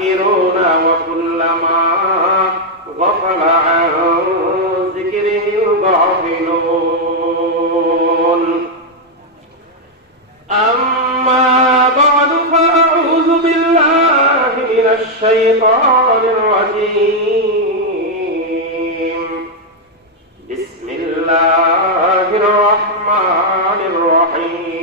الشاكرون وكلما غفل عن ذكره الغافلون أما بعد فأعوذ بالله من الشيطان الرجيم بسم الله الرحمن الرحيم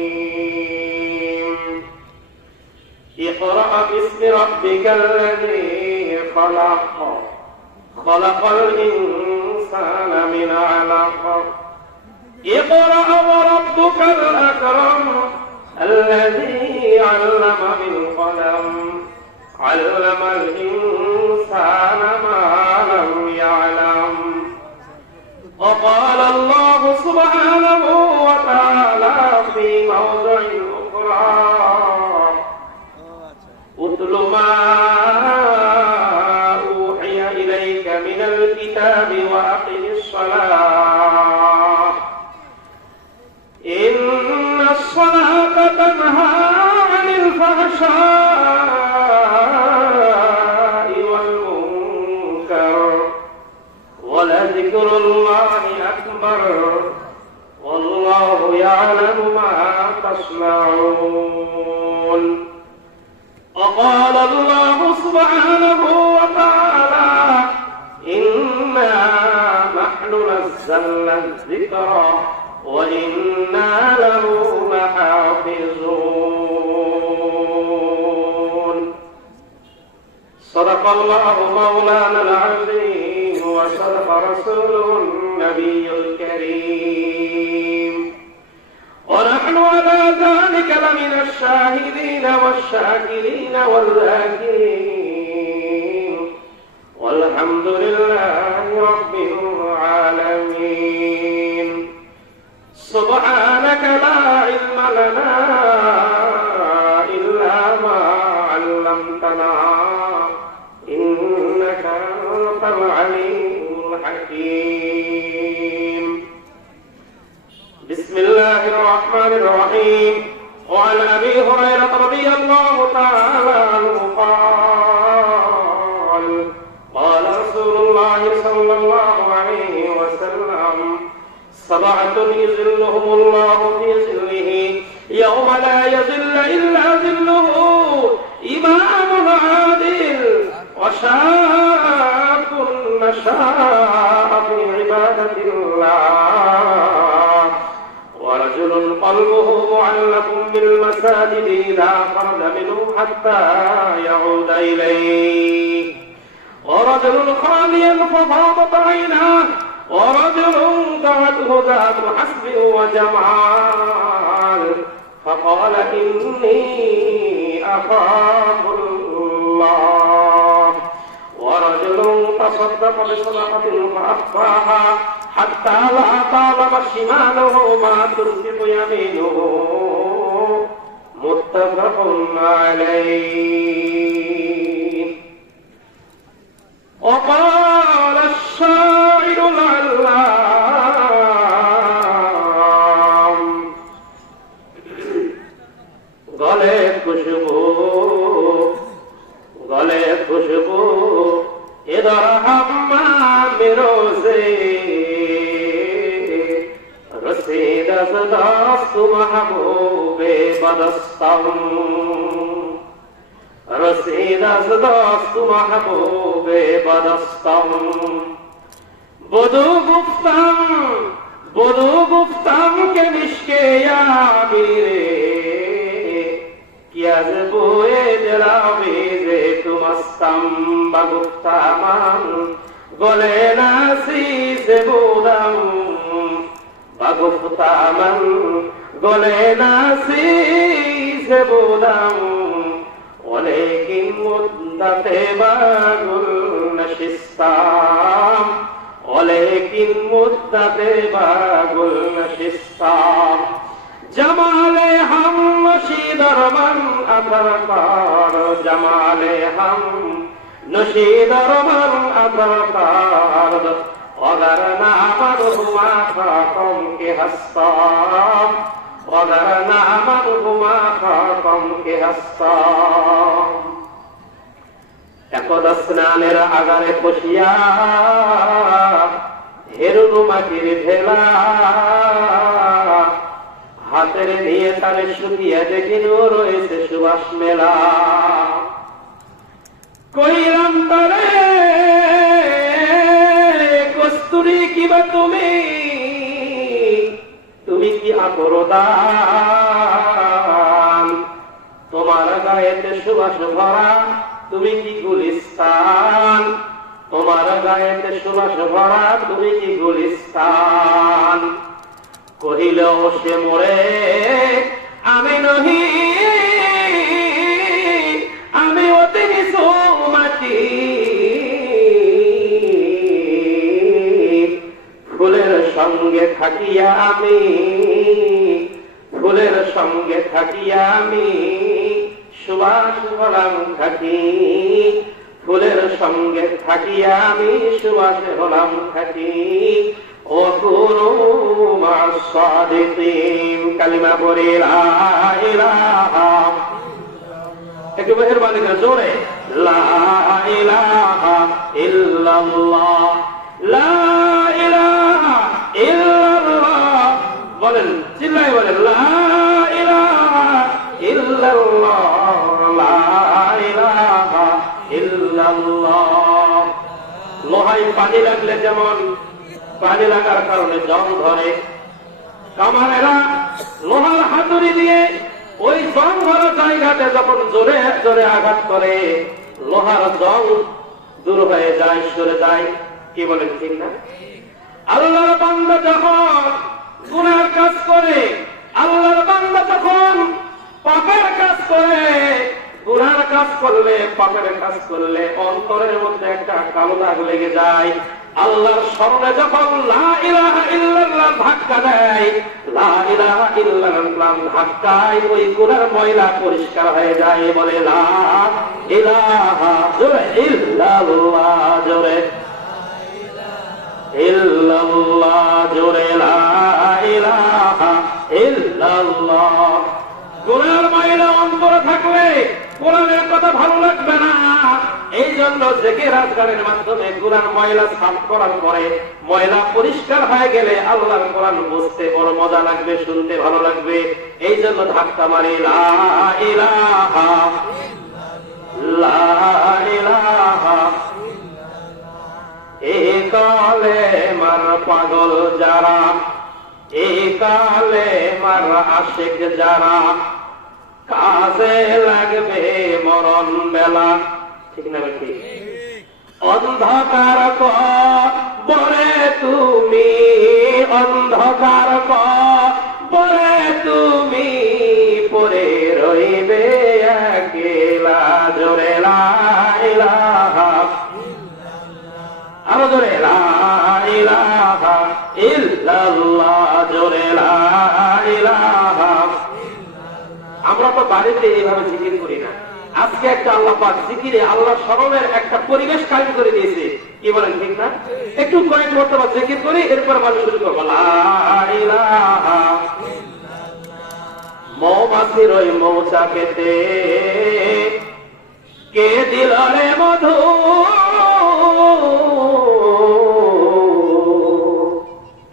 اقرأ باسم ربك الذي خلق خلق الإنسان من علق اقرأ وربك الأكرم الذي علم بالقلم علم الإنسان ما لم يعلم وقال الله سبحانه وتعالى في موضع أخرى اتل ما أوحي إليك من الكتاب وأقم الصلاة إن الصلاة تنهى عن الفحشاء والمنكر ولذكر الله أكبر والله يعلم ما تصنعون وقال الله سبحانه وتعالى إنا نحن نزلنا الذكر وإنا له لحافظون صدق الله مولانا العظيم وصدق رسوله النبي الكريم ونحن على ذلك لمن الشاهدين والشاكرين والذاكرين والحمد لله رب العالمين سبحانك لا علم لنا إلا ما علمتنا إنك أنت العليم الحكيم بسم الله الرحمن الرحيم وعن أبي هريرة رضي الله تعالى عنه قال قال رسول الله صلى الله عليه وسلم سبعة يظلهم الله في ظله يوم لا يظل إلا ظله إمام عادل وشاب نشأ في عبادة الله ورجل قلبه معلق بالمساجد إذا خرج منه حتى يعود إليه ورجل خاليا ففاضت عيناه ورجل دعته ذات حسب وجمال فقال إني أخاف الله ورجل تصدق بصدقة فأخفاها حتى لا تعلم شماله ما تنفق يمينه متفق عليه وقال الشاعر العلام गले खुशबू इधर हम्माम रोज़े रसीद दास्त महबूबे बदस्तम रसीद दास्त महबूबे बदस्तम बुदू गुफ्तम के मिश्के याबीरे yazbuye jalawize tumastam baguftaman gole nasi sebudam baguftaman gole nasi sebudam walakin muddate bagul nashistam walakin muddate bagul nashistam Jamale हम नशीदर मन अतरकार जमाले हम नशीदर मन अतरकार अगर नामन हुआ खाकम के हस्ताम अगर नामन हुआ खाकम के हस्ताम একদা স্নানের আগারে বসিয়া হেরুনু মাটির ঢেলা হাতের নিয়ে তারে শুকিয়ে দেখিল রয়েছে সুবাস মেলা। কইলাম তারে কস্তুরী কিবা তুমি কি আপরদান, তোমার গায়েতে সুবাস ভরা তুমি কি গুলিস্তান, তোমার গায়েতে সুবাস ভরা তুমি কি গুলিস্তান। কহিল সে মোরে আমি নহি, আমি অতি নিচু মাটি, ফুলের সঙ্গে থাকিয়া আমি, ফুলের সঙ্গে থাকিয়া আমি সুবাস হলাম খাটি, ফুলের সঙ্গে থাকিয়া আমি সুবাস হলাম খাটি। ও কুনু মা'আস সাদিকিন, কালিমা পড়ে লা ইলাহা, একটু মেহেরবানি করে জোরে লা ইলাহা ইল্লাল্লাহ, লা ইলাহা ইল্লাল্লাহ বলেন, চিল্লায় বলেন লা ইলাহা ইল্লাল্লাহ, লা ইলাহা ইল্লাল্লাহ। লোহায় পানি লাগলে যেমন পানি লাগার কারণে জং ধরে, কামারেরা লোহার হাতুড়ি দিয়ে ওই জং ধরা জায়গাতে যখন জোরে জোরে আঘাত করে লোহার জং দূর হয়ে যায়, সরে যায়। কি বলেন ঠিক না? আল্লাহর বান্দা যখন গুনার কাজ করে, আল্লাহর বান্দা যখন পাপের কাজ করে, গুনার কাজ করলে, পাপের কাজ করলে অন্তরের মধ্যে একটা কালো দাগ লেগে যায়। আল্লাহর স্মরণে যখন লা ইলাহা ইল্লাল্লাহ ধাক্কা দেয়, লা ইলাহা ইল্লাল্লাহ ধাক্কায় ওই গুনার ময়লা পরিষ্কার হয়ে যায়। বলে লা ইলাহা জোরে ইল্লাল্লাহ, জোরে ইল্লাল্লাহ, জোরে লা ইলাহা ইল্লাল্লাহ। গুনার ময়লা অন্তরে থাকলে কোরআনের কথা ভালো লাগবে না। এই জন্য জিকির আজকারের মাধ্যমে গুনার ময়লা সাফ করার পরে ময়লা পরিষ্কার হয়ে গেলে আল্লাহর কোরআন বুঝতে বড় মজা লাগবে, শুনতে ভালো লাগবে। এই জন্য ধাক্কা মারি লা ইলাহা লা ইলাহা। এই কালে মার পাগল যারা, এই কালে মার আশিক যারা, কাজে লাগবে মরণ বেলা। ঠিক না বেশি? অন্ধকার কবরে তুমি, অন্ধকার কবরে তুমি পড়ে রইবে একলা। জোরে লা ইলাহা, আরো জোরে লা ইলাহা ইল্লাল্লাহ, জোরে লা ইলাহা। আমরা তো বাড়িতে এইভাবে জিকির করি না। আজকে একটা আল্লাহ পাক জিকিরে আল্লাহ স্মরণের একটা পরিবেশ কায়েম করে দিয়েছে। কি বলেন ঠিক না? একটু কয়েক মর্তবা জিকির করি, এরপর মানুষ শুরু করবো লা ইলাহা। মৌমাছির ওই মৌচাকেতে কে দিল রে মধু,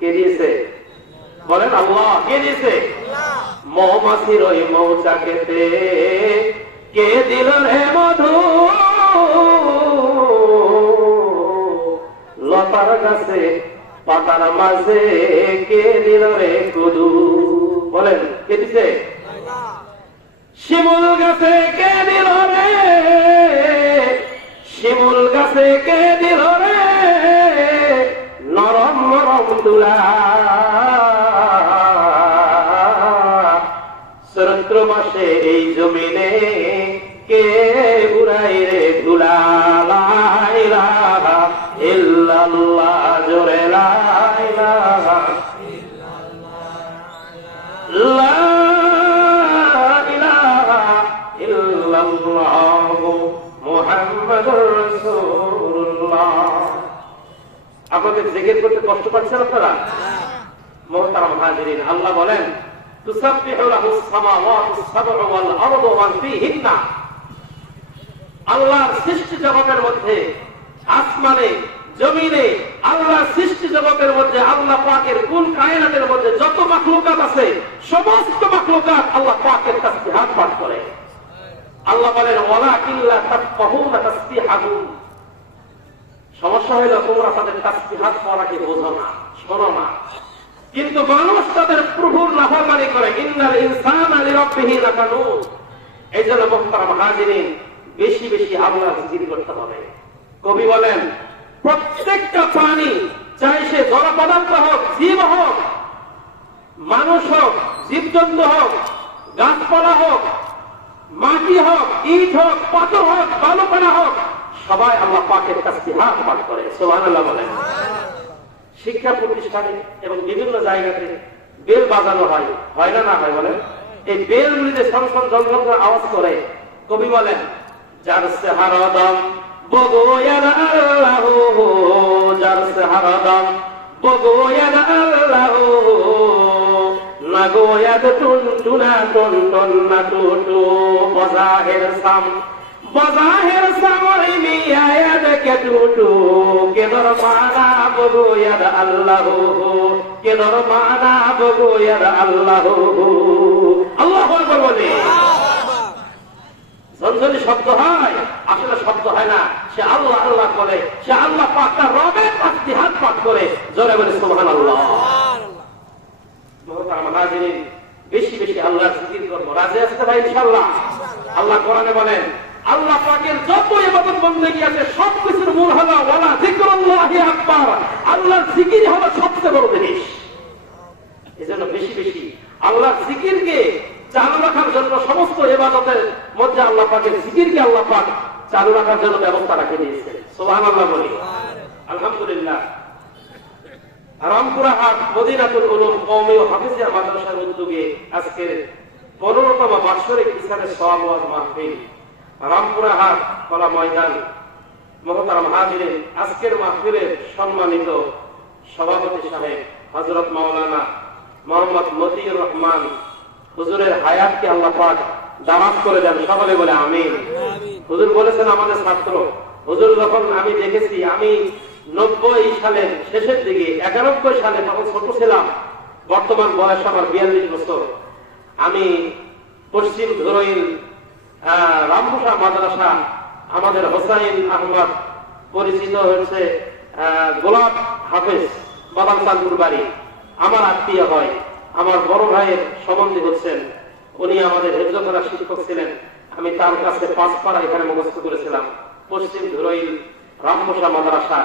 কে দিয়েছে? বলেন আল্লাহ। কে দিয়েছে? মৌমাছির ওই মৌচাকেতে কে দিল রে মধু, লতার গাছে পাতার মাঝে কে দিল রে কুদু। বলেন কে দিছে? শিমুল গাছে কে দিল রে, শিমুল গাছে কে দিল রে নরম নরম তুলা। চৈত্র মাসে এই জমিনে কে উড়াই রে ধুলা। লা ইলাহা ইল্লাল্লাহ, জোরে লা ইলাহা লা ইলাহা ইল্লাল্লাহ মুহাম্মাদুর রাসূলুল্লাহ। আপনাদের জিকির করতে কষ্ট পাচ্ছেন আপনারা? মুহতারাম হাজিরিন, আল্লাহ বলেন তুসাব্বিহু লাহুস সামাওয়াতুস সাব'উ ওয়াল আরদু ওয়া মান ফীহিন্না। আল্লাহর সৃষ্টি জগতের মধ্যে, আসমানে জমিনে আল্লাহর সৃষ্টি জগতের মধ্যে, আল্লাহ পাকের কুল কায়নাতের মধ্যে যত মাখলুকাত আছে সমস্ত মাখলুকাত আল্লাহ পাকের তাসবিহাত পাঠ করে। আল্লাহ বলেন ওয়ালাকিল্লা তাফকাহুনা তাসবিহাহুম, সমস্যা হইল তোমরা তাদের তাসবিহাত পড়াকে বোঝো না, শোনো না। কিন্তু মানুষ তাদের প্রভুর নাফরমানি করে। ইন্নাল ইনসানা লিরাব্বিহি লাকানুন। এইজন্য মুহতারাম হাজিরিন, বেশি বেশি আল্লাহর জিকির করতে হবে। কবি বলেন প্রত্যেকটা প্রাণী, চাই সে জড় পদার্থ হোক, জীব হোক, মানুষ হোক, জীবজন্তু হোক, গাছপালা হোক, মাটি হোক, ইট হোক, পাথর হোক, বালুকণা হোক, সবাই আল্লাহ পাকের তাসবিহাত পাঠ করে। সুবহানাল্লাহ বলেন। শিক্ষা প্রতিষ্ঠানে এবং বিভিন্ন জায়গাতে বেল বাজানো হয়, হয় না? না হয় বলেন। এই বেলগুলিতে সংসদ জলজল আওয়াজ করে। কবি বলেন যার সেহারদম বগোয়ার আল্লাহ, যার সেহারদম বগোয়ার আল্লাহ, নাগোয়াদ টুনটুনা টুনটুন না টুটু, বজাহের সাম বজাহের সামরি মিয়ায়াদ কে টুটু, কেদর মানা বগোয়ার আল্লাহ, কেদর মানা বগোয়ার আল্লাহ। আল্লাহু আকবার বলে। ঝনঝনি শব্দ হয়, আসলে শব্দ হয় না, সে আল্লাহ আল্লাহ করে, সে আল্লাহ পাক তার রবের তাসবিহাত পাঠ করে। জোরে বলে সুবহানাল্লাহ। মুহতারাম হাজিরিন, বেশি বেশি আল্লাহর জিকির করব। রাজি আছেন ভাই ইনশাআল্লাহ? আল্লাহ কোরআনে বলেন আল্লাহ পাকের যত ইবাদত বন্দেগী আছে সবকিছুর মূল হলো ওয়ালা যিকরুল্লাহি আকবার। আল্লাহর জিকির হলো সবচেয়ে বড় জিনিস। এজন্য বেশি বেশি আল্লাহর জিকিরকে চালু রাখার জন্য সমস্ত ইবাদতের মধ্যে আল্লাহ পাকের জিকিরকে আল্লাহ পাক চালু রাখার জন্য ব্যবস্থা রাখে দিয়েছেন। সুবহানাল্লাহ বলি। আলহামদুলিল্লাহ। রামপুরা হাট মদিনাতুল উলুম কওমি ও হাফিজিয়া মাদ্রাসার উদ্যোগে আজকের 15তম বার্ষিক ইসলামের সওয়াব ওয়াজ মাহফিল, রামপুরা হাট কলা ময়দান। মুহতারাম হাজিরিন, আজকের মাহফিলের সম্মানিত সভাপতি সাহেব হযরত মাওলানা মোহাম্মদ মতিউর রহমান হুজুরের হায়াতকে আল্লাহ পাক দারাজ করে দেন। সকলে বলে আমিন। হুজুর বলেছেন আমাদের ছাত্র। হুজুর যখন আমি দেখেছি, আমি 90 সালের শেষের দিকে, 91 সালে তখন ছোট ছিলাম, বর্তমান বয়স আমার 42 বছর। আমি পশ্চিম ধরইল রামপুরা মাদ্রাসা, আমাদের হোসাইন আহমদ পরিচিত হয়েছে গোলাপ হাফেজ বাদাম চাঁদপুর বাড়ি, আমার আত্মীয় হয়। আমার বড় ভাইয়ের সম্বন্ধী হচ্ছেন, উনি আমাদের হেফজখানার শিক্ষক ছিলেন। আমি তার কাছে 5 পারা এখানে মুখস্থ করেছিলাম, পশ্চিম ধরইল রামপুরা মাদ্রাসা।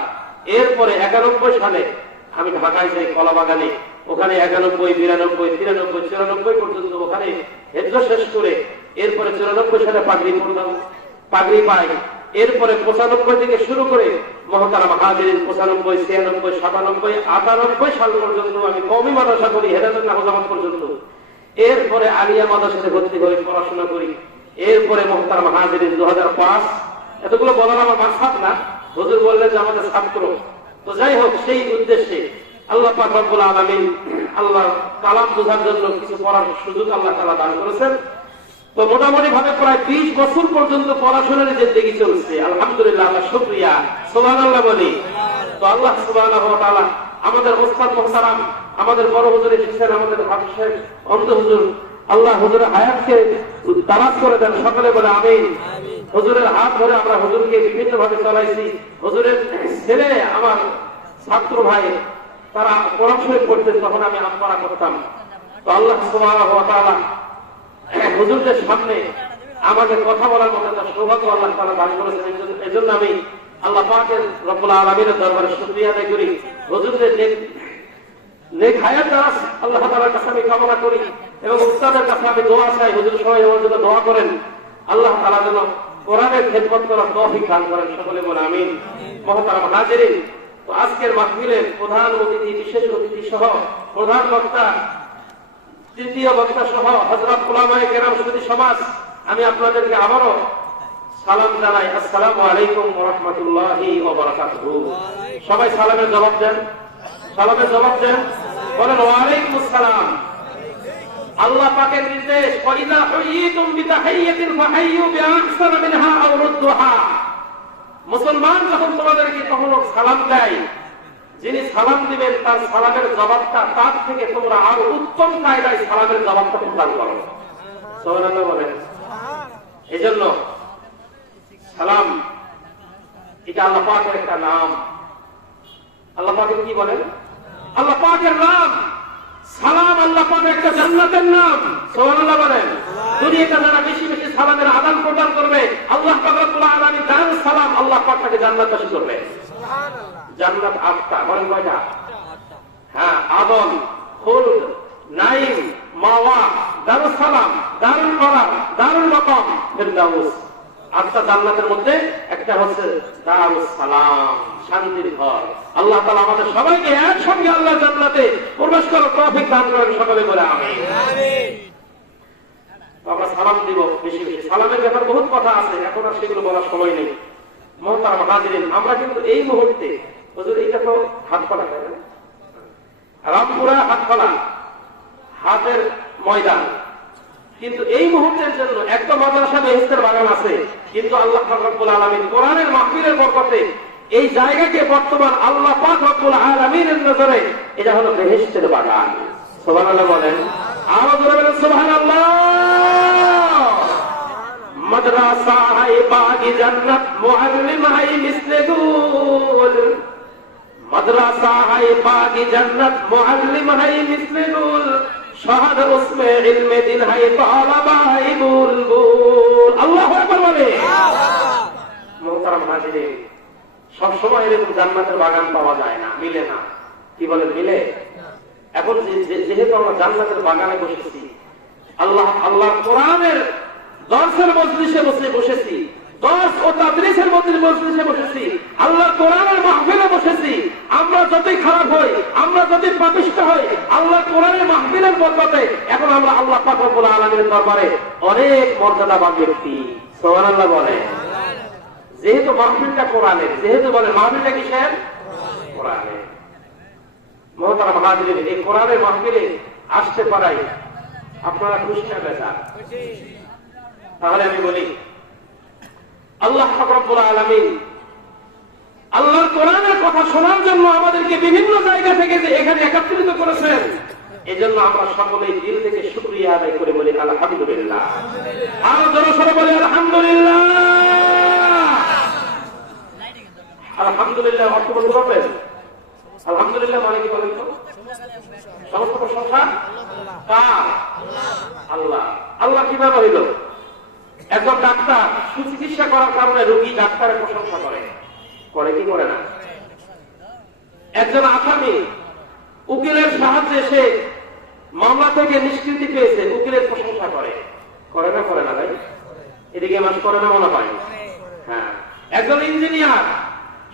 এরপরে 91 সালে আমি ঢাকায় যাই কলাবাগানে, ওখানে 91, 92, 93, 94 পর্যন্ত ওখানে হেফজ শেষ করে এরপরে 94 সালে পাগড়ি পড়লাম, পাগড়ি পাই। এরপরে 95 থেকে শুরু করে মুহতারাম হাজিরিন 95, 96, 97, 98 সাল পর্যন্ত আমি কওমি মাদ্রাসা করি, হেদায়েতুন নাহজামাত পর্যন্ত। এরপরে আলিয়া মাদ্রাসাতে ভর্তি হয়ে পড়াশোনা করি। এরপরে মুহতারাম হাজিরিন 2005, এতগুলো বলার আমার মাকসাদ না, হুজুর বললেন যে আমাদের ছাত্র। তো যাই হোক, সেই উদ্দেশ্যে আল্লাহ পাক রব্বুল আলামিন আল্লাহর কালাম বোঝার জন্য কিছু পড়ার সুযোগ আল্লাহ তাআলা দান করেছেন। তো মোটামুটি ভাবে প্রায় 20 বছর পর্যন্ত পড়াশোনার জিন্দেগি চলছে। আলহামদুলিল্লাহ, আল্লাহ শুকরিয়া, সুবহানাল্লাহ বলি। তো আল্লাহ সুবহানাহু ওয়া তাআলা আমাদের ওস্তাদ মুহতারাম, আমাদের বড় হুজুর এসেছেন, আমাদের হাফেজ সাহেব অন্ধ হুজুর, আল্লাহ হুজুরের হায়াতকে দারাজ করে দেন। সকলে বলে আমিন। হুজুরের হাত ধরে আমরা হুজুরকে বিভিন্ন ভাবে চালাইছি। হুজুরের ছেলে আমার ছাত্র ভাই, তারা কোরআন শরীফ পড়তেন, তখন আমি আমপারা করতাম। তো আল্লাহ সুবহানাহু ওয়া তাআলা হুজুরদের সামনে আমাদের কথা বলার মতো একটা সৌভাগ্য আল্লাহ তাআলা দান করেছেন। এজন্য আমি আল্লাহ পাকের রব্বুল আলামিনের দরবারে শুকরিয়া আদায় করি। হুজুরদের নেক হায়াত দারাজ আল্লাহ তাআলার কাছে আমি কামনা করি এবং উস্তাদের কাছে আমি দোয়া চাই, হুজুর সবাই আমার জন্য দোয়া করেন। আল্লাহ তাআলা যেন কোরআনের খেদমত করার তৌফিক দান করেন। সকলে বলে আমিন। মুহতারাম হাজিরিন, তো আজকের মাহফিলের প্রধান অতিথি, বিশেষ অতিথি সহ প্রধান বক্তা, তৃতীয় বক্তা সহ হযরত উলামায়ে কেরাম সুধী সমাজ, আমি আপনাদেরকে আবারও সালাম জানাই। আসসালামু আলাইকুম ওয়া রাহমাতুল্লাহি ওয়া বারাকাতুহু। সবাই সালামের জবাব দেন, সালামের জবাব দেন, বলেন ওয়া আলাইকুম আসসালাম। আল্লাহ পাকের নির্দেশ, ওয়াইযা হুয়িতুম বিতাহিয়্যাতিন ফাহাইয়ু বিআহসানা মিনহা আও রুদ্দুহা। মুসলমান যখন তোমাদেরকে কখনো সালাম দেয়, যিনি সালাম দিবেন তার সালামের জবাবটা তার থেকে তোমরা আরো উত্তম কায়দায় সালামের জবাবটা প্রদান করো। সুবহানাল্লাহ বলেন। এজন্য সালাম এটা আল্লাহ পাকের একটা নাম। আল্লাহ পাকের কি বলেন? আল্লাহ পাকের নাম সালাম। আল্লাহ পাকের একটা জান্নাতের নাম। সুবহানাল্লাহ বলেন। দুনিয়াতে যারা বেশি বেশি সালামের আদান প্রদান করবে, আল্লাহ পাক রব্বুল আলামিন তার সালাম আল্লাহ পাক তাকে জান্নাত দান করবে। সুবহানাল্লাহ। জান্নাত আটটা, বলেন কয়টা? হ্যাঁ, আদম, খুলদ, নাইম, মাওয়া, দারুস সালাম, দারুল করার, দারুল মাকাম, ফিরদাউস। আটটা জান্নাতের মধ্যে একটা হচ্ছে দারুস সালাম, শান্তির ঘর। আল্লাহ তাআলা আমাদের সবাইকে একসঙ্গে আল্লাহ জান্নাতে প্রবেশ করার তৌফিক দান করেন, সকলে বলে আমিন। আমিন। আমরা সালাম দিব বেশি বেশি। সালামের ব্যাপারে বহুত কথা আছে, এখন আর সেগুলো বলার সময় নেই। মুহতারাম হাজিরিন, আমরা কিন্তু এই মুহূর্তে, হুজুর এটা তো হাতকলা, রামপুরা হাতকলা, হাতের ময়দান, কিন্তু এই মুহূর্তের জন্য একটা মাদ্রাসা বেহেশতের বাগান আছে, কিন্তু আল্লাহ পাক রব্বুল আলামিন কোরআনের মাহফিলের বরকতে এই জায়গাকে বর্তমান আল্লাহ পাক রব্বুল আলামিনের নজরে এটা হলো বেহেশতের বাগান। সুবহানাল্লাহ বলেন। আরো জোরে বলেন সুবহানাল্লাহ। মাদ্রাসা হায় বাগি জান্নাত, মুআল্লিম হায় মিসলে গুল। মাদ্রাসা হায় বাগি জান্নাত, মুআল্লিম হায় মিসলে গুল। শাহাদ উসমে ইলমে দিন হায় তালাবা হায় বুলবুল। আল্লাহু আকবার বলে। মুহতারাম হাজিরিন, সব সময় এরকম জান্নাতের বাগান পাওয়া যায় না, মিলে না। কি বলেন, মিলে? এখন যেহেতু আমরা জান্নাতের বাগানে বসেছি, আল্লাহ কোরআনের দর্শের মজলিসে বসেছি, দর্শ ও তাদরিসের মজলিসে বসেছি, আল্লাহ কোরআনের মাহফিলে বসেছি। আমরা যতই খারাপ হই, আমরা যতই পাপিষ্ঠ হই, আল্লাহ কোরআনের মাহফিলের বরকতে এখন আমরা আল্লাহ পাক রব্বুল আলামিনের দরবারে অনেক মর্যাদাবান ব্যক্তি। সুবহানাল্লাহ বলে। যেহেতু মাহফিলটা কোরআনের, যেহেতু বলে মাহফিলটা কিসের? কোরআনের। মুহতারাম হাজিরিন, এই কোরআনের মাহফিলে আসতে পারাই আপনারা খুশি না বেজার? তাহলে আমি বলি, আল্লাহ পাক রব্বুল আলামিন আল্লাহর কোরআনের কথা শোনার জন্য আমাদেরকে বিভিন্ন জায়গা থেকে যে এখানে একত্রিত করেছেন, এজন্য আমরা সকলেই দিল থেকে শুকরিয়া আদায় করে বলি আলহামদুলিল্লাহ। আরো জোরে বলি আলহামদুলিল্লাহ। আলহামদুলিল্লাহ অর্থ বলতে পারবেন? আলহামদুলিল্লাহ মানে কি বলেন তো? সমস্ত প্রশংসা কার? আল্লাহ। আল্লাহ কিভাবে হইল? একজন ডাক্তার সুচিকিৎসা করার কারণে রোগী ডাক্তারের প্রশংসা করে, করে কি করে না? একজন আসামি উকিলের সাহায্যে সে মামলা থেকে নিষ্কৃতি পেয়েছে, উকিলের প্রশংসা করে, করে না? করে না ভাই? এদিকে মানুষ করে না মনে হয়? হ্যাঁ। একজন ইঞ্জিনিয়ার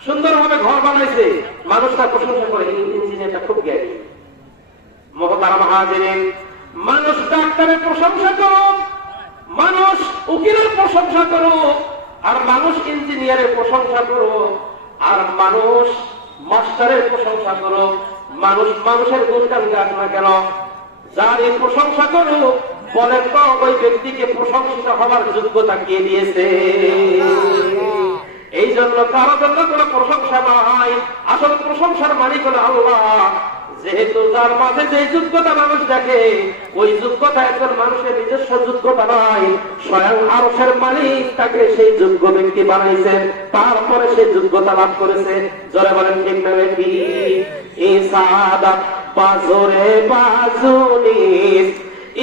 সুন্দরভাবে ঘর বানাইছে, মানুষ তার প্রশংসা করে, ইঞ্জিনিয়ারটা খুব জ্ঞানী। মুহতারাম হাজিরিন, মানুষ ডাক্তারের প্রশংসা করো, মানুষ উকিলের প্রশংসা করো, আর মানুষ ইঞ্জিনিয়ারের প্রশংসা করো, আর মানুষ মাস্টারের প্রশংসা করো, মানুষ মানুষের গুণগান গান না কেন, যার এই প্রশংসা করো, বলেন তো ওই ব্যক্তিকে প্রশংসিত হওয়ার যোগ্যতা কে দিয়েছে? এই জন্য কারো জন্য কোনো প্রশংসা নয়, আসল প্রশংসার মালিক হলো আল্লাহ। যেহেতু যার মাঝে যে যোগ্যতা মানুষ দেখে, ওই যোগ্যতা একজন মানুষের নিজস্ব যোগ্যতা নয়, স্বয়ং আরশের মালিক তাকে সেই যোগ্য ব্যক্তি বানাইছেন, তারপরে সেই যোগ্যতা লাভ করেছে। জোরে বলেন ঠিক না বেটি? ইসাদাত বাজুরে বাজুনিস,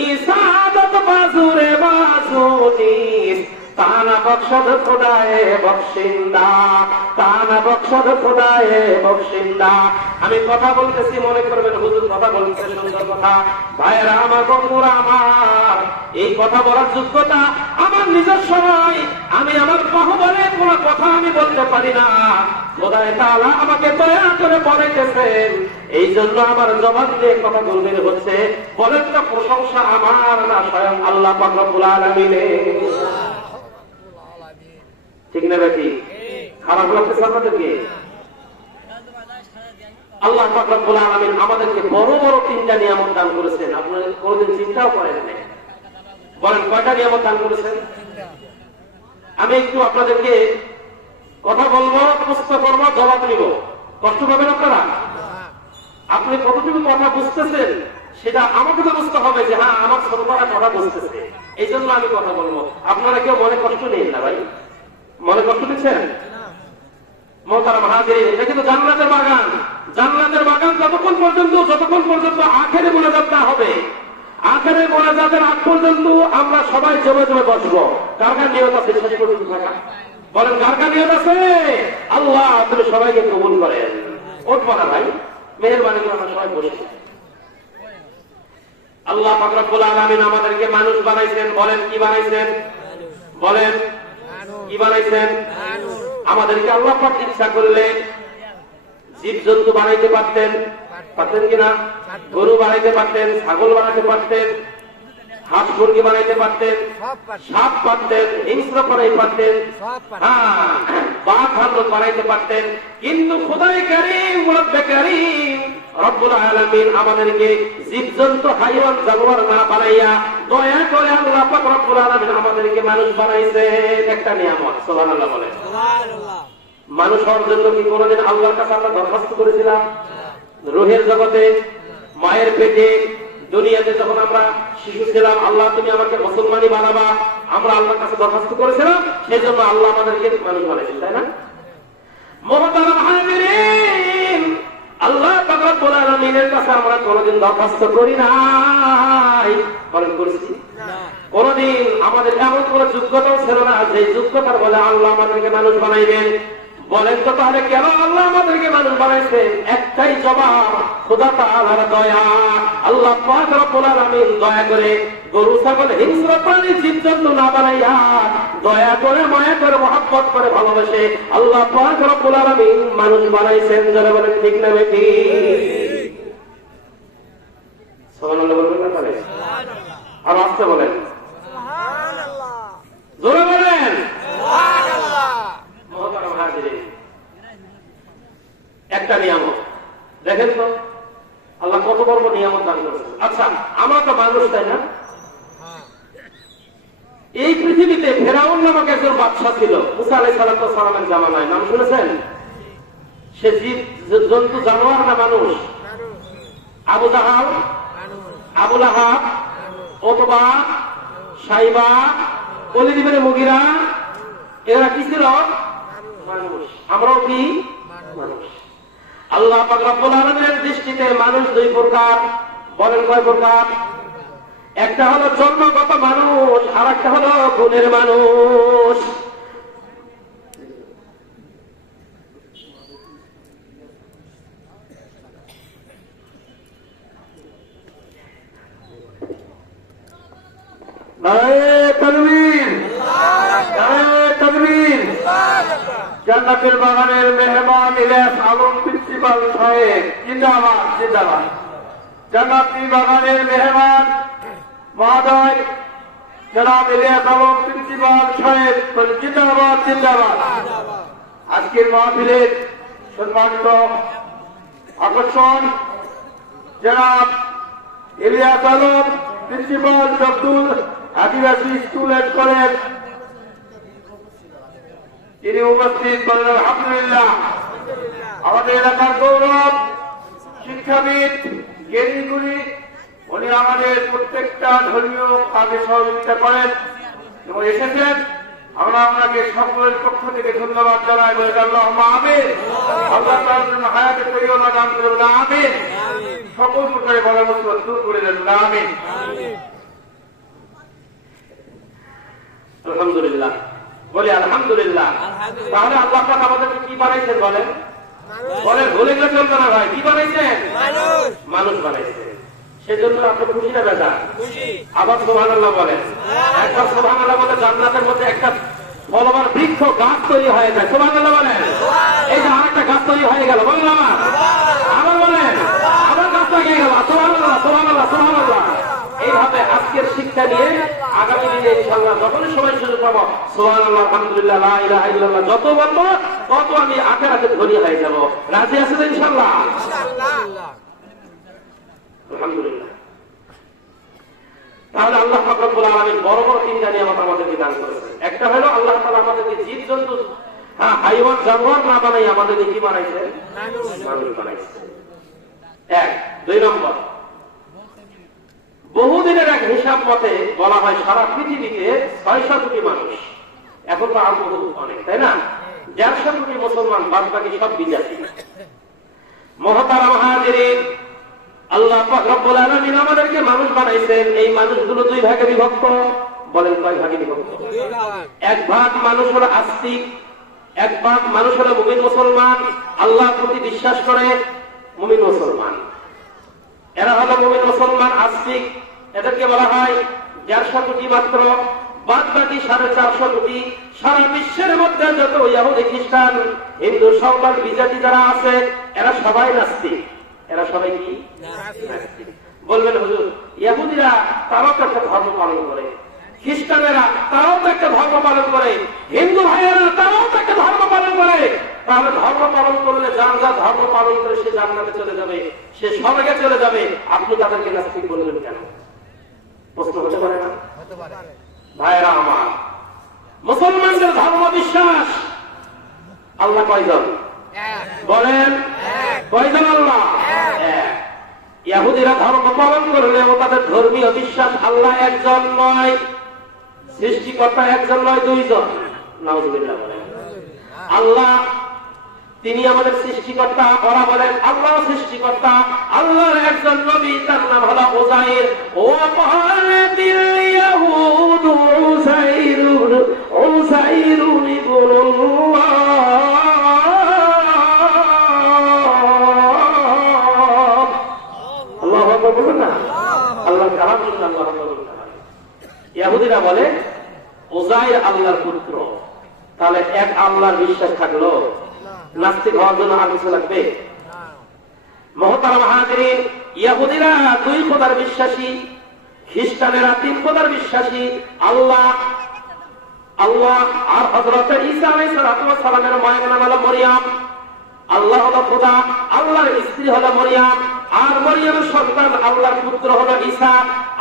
ইসাদাত বাজুরে বাজুনিস, তানা বখশদ খোদায়ে বখশিন্দা, তানা বখশদ খোদায়ে বখশিন্দা। আমি কথা বলতেছি, মনে করবেন হুজুর কথা বলতে সুন্দর কথা। ভাইরা আমার, বন্ধুরা আমার, এই কথা বলার যোগ্যতা আমার নিজস্ব নয়, আমি আমার বাহুবলে কোনো কথা আমি বলতে পারি না। খোদায়ে তাআলা আমাকে দয়া করে বলেছেন, এই জন্য আমার জবান দিয়ে কথা বলতে হচ্ছে। বলেন তো, প্রশংসা আমার না স্বয়ং আল্লাহ পাক রব্বুল আলামিনের? ঠিক না বেটি? খারাপ লাগতেছে আপনাদেরকে? আল্লাহ পাক রব্বুল আলামিন আমাদেরকে বড় বড় তিনটা নিয়ামত দান করেছেন, আপনারা কোনোদিন চিন্তাও করেন না। বলেন কয়টা নিয়ামত দান করেছেন? আমি একটু আপনাদেরকে কথা বলবো, প্রশ্ন করবো, জবাব নিব। কষ্ট পাবেন আপনারা? আপনি কতটুকু কথা বুঝতেছেন সেটা আমাকে তো বুঝতে হবে যে হ্যাঁ আমার ছোটরা কথা বুঝতেছে, এই জন্য আমি কথা বলবো। আপনারা কেউ মনে কষ্ট নেই না ভাই? মনে কষ্ট দিচ্ছেন? মোহতারাম হাজিরিন, এটা কিন্তু জান্নাতের বাগান। জান্নাতের বাগান যতক্ষণ পর্যন্ত আখেরে মোনাজাত না হবে, আখেরে মোনাজাতের আগ পর্যন্ত আমরা সবাই জমে জমে বসবো। কার কার নিয়ত আছে শেষ পর্যন্ত থাকা? বলেন কার কার নিয়ত আছে? আল্লাহ তুমি সবাইকে কবুল করেন। উঠবো না ভাই, মেহেরবানি করে আমরা সবাই বসি। আল্লাহ পাক রব্বুল আলামিন আমাদেরকে মানুষ বানাইছেন। বলেন কি বানাইছেন? বলেন কি বানাইছেন? আমাদেরকে আল্লাহ পাক ইচ্ছা করলে জীবজন্তু বানাইতে পারতেন, পারতেন কিনা? গরু বানাইতে পারতেন, ছাগল বানাইতে পারতেন, হাঁস মুরগি বানাইতে পারতেন, সাপ পারতেন, হিংস্র বানাইতে পারতেন, হ্যাঁ বাঘ ভাল্লুক বানাইতে পারতেন। কিন্তু খোদায়ে কারীম রব্বে কারীম রব্বুল আলামিন আমাদেরকে জীবজন্তু হাইওয়ান জানোয়ার না বানাইয়া দয়া করে আল্লাহ পাক রব্বুল আলামিন আমাদেরকে মানুষ বানাইছেন। একটা নিয়ামত। সুবহানাল্লাহ বলেন। সুবহানাল্লাহ। মানুষ হওয়ার জন্য কি কোনোদিন আল্লাহর কাছে আমরা দরখাস্ত করেছিলাম? রুহের জগতে মায়ের পেটে দুনিয়াতে যখন আমরা শিশু ছিলাম, আল্লাহ তুমি আমাকে মুসলমানি বানাবা, আমরা আল্লাহর কাছে দরখাস্ত করেছিলাম, সেই জন্য আল্লাহ আমাদেরকে মানুষ বানাইছেন, তাই না? মুহতারাম হাজিরিন, আল্লাহ পাক রব্বুল আলামিনের কাছে আমরা কোনোদিন দরখাস্ত করি নাই। বলেন করেছি? কোনোদিন আমাদের এমন কোন যোগ্যতাও ছিল না যে যোগ্যতার বলে আল্লাহ আমাদেরকে মানুষ বানাইবেন। বলেন তো তাহলে কেন আল্লাহ আমাদেরকে মানুষ বানাইছেন? একটাই জবাব, খোদা তাআলার দয়া। আল্লাহ পাক রব্বুল আলামিন দয়া করে গরু ছাগল হিংস্র প্রাণী জীবজন্তু না বানাইয়া দয়া করে মায়া করে মহব্বত করে ভালোবেসে আল্লাহ পাক রব্বুল আলামিন মানুষ বানাইছেন। যারা বলেন ঠিক না বেটি? সুবহানাল্লাহ বলবেন না তাহলে? আর আসতে বলেন সুবহানাল্লাহ, জোরে বলেন সুবহানাল্লাহ। মুহতারাম হাজিরিন, একটা নিয়ামত দেখেন তো আল্লাহ কত বড় নিয়ামত দান করেছেন। আচ্ছা আমরা তো মানুষ, তাই না? এই পৃথিবীতে ফেরাউন নামক একজন বাদশা ছিল মুসা আলাইহিস সালামের জামানায়। নাম শুনেছেন? সে জীব জন্তু জানোয়ার না মানুষ? আবু জাহাল, আবু লাহাব, উতবা, সাইবা, ওলীদ ইবনে মুগীরা, এরা কি ছিল? মানুষ। আমরাও কি মানুষ? আল্লাহ পাক রব্বুল আলামিনের দৃষ্টিতে মানুষ দুই প্রকার। বলেন কয় প্রকার? একটা হলো জন্মগত মানুষ, আর একটা হলো গুণের মানুষ। জান্নাতের বাগানের মেহমান ইলিয়াস আলম প্রিন্সিপাল সাহেব জিন্দাবাদ, জিন্দাবাদ। জান্নাতি বাগানের মেহমান মহোদয় জনাব ইলিয়াস আলম প্রিন্সিপাল সাহেব জিন্দাবাদ, জিন্দাবাদ। আজকের মাহফিলের সম্মানিত আকর্ষণ জনাব Ilias Alam principal Abdul Adivasi school and college, তিনি উপস্থিত। বলেন আলহামদুলিল্লাহ। আমাদের এলাকার গৌরব, শিক্ষাবিদ, জ্ঞানীগুলি, উনি আমাদের প্রত্যেকটা ধর্মীয় কাজে সহযোগিতা করেন এবং এসেছেন। আমরা আপনাকে সকলের পক্ষ থেকে ধন্যবাদ জানাই। বলে আল্লাহুম্মা আমিন। আল্লাহ তাআলা যেন হায়াতে তৈয়বা দান করে। বলে আমিন। সকল প্রকারের বাধা মুসিবত দূর করে দেন। আমিন। আলহামদুলিল্লাহ। বলি আলহামদুলিল্লাহ। তাহলে আল্লাহ পাক আমাদেরকে কি বানাইছেন? বলেন বলেন, ভুলে গেলে চলবে না ভাই। কি বানাইছেন? মানুষ বানাইছেন। সেজন্য আপনি খুশি না বেজা? আবার সুবহানাল্লাহ বলেন। একবার সুবহানাল্লাহ বলে জান্নাতের মধ্যে একটা ফলবান বৃক্ষ গাছ তৈরি হয়ে যায়। সুবহানাল্লাহ বলেন। এই যে আরেকটা গাছ তৈরি হয়ে গেল। বলেন আমার, আবার বলেন, আবার গাছ লাগিয়ে গেল। সুবহানাল্লাহ, সুবহানাল্লাহ, সুবহানাল্লাহ। এইভাবে আজকের শিক্ষা নিয়ে আগামী দিনে ইনশাআল্লাহ যখনই সময় সুযোগ পাবো সুবহানাল্লাহ আলহামদুলিল্লাহ লা ইলাহা ইল্লাল্লাহ যত বলবো তত আমি আখিরাতে ধনী হয়ে যাব। রাজি আছেন ইনশাআল্লাহ? আলহামদুলিল্লাহ। তাহলে আল্লাহ পাক রব্বুল আলামিন বড় বড় তিনটা নিয়ামত আমাদেরকে দান করেছেন। একটা হলো আল্লাহ তাআলা আমাদেরকে জীবজন্তু হাইওয়ান জানোয়ার না বানাই আমাদেরকে কি বানাইছেন? মানুষ বানাইছেন। এক। দুই নম্বর, বহুদিনের এক হিসাব মতে বলা হয় সারা পৃথিবীতে 600 কোটি মানুষ, এখন তো আরো বহু অনেক, তাই না? 150 কোটি মুসলমান, বাদ বাকি সব বিজাতি। মুহতারাম হাজিরিন, আল্লাহ পাক রব্বুল আলামিন আমাদেরকে মানুষ বানাইছেন। এই মানুষগুলো দুই ভাগে বিভক্ত। বলেন কয় ভাগে বিভক্ত? এক ভাগ মানুষ হলো আস্তিক, এক ভাগ মানুষ হলো মুমিন মুসলমান, আল্লাহর প্রতি বিশ্বাস করে মুমিন মুসলমান। এরা হলো মুমিন মুসলমান আস্তিক, এদেরকে বলা হয় 150 কোটি মাত্র। বাদ বাকি 450 কোটি সারা বিশ্বের মধ্যে যত ইহুদি খ্রিস্টান হিন্দু সকল বিজাতি যারা আছে এরা সবাই নাস্তিক। এরা সবাই কি নাস্তিক? বলবেন হুজুর ইহুদিরা তারাও তো একটা ধর্ম পালন করে, খ্রিস্টানেরা তারাও তো একটা ধর্ম পালন করে, হিন্দু ভাইয়েরা তারাও তো একটা ধর্ম পালন করে। তাহলে ধর্ম পালন করলে যার যা ধর্ম পালন করে সে জান্নাতে চলে যাবে, সে স্বর্গে চলে যাবে, আপনি তাদেরকে নাস্তিক বললেন কেন? প্রশ্ন হতে পারে না? ভাইরা আমার, মুসলমানদের ধর্ম বিশ্বাস আল্লাহ কয়জন? বলেন কয়জন আল্লাহ? ইহুদিরা ধর্ম পালন করলেও তাদের ধর্মীয় বিশ্বাস আল্লাহ একজন নয়, সৃষ্টিকর্তা একজন নয়, দুইজন। নাউজুবিল্লাহ। বলেন আল্লাহ তিনি আমাদের সৃষ্টিকর্তা, ওরা বলেন আল্লাহ সৃষ্টিকর্তা। আল্লাহর একজন নবী, তার নাম হলো উযাইর। ও ক্বালাতিল ইয়াহুদ উযাইরুন উযাইরুন ইবনুল্লাহ। আল্লাহু আকবার বলুন না, আল্লাহ কালাম আল্লাহু আকবার বলুন না। ইহুদিরা বলে উযাইর আল্লাহর পুত্র। তাহলে এক আল্লাহর বিশ্বাস থাকলো, নাস্তিক হওয়ার জন্য আর কিছু লাগবে? মুহতারাম হাজিরিন, ইহুদিরা 2 খোদার বিশ্বাসী, খ্রিস্টানেরা 3 খোদার বিশ্বাসী। আল্লাহ আল্লাহ আর হযরত ঈসা আলাইহিস সালামের মায়ের নাম হলো মরিয়ম। আল্লাহ হলো খোদা, আল্লাহর স্ত্রী হলো মরিয়ম, আর মরিয়মের সন্তান আল্লাহর পুত্র হলো ঈসা।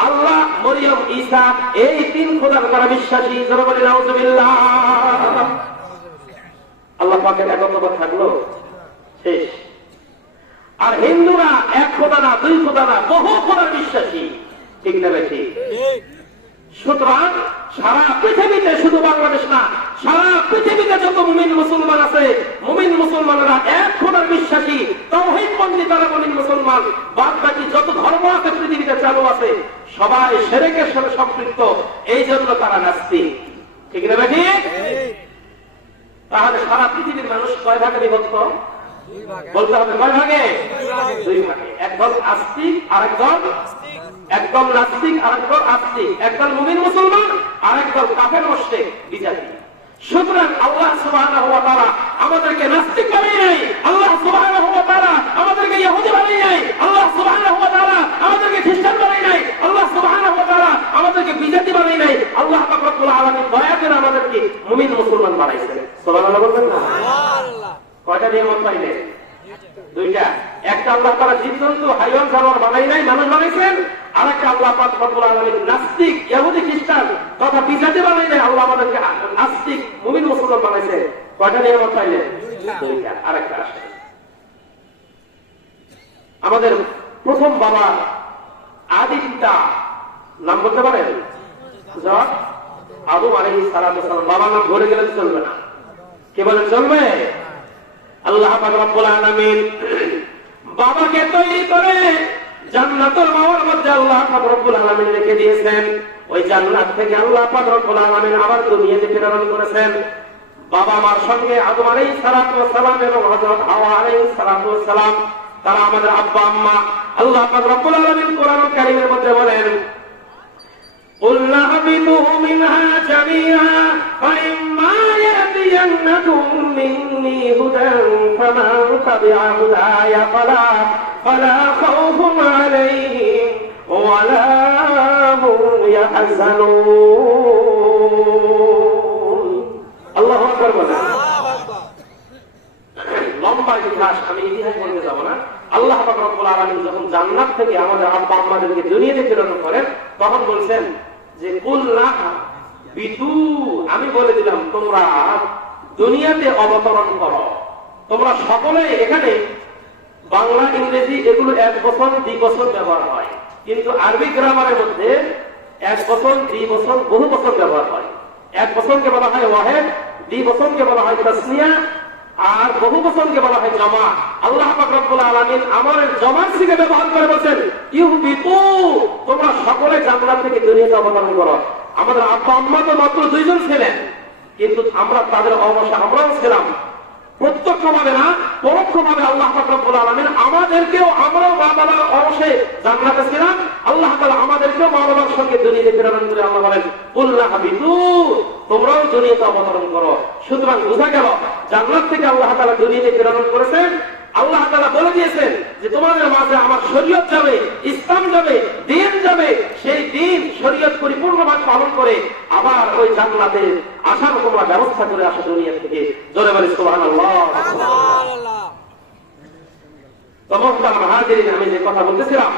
আল্লাহ, মরিয়ম, ঈসা এই 3 খোদার তারা বিশ্বাসী। যারা বলে নাউজুবিল্লাহ। আল্লাহ পাকের একত্ববাদ থাকলো, শেষ। আর হিন্দুরা 1 খোদা না, 2 খোদা না, বহু খোদার বিশ্বাসী, ঠিক না বেশি? সুতরাং সারা পৃথিবীতে, শুধু বাংলাদেশ না, সারা পৃথিবীতে যত মুমিন মুসলমান আছে, মুমিন মুসলমানরা 1 খোদার বিশ্বাসী, তাওহীদ পন্থী তারা মুমিন মুসলমান। বাদ বাকি যত ধর্ম আছে পৃথিবীতে চালু আছে সবাই শিরকের সাথে সম্পৃক্ত, এই জন্য তারা নাস্তিক, ঠিক না বেশি? তাহলে সারা পৃথিবীর মানুষ কয় ভাগে বিভক্ত? বলতে হবে কয় ভাগে? 2 ভাগে। একদল আস্তিক আর একদল নাস্তিক, আর একদল আস্তিক। একদল মুমিন মুসলমান আর একদল কাফের মুশরিক বিজাতি। সুতরাং আল্লাহ সুবহানাহু ওয়া তাআলা আমাদেরকে নাস্তিক বানাই নাই, আল্লাহ সুবহানাহু ওয়া তাআলা আমাদেরকে ইহুদি বানাই নাই, আল্লাহ সুবহানাহু ওয়া তাআলা আমাদেরকে খ্রিস্টান বানাই নাই, আল্লাহ সুবহানাহু ওয়া তাআলা আমাদেরকে বিজাতি বানাই নাই। আল্লাহ পাক রব্বুল আলামিন দয়া করে আমাদেরকে মুমিন মুসলমান বানাইছেন। সুবহানাল্লাহ বলবেন না? সুবহানাল্লাহ। কয়টা নিয়ামত পাইলেন? 2টা। একটা আল্লাহ তাআলা জীবজন্তু হাইওয়ান জানোয়ার বানাই নাই, মানুষ বানাইছেন। আরেকটা আল্লাহ পাক রব্বুল আলামিন নাস্তিক, ইহুদি খ্রিস্টান তথা বিজাতি বানাই নাই, আল্লাহ আমাদেরকে নাস্তিক মুমিন মুসলমান বানাইছেন। কয়টা নিয়ামত পাইলেন? 2টা। আরেকটা আসে, আমাদের প্রথম বাবা আদি পিতা নাম বলতে পারেন? আদম আলাইহিস সালাম। বাবার নাম ধরে গেলে চলবে না, কে বলেন চলবে? আল্লাহ পাক রব্বুল আলামিন বাবাকে তৈরি করে জান্নাতুল মাওয়ার মধ্যে আল্লাহ পাক রব্বুল আলামিন রেখে দিয়েছেন। ওই জান্নাত থেকে আল্লাহ পাক রব্বুল আলামিন আবার দুনিয়াতে প্রেরণ করেছেন। বাবা মার সঙ্গে আদম আলাইহিস সালাম এবং হযরত হাওয়া আলাইহিস সালাম, তারা আমাদের আব্বা আম্মা। আল্লাহ পাক রব্বুল আলামিন কোরআন কারীমের মধ্যে বলেন, قُلْنَا اهْبِطُوا مِنْهَا جَمِيعًا فَإِمَّا يَأْتِيَنَّكُم مِّنِّي هُدًى فَمَن تَبِعَ هُدَايَ فَلَا خَوْفٌ عَلَيْهِمْ وَلَا هُمْ يحزنون الله أكبر বলেন লম্বা ইতিহাস আমি ইতিহাস বলতে যাব না আল্লাহ পাক রব্বুল আলামিন যখন জান্নাত থেকে আমাদের আব্বা আম্মাদেরকে দুনিয়াতে প্রেরণ করেন তখন বলছেন যে কুল না বিতু আমি বলে দিলাম তোমরা দুনিয়াতে অবতরণ করো তোমরা সকলে এখানে বাংলা ইংরেজি এগুলো 1 বছর 2 বছর ব্যবহার হয় কিন্তু আরবি গ্রামারের মধ্যে 1 বছর 2 বছর বহু বছর ব্যবহার হয় 1 বছরকে বলা হয় ওয়াহিদ 2 বছরকে বলা হয় তাসনিয়া আর বহু বছরকে বলা হয় জমা আল্লাহ পাক রব্বুল আলামিন আমাদের জমার থেকে ব্যবহার করে বলেন ইউবিতু তোমরা সকলে জান্নাত থেকে দুনিয়াতে অবতরণ করো আমাদের আব্বা আম্মা তো মাত্র 2 জন ছিলেন কিন্তু আমরা তাদের অবস্থা আমরাও ছিলাম প্রত্যক্ষভাবে না পরোক্ষভাবে আল্লাহ পাক রব্বুল আলামিন আমাদেরকেও আমরাও মা বাবার অংশে জান্নাতে ছিলাম আল্লাহ তাআলা আমাদেরকেও মা বাবার সঙ্গে দুনিয়াতে প্রেরণ করে আল্লাহ বলেন কুল না হাবিতু তোমরাও দুনিয়াতে অবতরণ করো সুতরাং বোঝা গেল জান্নাত থেকে আল্লাহ তাআলা দুনিয়াতে প্রেরণ করেছেন আল্লাহ তাআলা বলে দিয়েছেন যে তোমাদের মাঝে আমার শরীয়ত যাবে ইসলাম যাবে দ্বীন যাবে সেই দ্বীন শরীয়ত পরিপূর্ণভাবে পালন করে আবার ওই জান্নাতে আসার তোমরা ব্যবস্থা করে আসো দুনিয়া থেকে জোরে বলি সুবহানাল্লাহ সুবহানাল্লাহ তমস্তার মুহাজিরিন আমি যে কথা বলতেছিলাম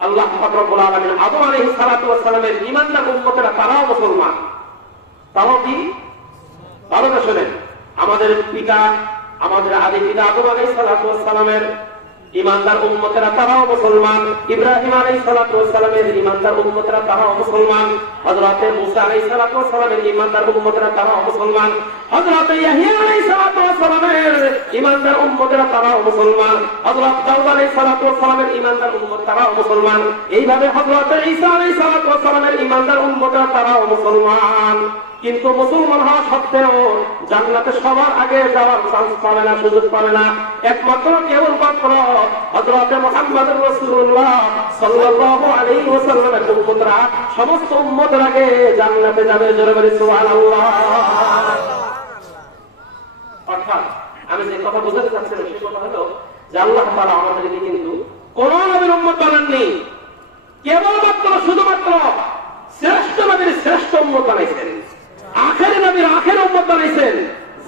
আল্লাহ পাক রব্বুল আলামিন আদম আলাইহিস সালাতু ওয়াস সালামের ঈমানদার উম্মতেরা তারাও মুসলমান তারাও কি ভালো করে শুনেন আমাদের পিতা আমাদের আদি পিতা আদম আলাইহিস সালাতু ওয়াস সালামের ঈমানদার উম্মতেরা তারাও মুসলমান ইব্রাহিম আলাইহিস সালাতু ওয়াস সালামের ঈমানদার উম্মতেরা তারাও মুসলমান হযরত মুসা আলাইহিস সালাতু ওয়াস সালামের ঈমানদার উম্মতেরা তারাও মুসলমান হযরত ইয়াহইয়া আলাইহিস সালাতু ওয়াস সালামের ঈমানদার উম্মতেরা তারাও মুসলমান হযরত দাউদ আলাইহিস সালাতু ওয়াস সালামের ঈমানদার উম্মত তারাও মুসলমান এইভাবে হযরত ঈসা আলাইহিস সালাতু ওয়াস সালামের ঈমানদার উম্মতেরা তারাও মুসলমান কিন্তু মুসলমান হওয়া সত্ত্বেও জান্নাতে সবার আগে যাওয়ার চান্স পাবে না সুযোগ পাবে না একমাত্র কেবলমাত্র হযরত মুহাম্মদুর রাসূলুল্লাহ সাল্লাল্লাহু আলাইহি ওয়াসাল্লামের উম্মতরা সমস্ত উম্মতের আগে জান্নাতে যাবে জোরে বলি সুবহানাল্লাহ অর্থাৎ আমি যে কথা বোঝাতে চাচ্ছিলাম সেই কথা হলো যে আল্লাহ তাআলা আমাদেরকে কিন্তু কোন নবীর উম্মত বানাননি কেবলমাত্র শুধুমাত্র শ্রেষ্ঠ নবীর শ্রেষ্ঠ উম্মত বানাইছেন আখেরি নবীর আখের উম্মত বানাইছেন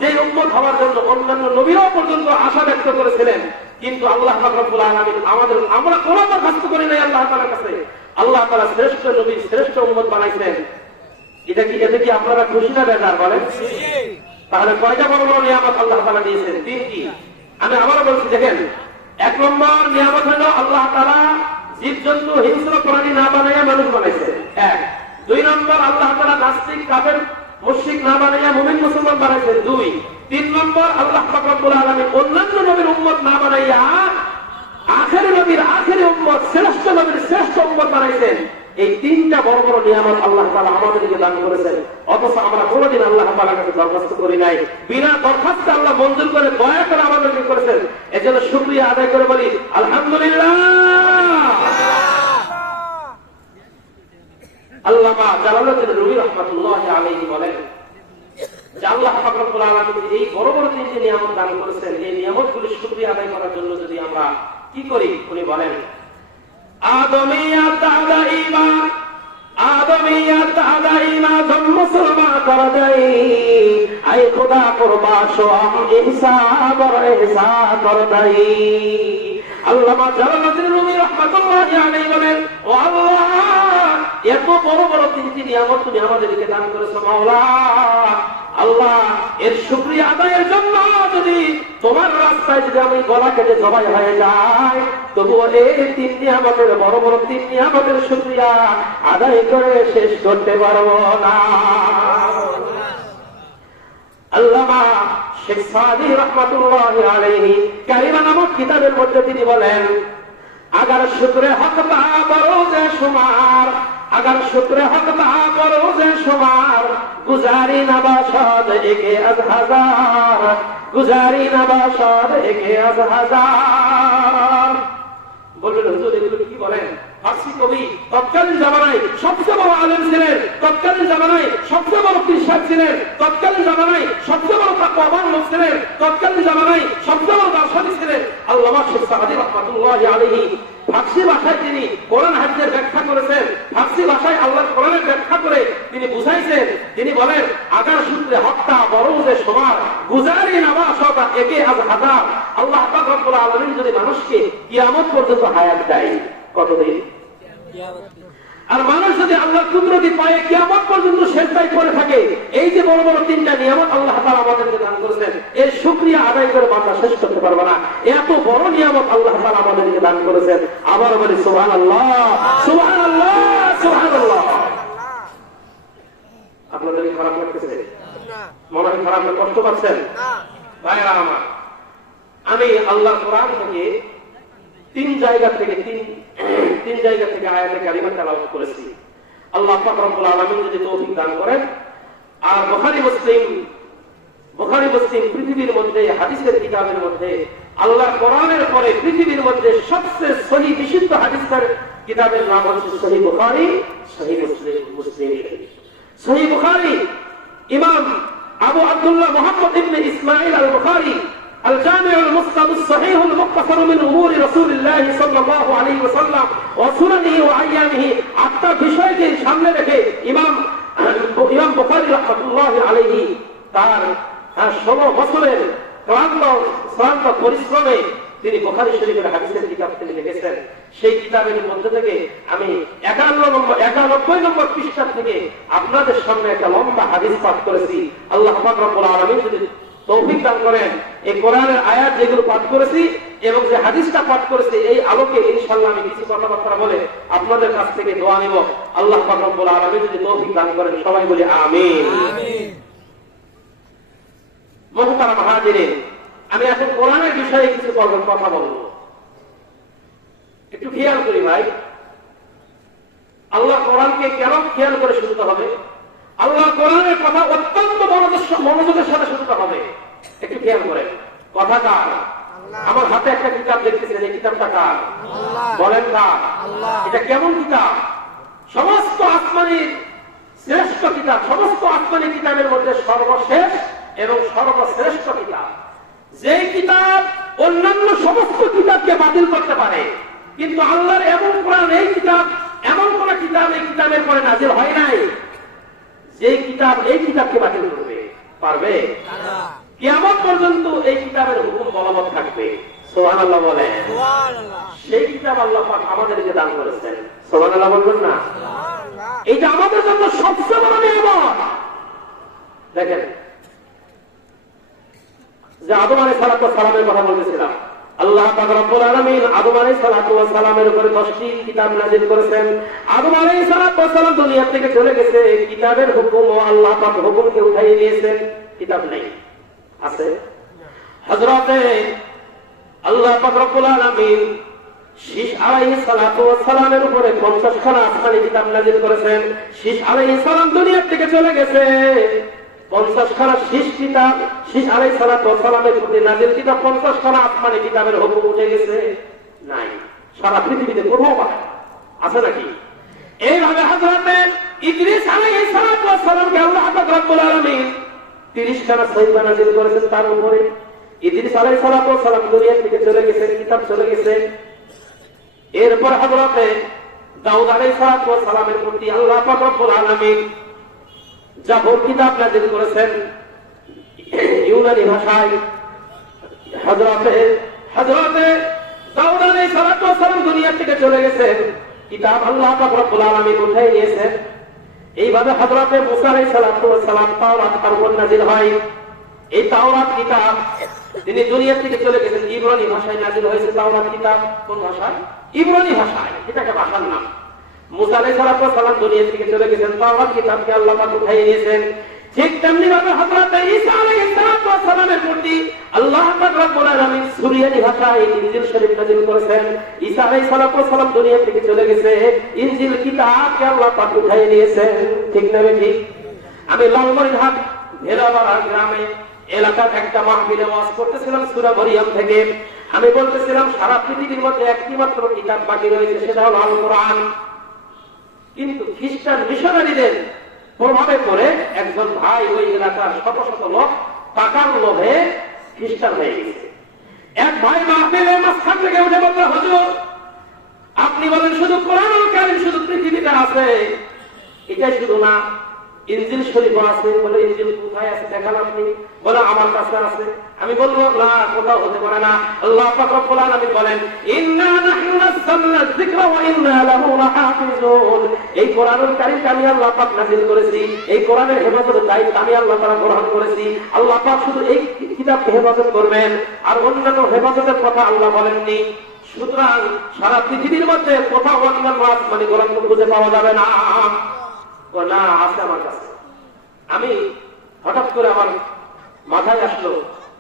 যে উম্মত হওয়ার জন্য অন্যান্য নবীরাও পর্যন্ত আশা ব্যক্ত করেছিলেন কিন্তু আল্লাহ পাক রব্বুল আলামিন আমাদের আমরা কোনো দরখাস্ত করি নাই আল্লাহ তাআলার কাছে আল্লাহ তাআলা শ্রেষ্ঠ নবী শ্রেষ্ঠ উম্মত বানাইছেন এতে কি আপনারা খুশি না বেজার বলেন তাহলে কয়টা বড় বড় নিয়ামত আল্লাহ তাআলা দিয়েছেন তিনটি আমি আবারও বলছি দেখেন 1 নম্বর নিয়ামত হলো আল্লাহ তাআলা জীবজন্তু হিংস্র প্রাণী না বানাইয়া মানুষ বানাইছেন 1 2 নম্বর আল্লাহ তাআলা নাস্তিক কাফের মুশরিক না বানাইয়া মুমিন মুসলমান বানাইছেন 2 3 নম্বর আল্লাহ পাক রব্বুল আলামিন অন্যান্য নবীর উম্মত না বানাইয়া আখেরি নবীর আখেরি উম্মত শ্রেষ্ঠ নবীর শ্রেষ্ঠ উম্মত বানাইছেন এই তিনটা বড় বড় নিয়ামত আল্লাহ তাআলা আমাদেরকে দান করেছেন অথচ আমরা কোনোদিন আল্লাহ তাআলার কাছে দরখাস্ত করি নাই বিনা দরখাস্তে আল্লাহ মঞ্জুর করে দয়া করে আমাদেরকে করেছেন এজন্য শুকরিয়া আদায় করে বলি আলহামদুলিল্লাহ আল্লামা জালালউদ্দিন রুমি রাহমাতুল্লাহি আলাইহি বলেন যে আল্লাহ পাক রব্বুল আলামিন এই বড় বড় তিনটি নিয়ামত দান করেছেন এই নিয়ামতগুলো শুকরিয়া আদায় করার জন্য যদি আমরা কি করি উনি বলেন আদমিয়াত আদাইমা মুসলমান করা যায় আই খোদা করবা সোয়াম ইহসান আর ইহসান কর দেই আল্লামা জালালউদ্দিন রুমি রাহমাতুল্লাহি আলাইহি বলেন ও আল্লাহ এত বড় বড় তিনটি নিয়ামত তুমি আমাদেরকে দান করেছো মাওলা আল্লাহ এর শুকরিয়া আদায়ের জন্য যদি তোমার রাস্তায় যদি আমি গলা কেটে জবাই হয়ে যায় তবুও এই তিন নিয়ামতের বড় বড় তিন নিয়ামতের শুকরিয়া আদায় করে শেষ করতে পারবো না আল্লামা শেখ সাদি রাহমাতুল্লাহি আলাইহি কালিমা নামক কিতাবের মধ্যে তিনি বলেন अगर शुक्र हक बरोज़े शुमार अगर शुक्र हक बरोज़े शुमार गुजारी नबाशाद एक अज हजार गुजारी नबाशाद एक अज हजार বললেন হুজুর এগুলো কি বলেন ফার্সি কবি তৎকালীন জামানায় সবচেয়ে বড় আলেম ছিলেন তৎকালীন জামানায় সবচেয়ে বড় কৃষক ছিলেন তৎকালীন জামানায় সবচেয়ে বড় তাকওয়াবান লোক ছিলেন তৎকালীন জামানায় সবচেয়ে বড় দার্শনিক ছিলেন আল্লামা শেখ সাদি রাহমাতুল্লাহি আলাইহি ফার্সি ভাষায় তিনি কোরআন হাদিসের ব্যাখ্যা করেছেন ফার্সি ভাষায় আল্লাহর কোরআনের ব্যাখ্যা করে তিনি বুঝাইছেন। তিনি বলেন, আগার সূত্রে হত্যা বরৌজে সমার গুজারি নামাশতা একে আজ হাজার। আল্লাহ পাক রব্বুল আলামিন যদি মানুষকে কিয়ামত পর্যন্ত হায়াত দেয়, কতদিন? আর মানুষ যদি আল্লাহর কুদরতি পায়ে কিয়ামত পর্যন্ত সেজদায় পড়ে থাকে, এই যে বড় বড় তিনটা নিয়ামত আল্লাহ তাআলা আমাদেরকে দান করেছেন, এর শুকরিয়া আদায় করে বান্দা শেষ করতে পারবে না। এত বড় নিয়ামত আল্লাহ তাআলা আমাদেরকে দান করেছেন। আবার বলি সুবহানাল্লাহ, সুবহানাল্লাহ, সুবহানাল্লাহ। আপনাদের কি খারাপ লাগতেছে? মনে হয় খারাপ, কষ্ট পাচ্ছেন? ভাইরা আমার, আমি আল্লাহর কোরআন থেকে তিন জায়গা থেকে আয়াতে কারিমা তেলাওয়াত করেছি। আল্লাহ পাক রব্বুল আলামিন যদি তৌফিক দান করেন। আর বুখারী মুসলিম পৃথিবীর মধ্যে হাদিসের কিতাবের মধ্যে আল্লাহর কোরআনের পরে পৃথিবীর মধ্যে সবচেয়ে সহিহ বিশুদ্ধ হাদিসের কিতাবের নাম হচ্ছে সহিহ বুখারী, সহিহ মুসলিম। সহিহ বুখারী ইমাম আবু আব্দুল্লাহ মুহাম্মদ ইবনে ইসমাঈল আল বুখারী الجامع المسند الصحيح المختصر من امور رسول الله صلى الله عليه وسلم وسننه وايامه আটটা বিষয়কে সামনে রেখে ইমাম বুখারী রাহমাতুল্লাহ আলাইহি তার 16 বছরের ক্লান্ত পরিশ্রমে তিনি বুখারী শরীফের হাদিসের কিতাব তিনি লিখেছেন। সেই কিতাবের মধ্যে থেকে আমি 91 নম্বর পৃষ্ঠা থেকে আপনাদের সামনে একটা লম্বা হাদিস পাঠ করেছি। আল্লাহ পাক রব্বুল আলামিন যদি তৌফিক দান করেন, এই কোরআনের আয়াত যেগুলো পাঠ করেছি এবং যে হাদিসটা পাঠ করেছি, এই আলোকে ইনশাআল্লাহ আমি কিছু কথাবার্তা বলে আপনাদের কাছ থেকে দোয়া নিব। আল্লাহ পাক রব্বুল আলামিন যদি তৌফিক দান করেন, সবাই বলি আমিন। মুহতারাম হাজিরিন, আমি এখন কোরআনের বিষয়ে কিছু কথা বলবো। একটু খেয়াল করি ভাই, আল্লাহ কোরআনকে কেন খেয়াল করে শুনতে হবে? আল্লাহ কোরআনের কথা অত্যন্ত মনোযোগের সাথে শুনতে হবে। একটু খেয়াল করেন, কথা কার? আমার হাতে একটা কিতাব দেখতেছেন, এই কিতাবটা কার? বলেন কার? এটা কেমন কিতাব? সমস্ত আসমানের শ্রেষ্ঠ কিতাব, সমস্ত আসমানি কিতাবের মধ্যে সর্বশেষ এবং সর্বশ্রেষ্ঠ কিতাব। যে কিতাব অন্যান্য সমস্ত কিতাবকে বাতিল করতে পারে, কিন্তু আল্লাহর এমন কোরআন, এই কিতাব এমন কোন কিতাব এই কিতাবের পরে নাজিল হয় নাই যে কিতাব এই কিতাবকে বাতিল করবে পারবে? কিয়ামত পর্যন্ত এই কিতাবের হুকুম বলবৎ থাকবে। সুবহানাল্লাহ বলেন। সেই কিতাব আল্লাহ পাক আমাদেরকে দান করেছেন। সুবহানাল্লাহ বলবেন না? এটা আমাদের জন্য সবচেয়ে বড় নিয়ামত। দেখেন, যে আদম আলাইহিস সালামের কথা বলতেছিলাম, আল্লাহ পাক রব্বুল আলামিন আদম আলাইহিস সালামের উপরে 10টি কিতাব নাযিল করেছেন। আদম আলাইহিস সালাম দুনিয়া থেকে চলে গেছে, কিতাবের হুকুম ও আল্লাহ পাক হুকুমকে উঠাই নিয়েছেন। কিতাব নেই, আছে। হযরতে আল্লাহ পাক রব্বুল আলামিন শীশ আলাইহিস সালামের উপরে 50 খানা আসমানি কিতাব নাযিল করেছেন। শীশ আলাইহিস সালাম দুনিয়া থেকে চলে গেছে, 50 খানা শীশ আলাইহিস সালামের প্রতি নাযিল কিতাব 50 খানা আসমানি কিতাবের হুকুম উঠে গেছে। নাই, সারা পৃথিবীতে কোথাও আছে নাকি? এইভাবে হযরতে ইদ্রিস আলাইহিস সালামকে আল্লাহ পাক রব্বুল আলামিন 30 খানা সহিফা নাযিল করেছেন তার উপরে। ইদ্রিস আলাইহিস সালাম দুনিয়া থেকে চলে গেছেন, কিতাব চলে গেছে। এরপর হযরতে দাউদ আলাইহিস সালামের প্রতি আল্লাহ পাক রব্বুল আলামিন জাবুর কিতাব নাযিল করেছেন ইউনানি ভাষায়। হযরতে দাউদ আলাইহিস সালাম দুনিয়া থেকে চলে গেছেন, কিতাব আল্লাহ পাক রব্বুল আলামিন উঠাই নিয়েছেন। এইভাবে হযরতে মুসা আলাইহিস সালাম তাওরাত তার উপর নাযিল হয়। এই তাওরাত কিতাব তিনি দুনিয়া থেকে চলে গেছেন, ইব্রানি ভাষায় নাযিল হয়েছে তাওরাত কিতাব। কোন ভাষায়? ইব্রানি ভাষায়। এটা একটা ভাষার নাম। মুসা আলাইহিস সালাম দুনিয়া থেকে চলে গেছেন, তাওরাত কিতাবকে আল্লাহ পাক উঠাই নিয়েছেন। ঠিক তেমনি ভাবে হযরত ঈসা আলাইহিস সালামের প্রতি আল্লাহ পাক রব্বুল আলামিন সুরিয়ানি ভাষায় ইনজিল শরীফ নাযিল করেছেন। ঈসা আলাইহিস সালাম দুনিয়া থেকে চলে গেছে, ইনজিল কিতাবকে আল্লাহ পাক উঠাই নিয়েছেন। ঠিক না ঠিক? আমি লালমনিরহাট ভেলাবাড়া গ্রামে এলাকার একটা মাহফিলে ওয়াজ করতেছিলাম সূরা মরিয়ম থেকে। আমি বলতেছিলাম সারা পৃথিবীর মধ্যে একটি মাত্র কিতাব বাকি রয়েছে, সেটা হলো আল কোরআন। কিন্তু খ্রিস্টান মিশনারিদের প্রভাবে পড়ে একজন ভাই ওই এলাকার শত শত লোক টাকার লোভে খ্রিস্টান হয়ে গেছে। এক ভাই মাহফিলের মাঝখান থেকে উঠে বলল, হুজুর আপনি বলেন শুধু কোরআনুল কারীম শুধু পৃথিবীতে আছে, এটাই শুধু না, ইনজিল শরীফও আছে। বলে ইনজিল কোথায় আছে দেখান আপনি? বলে আমার কাছে আছে। আমি বলবো না, কোথাও হতে পারে না। আল্লাহ পাক রব্বুল আলামিন বলেন ইন্না নাহনু নাযালনা যিকরা ওয়া ইন্না লাহু লাহাফিজুন। এই কোরআনুল কারীম আমি আল্লাহ পাক নাযিল করেছি, এই কোরআনের হেফাজতের দায়িত্ব আমি আল্লাহ তাআলা গ্রহণ করেছি। আল্লাহ পাক শুধু এই কিতাবকে হেফাজত করবেন, আর অন্যান্য হেফাজতের কথা আল্লাহ বলেননি। সুতরাং সারা পৃথিবীর মধ্যে কোথাও অন্যান্য আসমানি গ্রন্থ খুঁজে পাওয়া যাবে না। না, আছে আমার কাছে। আমি হঠাৎ করে আমার মাথায় আসলো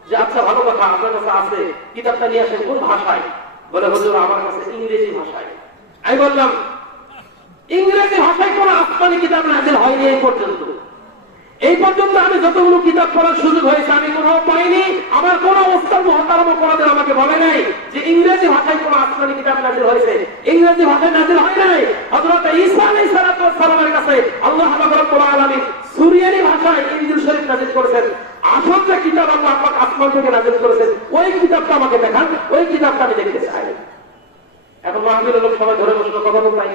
যে আচ্ছা ভালো কথা, আপনার কাছে আছে, কিতাবটা নিয়ে আসেন কোন ভাষায়? বলে হুজুর আমার কাছে ইংরেজি ভাষায়। আমি বললাম ইংরেজি ভাষায় কোন আসমানি কিতাব নাযিল হয়নি এই পর্যন্ত। এই পর্যন্ত আমি যতগুলো কিতাব পড়ার সুযোগ হয়েছে আমি কোথাও পাইনি। আমার কোন ওস্তাদ মুহতারাম কোনদিন আমাকে বলে নাই যে ইংরেজি ভাষায় কোন আসমানি কিতাব নাযিল হয়েছে। ইংরেজি ভাষায় নাযিল হয় নাই। হযরত ঈসা আলাইহিস সালামের কাছে আল্লাহ রাব্বুল আলামিন সুরিয়ানি ভাষায় ইনজিল শরীফ নাযিল করেছেন। আসল যে কিতাব আল্লাহ পাক আসমান থেকে নাযিল করেছেন ওই কিতাবটা আমাকে দেখান, ওই কিতাবটা আমি দেখতে চাই। এখন মাহফিলের লোক সবাই ধরে বসলো, কথা তো পাই।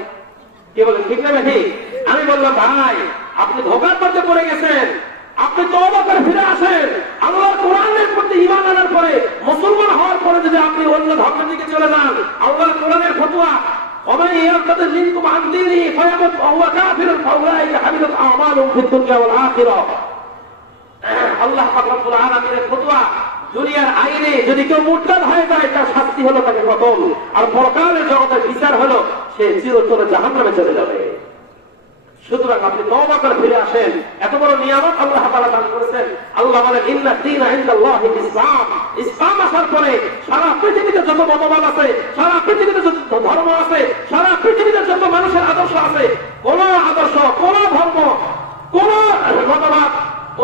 কি বলেন, ঠিক না ঠিক? আমি বললাম ভাই আপনি ধোঁকার মধ্যে পড়ে গেছেন, আপনি তওবা করে ফিরে আসেন। আল্লাহর কোরআনের প্রতি ঈমান আনার পরে, মুসলমান হওয়ার পরে যদি আপনি অন্য ধর্মের দিকে চলে যান, আল্লাহর কোরআনের ফতোয়া ومن يرتد منكم عن دينه فيمت وهو كافر فاولئك حبطت اعمالهم في الدنيا والاخره। আল্লাহ পাক রব্বুল আলামিনের ফতোয়া, দুনিয়ার আইনে যদি কেউ মুরতাদ হয়ে যায় তার শাস্তি হলো তাকে কতল, আর পরকালের জগতের বিচার হলো সে চিরতরে জাহান্নামে চলে যাবে। সুতরাং আপনি তওবা করে ফিরে আসেন। এত বড় নিয়ামত আল্লাহ তাআলা দান করেছেন। আল্লাহ বলেন ইন্না দীনা ইনদাল্লাহিল ইসলাম। ইসলাম আসার পরে সারা পৃথিবীতে যত মতবাদ আছে, সারা পৃথিবীতে যত ধর্ম আছে, সারা পৃথিবীতে যত মানুষের আদর্শ আছে, কোন আদর্শ, কোন ধর্ম, কোন মতবাদ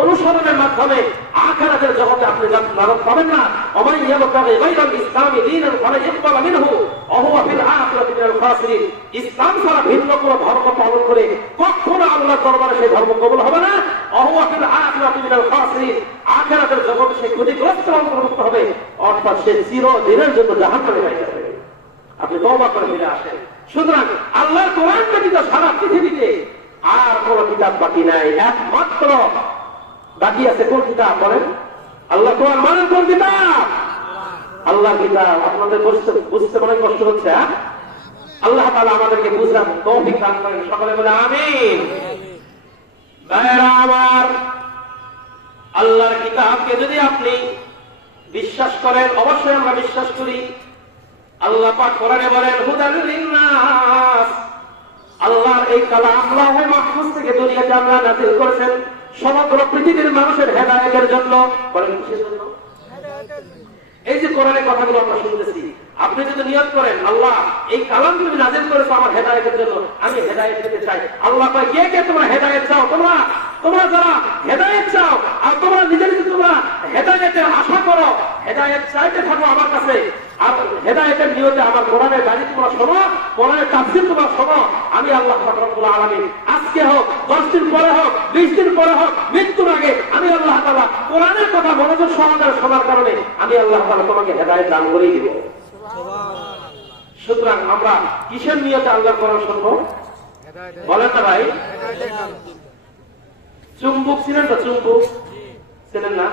অনুসরণের মাধ্যমে আখিরাতের জগতে আপনি নাজাত পাবেন না। ওমান ইয়াবতাগি গায়রাল ইসলামি দীনান ফালা ইকবালা মিনহু ওয়া হুয়া ফিল আখিরাতি মিনাল খাসিরিন। ইসলাম ছাড়া ভিন্ন কোন ধর্ম পালন করে কখনো আল্লাহর দরবারে সেই ধর্ম কবুল হবে না। ওয়া হুয়া ফিল আখিরাতি মিনাল খাসিরিন। আখিরাতের জগতে সে ক্ষতিগ্রস্ত অন্তর্ভুক্ত হবে, অর্থাৎ সে চিরদিনের জন্য জাহান্নামে হয়ে যাবে। আপনি তওবা করে ফিরে আসেন। সুতরাং আল্লাহর কোরআন ব্যতীত সারা পৃথিবীতে আর কোন কিতাব বাকি নাই। একমাত্র বাকি আছে কোন কিতাব বলেন? আল্লাহ কোরআন মানে কোন কিতাব? আল্লাহর কিতাব। আপনাদের বুঝতে মনে কষ্ট হচ্ছে? আল্লাহ তাআলা আমাদেরকে বুঝার তৌফিক দান করেন। সকলে বলে আমিন। ভাইরা আমার, আল্লাহর কিতাবকে যদি আপনি বিশ্বাস করেন, অবশ্যই আমরা বিশ্বাস করি। আল্লাহ পাক কোরআনে বলেন হুদাল লিন্নাস। আল্লাহর এই কালাম লাওহে মাহফুজ থেকে দুনিয়াতে আল্লাহ নাযিল করেছেন সমগ্র পৃথিবীর মানুষের হেদায়েতের জন্য। বলেন কিসের জন্য? এই যে কোরআনের কথাগুলো আমরা শুনতেছি, আপনি যদি নিয়ত করেন আল্লাহ এই কালাম তুমি নাযিল করেছো আমার হেদায়েতের জন্য, আমি হেদায়েত পেতে চাই। আল্লাহ কয় কে কে তোমরা হেদায়েত চাও? তোমরা যারা হেদায়েত চাও আর তোমরা নিজের তোমরা হেদায়েতের আশা করো, হেদায়েত চাইতে থাকো আমার কাছে, আর হেদায়েতের নিয়তে আমার কোরআনের বাণী তোমরা শোনো, কোরআনের তাফসীর তোমরা শোনো। আমি আল্লাহ পাক রব্বুল আলামিন আজকে হোক, 10 দিন পরে হোক, 20 দিন পরে হোক, মৃত্যুর আগে আমি আল্লাহ তাআলা কোরআনের কথা মনোযোগ সহকারে শোনার কারণে আমি আল্লাহ তাআলা তোমাকে হেদায়েত দান করে দিব। সুতরাং আমরা কিসের নিয়তে আল্লাহর কোরআন শুনবো? বলেন না ভাই। চুম্বক ছিলেন তো? চুম্বক ছিলেন না?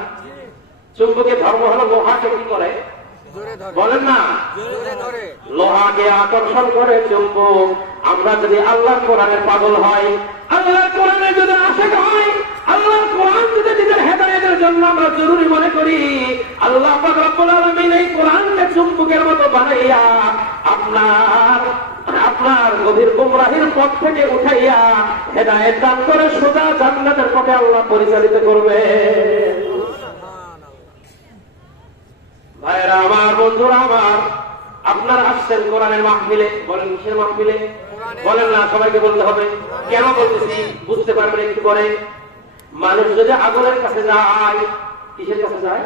চুম্বকের ধর্ম হলো লোহাকে কি করে? বলেন না, লোহাকে আকর্ষণ করে চুম্বক। আমরা যদি আল্লাহর কোরআনের পাগল হয়, আল্লাহর কোরআনের যদি আশিক হয়, আল্লাহর কোরআন যদি নিজের হেদায়েতের জন্য আমরা জরুরি মনে করি, আল্লাহ পাক রব্বুল আলামিন এই কোরআনকে চুম্বকের মতো বানাইয়া আপনার গভীর গুমরাহির পথ থেকে উঠাইয়া হেদায়েত দান করে সোজা জান্নাতের পথে আল্লাহ পরিচালিত করবে। ভাইরা আমার, বন্ধুরা আমার, আপনারা আসছেন কোরআনের মাহফিলে। বলেন কিসের মাহফিলে? বলেন না, সবাইকে বলতে হবে। কেন বলতেছি বুঝতে পারবেন একটু পরে। মানুষ যদি আগুনের কাছে যায়, কিসের কাছে যায়?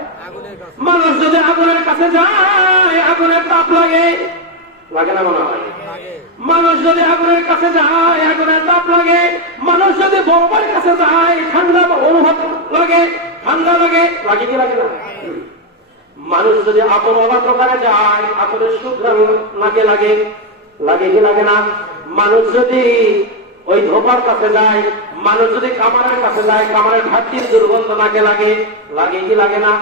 মানুষ যদি আগুনের কাছে যায়, আগুনের তাপ লাগে না মনে হয়? মানুষ যদি আগুনের কাছে যায়, আগুনের তাপ লাগে। মানুষ যদি বোমার কাছে যায়, ঠান্ডা অনুভব লাগে, ঠান্ডা লাগে কি লাগে না? মানুষ যদি আতরওয়ালা দোকানে যায়, আতরের সুঘ্রাণ নাকে লাগে। লাগে কি লাগে না? মানুষ যদি ওই ধোপার কাছে যায়, মানুষ যদি কামারের কাছে যায়, কামারের ঘাটতির দুর্গন্ধ নাকে লাগে, লাগে কি লাগে না?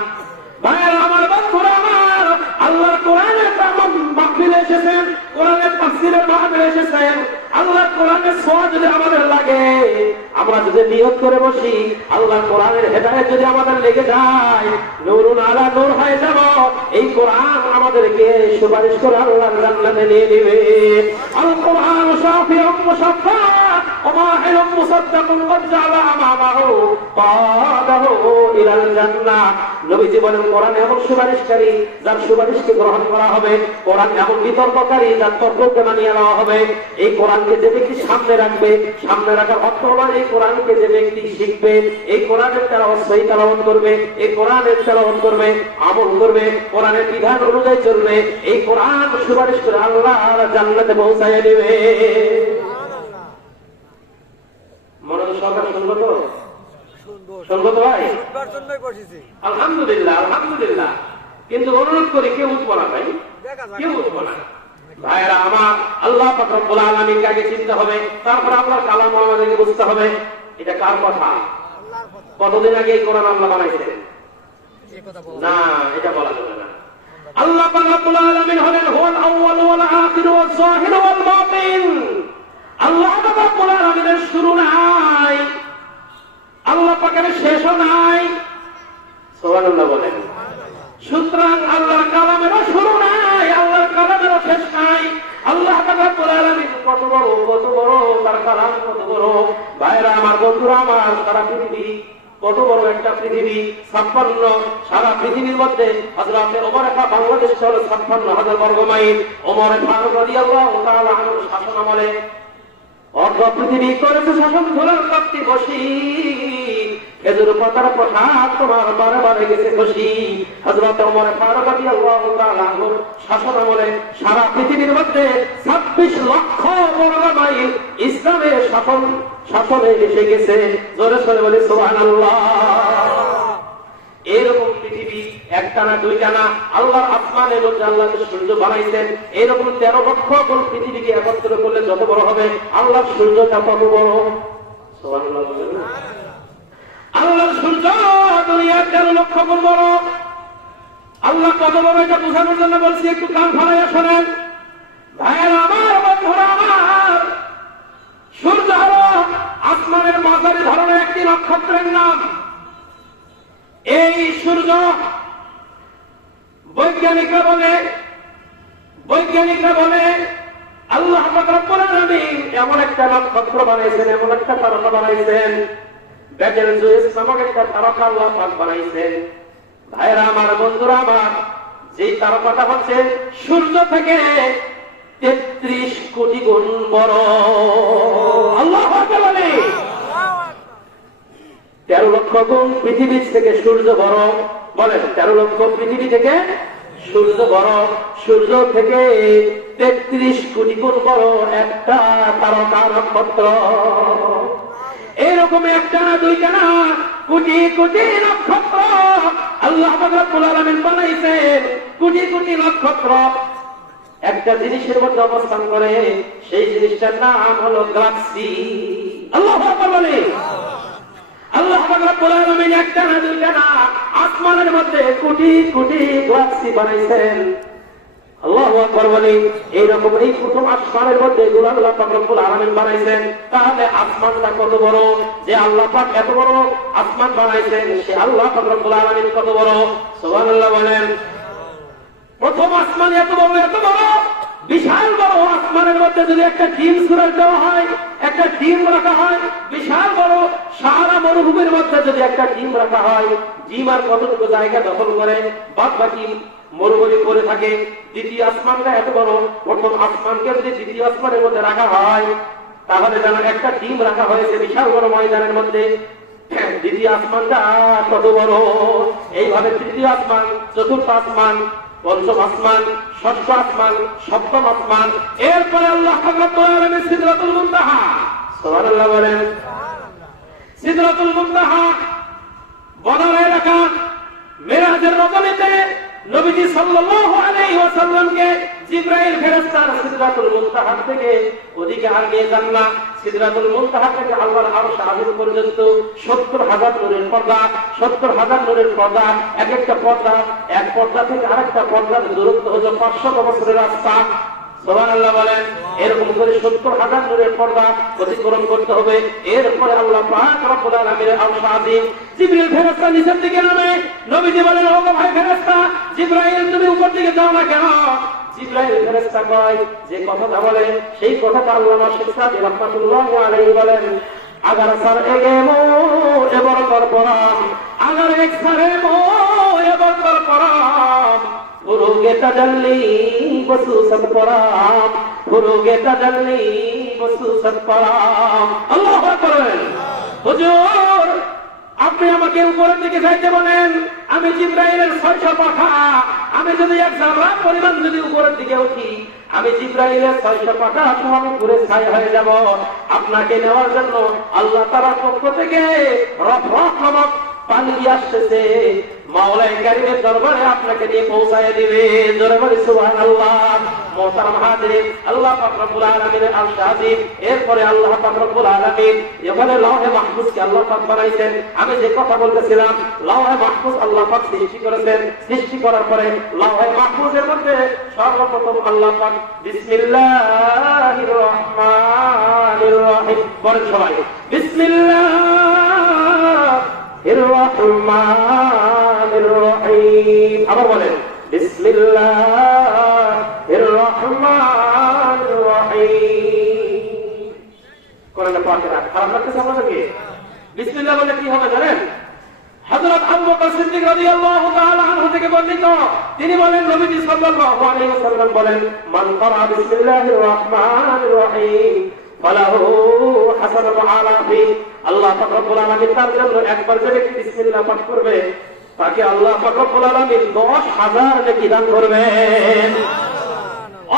ভাইয়ের আমার, বন্ধুরা আমার, আল্লাহর কোরআনের মাহফিলে এসেছেন, কোরআনের তাফসীরের মাহফিলে এসেছেন, আল্লাহর কোরআনের ছোঁয়া যদি আমাদের লাগে, আমরা যদি নিয়ত করে বসি, আল্লাহর কোরআনের হেদায়েত যদি আমাদের লেগে যায়, নূরুন আলা নূর হয়ে যাব। এই কোরআন আমাদেরকে সুপারিশ করে আল্লাহর জান্নাতে নিয়ে নেবে। আল কোরআন শাফিউম মুশাফফা ওয়া মাহিরুম মুসাদ্দাকুন ক্বাদ জাআলা আমামাহু ক্বাদাহু ইলাল জান্নাহ। নবীজি বলেন, কোরআন এমন সুপারিশকারী যার সুপারিশকে গ্রহণ করা হবে, কোরআন এমন বিতর্ককারী যার তর্ককে মানিয়ে নেওয়া হবে। এই কোরআনকে যে ব্যক্তি সামনে রাখবে, সামনে রাখার অর্থ হলো এই কোরআনকে যে ব্যক্তি শিখবে, এই কোরআনের তেলাওয়াত সহি তেলাওয়াত করবে, এই কোরআনের তেলাওয়াত করবে, আমল করবে, কোরআনের বিধান অনুযায়ী চলবে, এই কোরআন সুপারিশ করে আল্লাহর জান্নাতে পৌঁছায় দেবে। মনোযোগ সহকারে শুনবো তো? শুনবো তো ভাই? আলহামদুলিল্লাহ, আলহামদুলিল্লাহ। কিন্তু অনুরোধ করি, কেউ উঠবো না ভাই, কেউ উঠবো না। ভাইয়েরা আমার, আল্লাহ পাক রব্বুল আলামিনকে আগে চিনতে হবে, তারপর আল্লাহর কালাম আমাদেরকে বুঝতে হবে। এটা কার কথা? কতদিন আগে এই কোরআন আল্লাহ বানাইছেন? না, এটা বলা যাবে না। আল্লাহ পাক রব্বুল আলামিন হলেন হুয়াল আউয়াল ওয়াল আখির ওয়াল যাহির ওয়াল বাতিন। আল্লাহ পাক রব্বুল আলামিনের শুরু নাই, আল্লাহ পাকের শেষও নাই। সুবহানাল্লাহ বলেন। সুতরাং আল্লাহর কালামেরও শুরু নাই, আল্লাহর কালামেরও শেষ নাই। আল্লাহ পাক রব্বুল আলামিন কত বড়, কত বড়, তার কালাম কত বড়। ভাইরা আমার, বন্ধুরা আমার, সারা পৃথিবী কত বড় একটা পৃথিবী, 56, সারা পৃথিবীর মধ্যে হযরত ওমর বাংলাদেশ হলো 56,000 বর্গ মাইল। ওমর ফারুক রাদিয়াল্লাহু তাআলা আনহু শাসন আমলে অর্ধ পৃথিবী করেছে শাসন, ধরার কাপ্তি বসি, খেজুর পাতার প্রসাদ তোমার বারে বারে গেছে খুশি। হযরত ওমর ফারুক রাদিয়াল্লাহু তাআলা আনহু শাসন আমলে সারা পৃথিবীর মধ্যে 26 লক্ষ বর্গ মাইল ইসলামের শাসনে এসে গেছে। জোরে সোরে বলি সুবহানাল্লাহ। এরকম পৃথিবী একটা না, দুইটা না, আল্লাহর আসমানের মধ্যে আল্লাহ সূর্য বানাইছেন। এরকম 13 লক্ষ কোন পৃথিবীকে একত্র করলে যত বড় হবে, আল্লাহর সূর্যটা কত বড়। সুবহানাল্লাহ বলেন না? আল্লাহর সূর্য দুনিয়ার 13 লক্ষ গুণ বড়। আল্লাহ কত বড় এটা বোঝানোর জন্য বলছি, একটু কান ফালাইয়া শোনেন। ভাইয়েরা আমার, বন্ধুরা আমার, সূর্য হলো আসমানের মাঝারি ধরনের একটি নক্ষত্রের নাম। এই সূর্য বৈজ্ঞানিকরা বলে আল্লাহ পাক রব্বুল আলামিন এমন একটা নক্ষত্র বানাইছেন, এমন একটা তারকা বানাইছেন, বেটেলজুস নামক একটা তারকা আল্লাহ পাক বানাইছেন। ভাইরা আমার, বন্ধুরা আমার, যেই তারকাটা হচ্ছে সূর্য থেকে 33 কোটি গুণ বড়। আল্লাহু আকবার বলে। 13 লক্ষ গুণ পৃথিবী থেকে সূর্য বড়। বলেন, 13 লক্ষ পৃথিবী থেকে সূর্য বড়। সূর্য থেকে 33 কোটি গুণ বড় একটা তারকা নক্ষত্র। এরকম একটা না, দুইটা না, কোটি কোটি নক্ষত্র আল্লাহ পাক রব্বুল আলামিন বানাইছেন। কোটি কোটি নক্ষত্র একটা জিনিসের মধ্যে অবস্থান করে, সেই জিনিসটার নাম হলো গ্যালাক্সি। আল্লাহু আকবার বলে। আল্লাহ পাক রব্বুল আলামিন একটা না, দুইটা না, আসমানের মধ্যে কোটি কোটি গ্যালাক্সি বানাইছেন। আল্লাহু আকবার বলে। এইরকম এই প্রথম আসমানের মধ্যে এগুলো আল্লাহ পাক রব্বুল আলামিন বানাইছেন। তাহলে আসমানটা কত বড়, যে আল্লাহ পাক এত বড় আসমান বানাইছেন, সে আল্লাহ পাক রব্বুল আলামিন কত বড়। সুবহানাল্লাহ বলেন। প্রথম আসমান এত বড়, এত বড়, বিশাল বড়। আসমানের মধ্যে যদি একটা ডিম ছুড়ে দেওয়া হয়, একটা ডিম রাখা হয়, বিশাল বড়। সারা মরুভূমির মধ্যে যদি একটা ডিম রাখা হয়, ডিম আর কতটুকু জায়গা দখল করে, বাদ বাকি মরুভূমি পড়ে থাকে। দ্বিতীয় আসমানটা এত বড়। প্রথম আসমানকে যদি দ্বিতীয় আসমানের মধ্যে রাখা হয়, তাহলে যেন একটা ডিম রাখা হয়েছে বিশাল বড় ময়দানের মধ্যে। দ্বিতীয় আসমানটা কত বড়। এইভাবে তৃতীয় আসমান, চতুর্থ আসমান, পঞ্চম আসমান, ষষ্ঠ আসমান, সপ্তম আসমান, এরপরে আল্লাহ পাক রব্বুল আলামিন সিদরাতুল মুনতাহা। সুবহানাল্লাহ বলেন। সিদরাতুল মুনতাহা বদর এলাকা মেরাজের রজনীতে নবীজি সাল্লাল্লাহু আলাইহি ওয়াসাল্লামকে জিবরাইল ফেরেশতার সিদরাতুল মুনতাহা থেকে ওদিকে আর নিয়ে যান না। সিদরাতুল মুনতাহা থেকে আল্লাহর আরশ আজিম পর্যন্ত 70,000 নূরের পর্দা, 70,000 নূরের পর্দা। এক একটা পর্দা, এক পর্দা থেকে আরেকটা পর্দার দূরত্ব হলো 500 বছরের রাস্তা। সুবহানাল্লাহ বলেন। এরকম করে 70,000 নূরের পর্দা অতিক্রম করতে হবে। এরপরে আল্লাহ পাক রব্বুল আলামিনের আরশ আজিম। জিবরিল ফেরেশতা নিচের দিকে নামে। নবীজি বলেন, ও ভাই ফেরেশতা, জিবরাইল তুমি উপর দিকে যাও না কেন? জিবরাইল ফেরেশতা কয়, যে কথাটা বলে সেই কথাটা আল্লামা শেখ সাদি রাহমাতুল্লাহি আলাইহি বলেন, अगर सर एगे मो एबर कर पराम, अगर एक सरे मो एबर कर पराम, फुरुगे तजल्ली बसु सत पराम, फुरुगे तजल्ली बसु सत पराम। अल्लाहु আকবার। হুজুর আপনি আমাকে উপরের দিকে যাইতে বলেন, আমি জিবরাইলের 600 পাখা, আমি যদি এক জাররা পরিমাণ যদি উপরের দিকে উঠি, আমি জিবরাইলের 600 পাখা আমি পুরো ছাই হয়ে যাব। আপনাকে নেওয়ার জন্য আল্লাহ তাআলার পক্ষ থেকে রহমত পানি আসতেছে, মাওলাই কারীমের দরবারে আপনাকে নিয়ে পৌঁছায় দিবে। জোরে বলি সুবহানাল্লাহ। মুহতারাম হাজিরিন, আল্লাহ পাক রব্বুল আলামিনের আরশ আজিম। এরপরে আল্লাহ পাক রব্বুল আলামিন এখানে লওহে মাহফুজকে আল্লাহ পাক বানাইছেন। আমি যে কথা বলতেছিলাম, লওহে মাহফুজ আল্লাহ পাক সৃষ্টি করেছেন। সৃষ্টি করার পরে লওহে মাহফুজের মধ্যে সর্বপ্রথম আল্লাহ পাক বিসমিল্লাহির রহমানির রহিম বলেন সবাই, বিসমিল্লাহির রহমানির রহিম। আবার বলেন, বিসমিল্লাহির রহমানির রহিম। কোরআনে পাকের খারাপ লাগতেছে আপনাদেরকে? বিসমিল্লাহ বলে কি হবে জানেন? হযরত আবু বকর সিদ্দিক রাদিয়াল্লাহু তাআলা আনহু থেকে বর্ণিত, তিনি বলেন, নবীজি সাল্লাল্লাহু আলাইহি ওয়াসাল্লাম বলেন, মান ক্বারা বিসমিল্লাহির রহমানির রহিম ফালাহু হাসানাতু আলাফি। আল্লাহ পাক রব্বুল আলামিন তার জন্য একবার যে ব্যক্তি বিসমিল্লাহ পাঠ করবে, তাকে আল্লাহ পাক রব্বুল আলামিন 10,000 নেকি দান করবেন।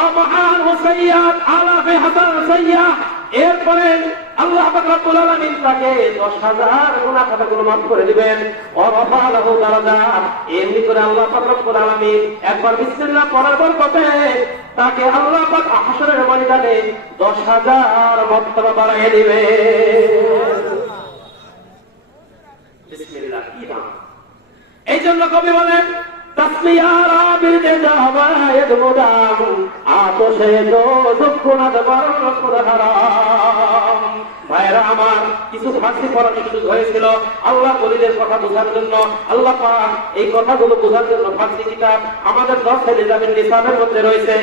অমহান হুসাইয়াত আলাফে হাসান সাইয়্যা। এরপরে আল্লাহ পাক রব্বুল আলামিন তাকে 10,000 গুনাহ খাতাগুলো মাফ করে দিবেন। ওয়ারাফালাহু দারাজাত। এমনি করে আল্লাহ পাক রব্বুল আলামিন একবার বিসমিল্লাহ পড়ার বরকতে তাকে আল্লাহ পাক হাসরের ময়দানে 10,000 মর্তবা বাড়িয়ে দিবেন। বিসমিল্লাহ কি নাম! এই জন্য কবি বলেন, তাসমিয়ার আবিদে জাওয়ায়েদ মুদাম, আতশে দোজখ নাদ বরণ হারাম। ভাইরা আমার, কিছু ফার্সি পড়ার সুযোগ হয়েছিল আল্লাহ ওলিদের কথা বোঝার জন্য। আল্লাহ পাক এই কথাগুলো বোঝার জন্য ফার্সি কিতাব আমাদের 10 এলিজাবেথ নিসাবের মধ্যে রয়েছে।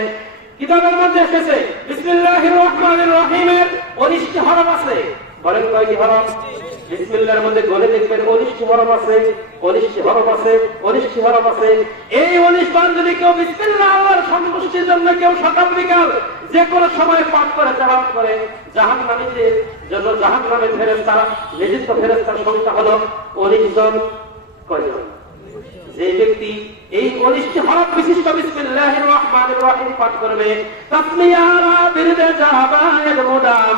কিতাবের মধ্যে এসেছে বিসমিল্লাহির রহমানির রহিমের 19টি হরফ আছে। বলেন কয়টি হরফ? বিসমিল্লাহর মধ্যে গলে দেখবেন 19টি হরফ আছে, 19টি হরফ আছে, 19টি হরফ আছে। এই 19 বার যদি কেউ বিসমিল্লাহ আল্লাহর সন্তুষ্টির জন্য কেউ সকাল বিকাল যে কোনো সময় পাঠ করে তেলাওয়াত করে, জাহান্নামীদের জন্য জাহান্নামের ফেরেশতারা নিযুক্ত ফেরেশতার সংখ্যা হলো 19 জন। কয়জন? যে ব্যক্তি এই 19টি হরফ বিশিষ্ট বিসমিল্লাহির রহমানির রহিম পাঠ করবে, তাসমিয়ারা বিরদে জাওয়ায়েদ মুদাম,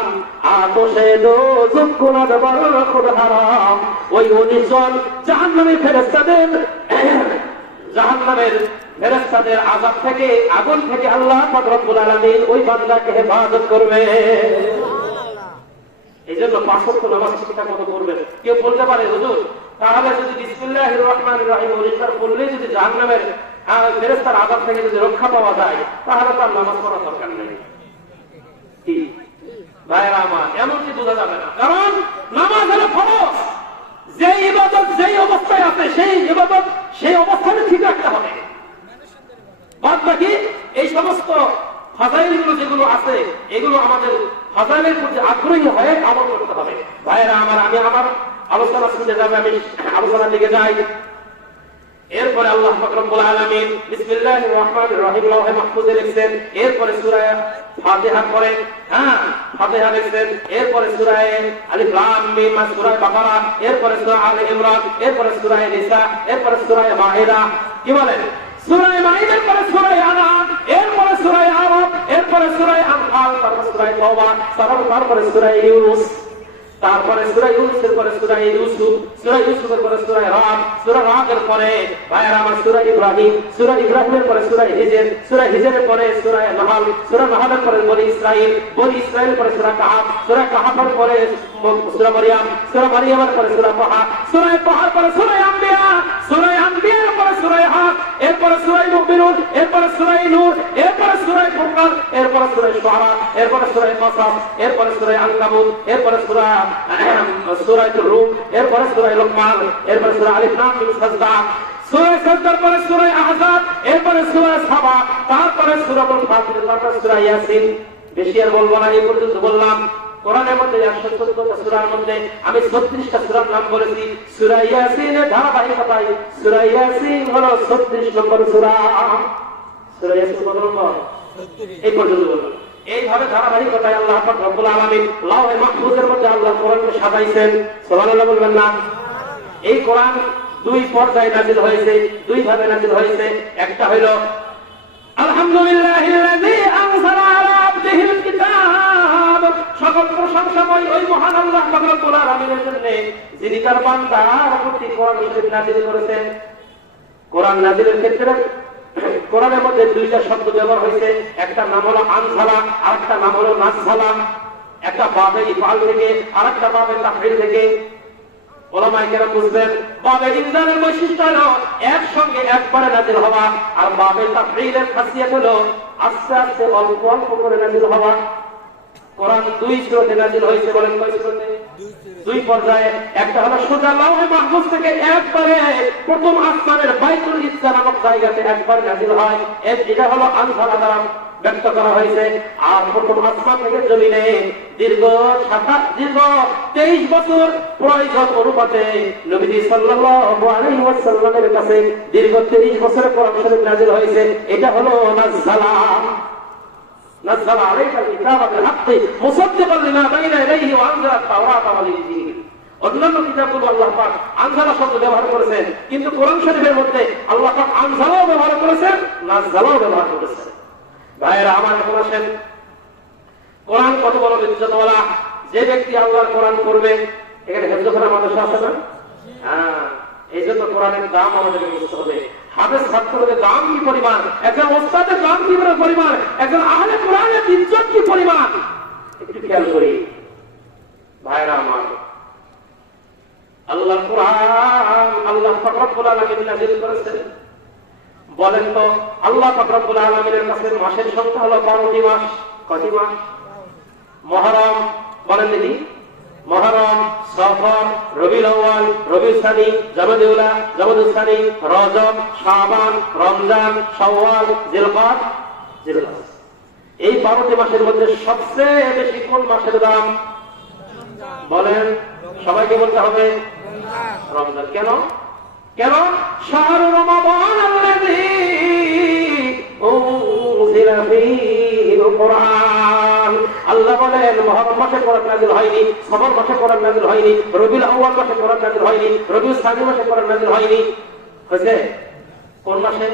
আতশে দোজখ নাদ বরণ হারাম। ওই 19 জন জাহান্নামের ফেরেশতাদের আযাব থেকে, আগুন থেকে আল্লাহ পাক রব্বুল আলামিন ওই বান্দাকে হেফাজত করবে। এই জন্য 5 ওয়াক্ত নামাজ ঠিকঠাক মতো করবেন। কেউ বলতে পারে, হুজুর তাহলে যদি বিসমিল্লাহির রহমানির রহিম 19 বার পড়লে যদি জাহান্নামের ফেরেশতার আযাব থেকে যদি রক্ষা পাওয়া যায়, তাহলে তার নামাজ পড়ার দরকার নেই। কি ভাইরা আমার, এমন কি বোঝা যাবে না? কারণ নামাজ হলো ফরজ। যে ইবাদত যেই অবস্থায় আছে সেই ইবাদত সেই অবস্থানে ঠিক রাখতে হবে। বাদ বাকি এই সমস্ত ফাজাইলগুলো যেগুলো আছে, এগুলো আমাদের ফাজাইলের প্রতি আগ্রহী হয়ে আমল করতে হবে। ভাইরা আমার, আমি আমার আলোচনা শুনতে যাবে, আমি আলোচনার দিকে যাই। এরপরে আল্লাহ পাক রব্বুল আলামিন বিসমিল্লাহির রহমানির রহিম লওহে মাহফুজে লিখছেন। এরপরে সূরা ফাতিহা পড়েন, ফাতিহা লিখছেন। এরপরে সূরা আলিফ লাম মিম, সূরা বাকারা, এরপরে সূরা আলে ইমরান, এরপরে সূরা নিসা, এরপরে সূরা মাইদা। কি বলেন? সূরা মাইদার পরে সূরা আনাম, এরপরে সূরা আরাফ, এরপরে সূরা আনফাল, তারপরে সূরা তাওবা, তারপরে সূরা ইউনূস। তারপরে সূরা ইউনূসের পরে সূরা ইউসুফ, সূরা ইউসুফের পরে সূরা রাদ, সূরা রাদের পরে ভাইয়েরা আমার সূরা ইব্রাহিম, সূরা ইব্রাহিমের পরে সূরা হিজর, সূরা হিজরের পরে সূরা নাহল, সূরা নাহলের পরে বনি ইসরাইল, বনি ইসরাইলের পরে সূরা কাহাফ, সূরা কাহাফের পরে সূরা মারইয়াম, সূরা মারইয়ামের পরে সূরা তাহা, সূরা তাহার পরে সূরা আম্বিয়া, সূরা আম্বিয়ার পরে সূরা হক, এরপরে সূরা মুমিনুন, এরপরে সূরা নূর, এরপরে সূরা ফুরকান, এরপরে সূরা শুআরা, এরপরে সূরা কাসাস, এরপরে সূরা আনকাবুত, এরপরে সূরা রূম, এরপরে সূরা লুকমান, এরপরে সূরা আলিফ লাম মিম সাজদা, সূরা সাজদার পরে সূরা আহজাব, এরপরে সূরা সাবা, তারপরে সূরা ফাতির, তারপরে সূরা ইয়াসিন। বেশি আর বলবো না, এই পর্যন্ত বললাম। কোরআনের মধ্যে 114টা সূরার মধ্যে আমি 36টা সূরার নাম বলেছি। সূরা ইয়াসিনের ধারাবাহিকতায় সূরা ইয়াসিন হলো 36 নম্বর সূরা। সূরা ইয়াসিন কত নম্বর? এই পর্যন্ত বললাম। এইভাবে ধারাবাহিকতায় আল্লাহ পাক রব্বুল আলামিন লাওহে মাহফুজের মধ্যে আল্লাহ কোরআনকে সাজাইছেন। সুবহানাল্লাহ বলবেন না? এই কোরআন দুই পর্যায়ে নাযিল হয়েছে, দুই ভাবে নাযিল হয়েছে। একটা হলো আলহামদুলিল্লাহিল্লাযী আনজালা আলা আবদিহিল কিতাব, সকল প্রশংসাময় ওই মহান আল্লাহ পাক রব্বুল আলামিনের জন্য যিনি তার বান্দার প্রতি কোরআন শরীফ নাযিল করেছেন। কোরআন নাযিলের ক্ষেত্রে কোরআনের মধ্যে দুইটা শব্দ ব্যবহার হয়েছে, একটা নাম হলো আনজালা আর একটা নাম হলো নাযজালা। একটা বাবে ইফআল থেকে আর একটা বাবে তাফঈল থেকে। ওলামায়ে কেরাম বুঝবেন, বাবে ইনজালের বৈশিষ্ট্য হলো একসঙ্গে একবারে নাযিল হওয়া, আর বাবে তাফঈলের খাসিয়াত হলো আস্তে আস্তে অল্প অল্প করে নাযিল হওয়া। কোরআন দুই সূরাতে নাযিল হয়েছে, বলেন কয় সূরাতে? দুই পর্যায়ে। একটা হলো সোজা লাওহে মাহফুজ থেকে একবারে প্রথম আসমানের বাইতুল ইজ্জা নামক জায়গাতে একবার নাযিল হয়, এটা হলো আনজালা দ্বারা ব্যক্ত করা হয়েছে। আর প্রথম আসমান থেকে জমিনে দীর্ঘ 23 বছর প্রয়োজন অনুপাতে নবীজি সাল্লাল্লাহু আলাইহি ওয়াসাল্লামের কাছে দীর্ঘ 23 বছরের কোরআন শরীফ নাযিল হয়েছে। এটা হলো নাযজালা। নাযজালা আলাইকাল কিতাবা বিল হাক্কি মুসাদ্দিকান লিমা বাইনা ইয়াদাইহি ওয়া আনজালা আত-তাওরাতা ওয়াল ইনজিল। অন্যান্য কিতাবগুলো আল্লাহ পাক আনজালা শব্দ ব্যবহার করেছেন, কিন্তু কোরআন শরীফের মধ্যে আল্লাহ পাক আনজালাও ব্যবহার করেছেন, নাযজালাও ব্যবহার করেছেন। ভাইয়েরা আমার, এখন আসেন, কোরআন কত বড় ইজ্জতওয়ালা। যে ব্যক্তি আল্লাহর কোরআন পড়বে, এখানে হেফজখানা মাদ্রাসা আছে না? হ্যাঁ, এই জন্য কোরআনের দাম আমাদেরকে বুঝতে হবে। হাফেজ ছাত্রদের দাম কি পরিমাণ, একজন ওস্তাদের দাম কি পরিমাণ, একজন আহলে কোরআনের ইজ্জত কি পরিমাণ, একটু খেয়াল করি ভাইয়েরা আমার। আল্লাহর কোরআন আল্লাহ পাক রব্বুল আলামিন নাযিল করেছেন। বলেন তো, আল্লাহ পাক রব্বুল আলামিনের কাছে মাসের সংখ্যা হলো 12টি মাস। কয়টি মাস? মুহররম, বলেন দেখি। মুহররম, সফর, রবিউল আউয়াল, রবিউল সানি, জামাদুল আউয়াল, জামাদুল সানি, রজব, শাবান, রমজান, শাওয়াল, জিলকাদ। এই 12টি মাসের মধ্যে সবচেয়ে বেশি কোন মাসের দাম? বলেন, সবাইকে বলতে হবে রমজান। কেন? কেন? শাহরু রমাদান আল্লাযী উনজিলা ফীহিল কুরআন। আল্লাহ বলেন মুহররম মাসে কোরআন নাযিল হয়নি, সফর মাসে কোরআন নাযিল হয়নি, রবিউল আউয়াল মাসে কোরআন নাযিল হয়নি, রবিউল সানি মাসে কোরআন নাযিল হয়নি। হয়েছে কোন মাসে?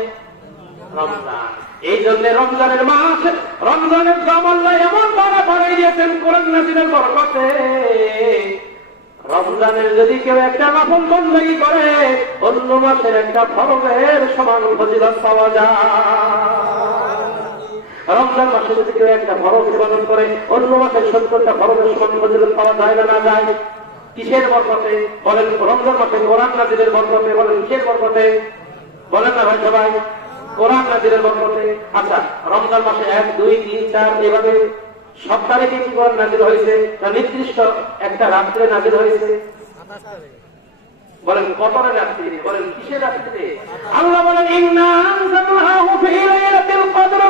রমজান। এই জন্য রমজানের মাস, রমজানের দাম আল্লাহ এমন বাড়াই দিয়েছেন কোরআন নাযিলের বরকতে। রমজানের যদি কেউ একটা নফল বন্দেগী করে, অন্য মাসের একটা ফরজের সমান ফজিলত পাওয়া যায়। রমজান মাসে যদি কেউ একটা ফরজ ইবাদত করে, অন্য মাসের 70টা ফরজের সমান ফজিলত পাওয়া যায় না? না যায়। কিসের বরকতে? বলেন, রমজান মাসে কোরআন নাযিলের বরকতে। বলেন, কিসের বরকতে? বলেন না ভাই সবাই, কোরআন নাযিলের বরকতে। আচ্ছা, রমজান মাসে 1, 2, 3, 4 এভাবে সব তারিখে কি কোরআন নাযিল হয়েছে? না নির্দিষ্ট একটা রাত্রে নাযিল হয়েছে? বলেন, কতটা রাত্রি? বলেন, কিসের রাত্রিতে? আল্লাহ বলেন, ইন্না আনজালনাহু ফি লাইলাতিল কদর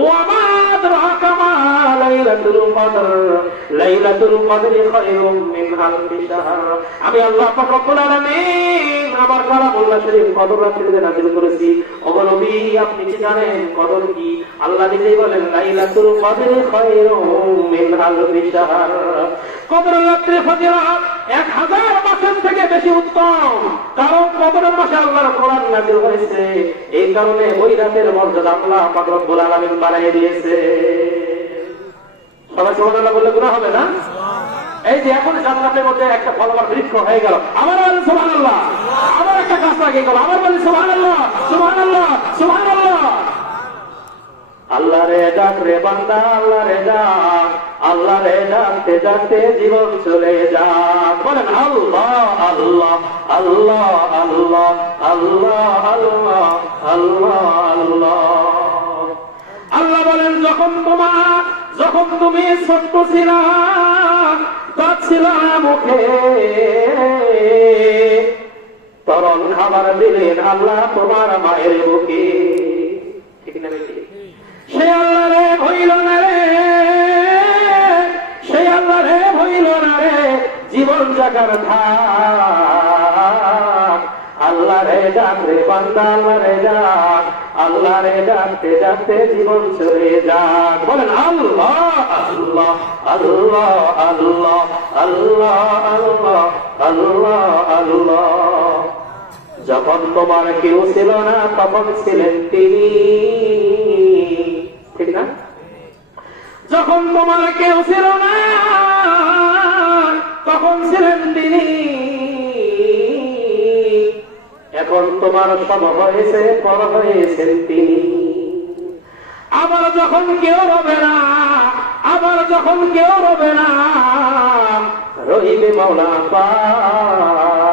ওয়া মা আদরাকা মা লাইলাতুল কদর লাইলাতুল কদরি খায়রুম মিন আলফি শাহর। আমি আল্লাহ পাক রব্বুল আলামিন আমার কালামুল্লাহ শরীফ কদর রাত্রিতে নাযিল করেছি। ওগো নবী, আপনি কি জানেন কদর কি? আল্লাহ নিজেই বলেন, লাইলাতুল কদরি খায়রুম মিন আলফি শাহর। কদর রাত্রির ফজিলত 1000 মাসের থেকে বেশি উত্তম। কারণ কদরের মাসে আল্লাহর কোরআন নাযিল হয়েছে, এই কারণে ওই রাতের মর্যাদা আল্লাহ পাক রব্বুল আলামিন বাড়াই দিয়েছে। সবাই সুবহানাল্লাহ বললে গুনাহ হবে না? এই যে এখন জান্নাতের মধ্যে একটা ফলবার বৃক্ষ হয়ে গেল, আমার বলে সুবহানাল্লাহ, আবার একটা গাছ লাগিয়ে গেল, আমার বলে সুবহানাল্লাহ, সুবহানাল্লাহ, সুবহানাল্লাহ। আল্লাহ রে ডাক রে বান্দা, আল্লাহ রে ডাক, আল্লাহ রে ডাকতে ডাকতে জীবন চলে যাক। বলেন আল্লাহ আল্লাহ আল্লাহ আল্লাহ আল্লাহ আল্লাহ আল্লাহ আল্লাহ। আল্লাহ বলেন যখন তুমি ছোট্ট ছিলা, দাঁত ছিল না মুখে, তরল খাবার দিলেন আল্লাহ তোমার মায়ের বুকে। ঠিক না? সে আল্লাহ রে হইল না রে, সে আল্লাহ রে হইল না রে জীবন জাগার ধার। আল্লাহ রে ডাক রে বান্দা, আল্লাহ রে ডাক, আল্লাহ রে ডাকতে ডাকতে জীবন চলে যাক। বলেন আল্লাহ আল্লাহ আল্লাহ আল্লাহ আল্লাহ আল্লাহ আল্লাহ আল্লাহ। যখন তোমার কেউ ছিল না তখন ছিলেন তিনি। ঠিক না? যখন তোমার কেউ ছিল না তখন ছিলেন তিনি। এখন তোমার সব হয়েছে, পর হয়েছেন তিনি। আবার যখন কেউ রবে না, আবার যখন কেউ রবে না, রহিবে মাওলা পাক।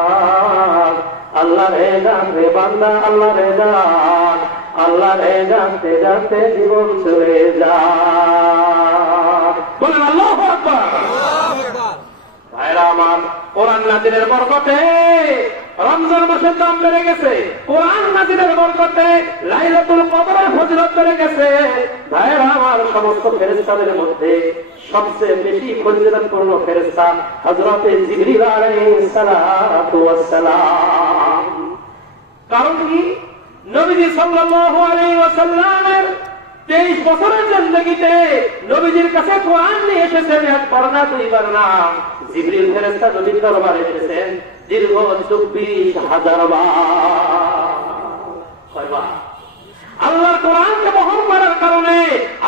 আল্লাহ রে ডাক রে বান্দা, আল্লাহ রে ডাক, আল্লাহ রে ডাকতে ডাকতে জীবন চলে যায়। বলেন আল্লাহু আকবার। ভাইরা আমার, কোরআন নাযিলের বরকতে রমজান মাসের দাম বেড়ে গেছে, কোরআন নাযিলের বরকতে লাইলাতুল কদরের ফজিলত বেড়ে গেছে। ভাইরা আমার, সমস্ত ফেরেশতাদের মধ্যে সবচেয়ে বেশি ফজিলতপূর্ণ ফেরেশতা হযরতে জিবরিল আলাইহিস সালাতু ওয়াস সালাম। কারণ কি? নবীজি সাল্লাল্লাহু আলাইহি ওয়াসাল্লামের 23 বছরের জিন্দেগিতে নবীজির কাছে কোরআন নিয়ে এসেছেন একবার না, দুইবার না। জিবরিল ফেরেশতা নবীর দরবারে এসেছেন দীর্ঘ 24,000 বার। আল্লাহর কোরআনকে বহন করার কারণে,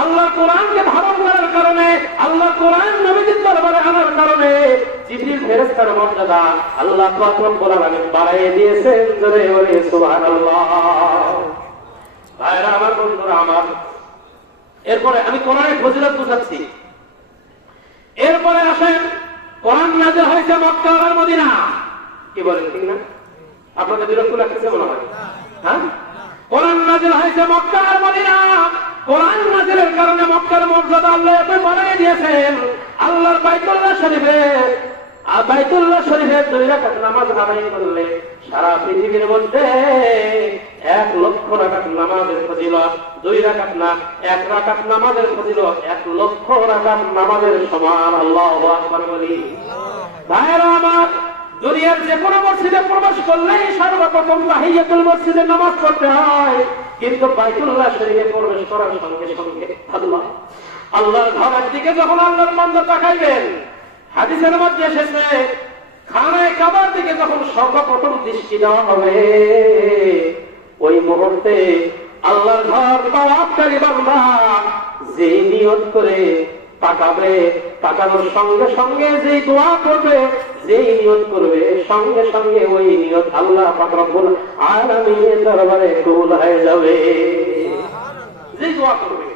আল্লাহর কোরআনকে ধারণ করার কারণে, আল্লাহর কোরআন নবীজির দরবারে আনার কারণে জিবরিল ফেরেশতার মর্যাদা আল্লাহ পাক রব্বুল আলামিন বাড়াইয়ে দিয়েছেন। জোরে বলে সুবহানাল্লাহ। ভাইরা আমার, বন্ধুরা আমার, এরপরে আমি কোরআনের ফজিলত বুঝাচ্ছি। এরপরে আসেন, কোরআন নাযিল হয়েছে মক্কা আর মদিনা। কি বলেন? ঠিক না? আপনাদের বিরক্ত লাগতেছে মনে হয়? হ্যাঁ, কোরআন নাযিল হয়েছে মক্কা আর মদিনা। কোরআন নাযিলের কারণে মক্কার মর্যাদা আল্লাহ এত বাড়িয়ে দিয়েছেন। আল্লাহর বাইতুল্লাহ শরীফে, আর বাইতুল্লাহ শরীফের 2 রাকাত নামাজ আদায় করলে সারা পৃথিবীর মধ্যে 1 লক্ষ রাকাত নামাজের ফজিলত, 2 রাকাত না, 1 রাকাত নামাজের ফজিলত 1 লক্ষ রাকাত নামাজের সমান। আল্লাহু আকবার বলি। ভাইরা আমার, দুনিয়ার যে কোনো মসজিদে প্রবেশ করলেই সর্বপ্রথম তাহিয়াতুল মসজিদে নামাজ পড়তে হয়, কিন্তু বাইতুল্লাহ শরীফে প্রবেশ করার সঙ্গে সঙ্গে আল্লাহর ঘরের দিকে যখন আল্লাহর বান্দা তাকাইবেন, হাদিসের মধ্যে এসেছে খানায়ে কাবার দিকে যখন সর্বপ্রথম দৃষ্টি দেওয়া হবে, ওই মুহূর্তে আল্লাহর ঘর তাওয়াফকারী বান্দা যে নিয়ত করে তাকাবে, তাকানোর সঙ্গে সঙ্গে যেই দোয়া করবে, যেই নিয়ত করবে, সঙ্গে সঙ্গে ওই নিয়ত আল্লাহ পাক রব্বুল আলামিনের দরবারে কবুল হয়ে যাবে। যেই দোয়া করবে।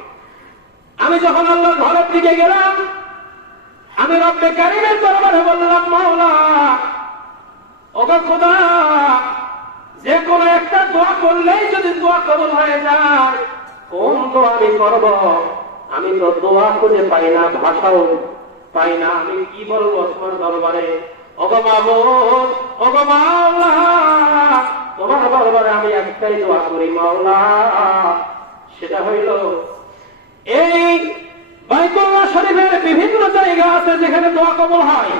আমি যখন আল্লাহর ঘরের দিকে গেলাম, আমি রব্বে কারীমের দরবারে বললাম, মাওলা, ওগো খোদা, যে কোনো একটা দোয়া করলেই যদি দোয়া কবুল হয়ে যায়, কোন দোয়া আমি করব? আমি তো দোয়া খুঁজে পাই না, ভাষাও পাই না, আমি কি বলবো তোমার দরবারে? ওগো মাবুদ, ওগো মাওলা, তোমার দরবারে আমি একটাই দোয়া করি মাওলা, সেটা হইল এই বাইতুল্লাহ শরীফের বিভিন্ন জায়গা আছে যেখানে দোয়া কবুল হয়।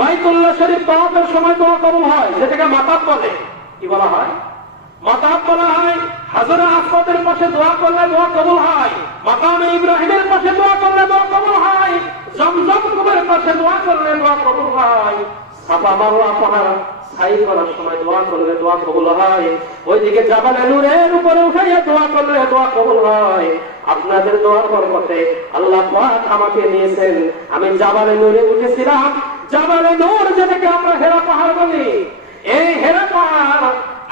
বাইতুল্লাহ শরীফ তাওয়াফের সময় দোয়া কবুল হয়, যেটাকে মাতাব বলে। কি বলা হয়? মাতাব বলা হয়। হাজরে আসওয়াদের পাশে দোয়া করলে দোয়া কবুল হয়, মাকামে ইব্রাহিমের পাশে দোয়া করলে দোয়া কবুল হয়, জমজম কুবের পাশে দোয়া করলে দোয়া কবুল হয়, সাফা মারওয়া পাহাড়, ছাই করার সময় দোয়া করলে দোয়া কবুল হয়, ওইদিকে জাবালে নূরের উপরে উঠাইয়া দোয়া করলে দোয়া কবুল হয়। আপনাদের দোয়ার বরকতে আল্লাহ পাক আমাকে নিয়েছেন, আমি জাবালে নূরে উঠেছিলাম। জাবালে নূর যেটাকে আমরা হেরা পাহাড় বলি, এই হেরা পাহাড়,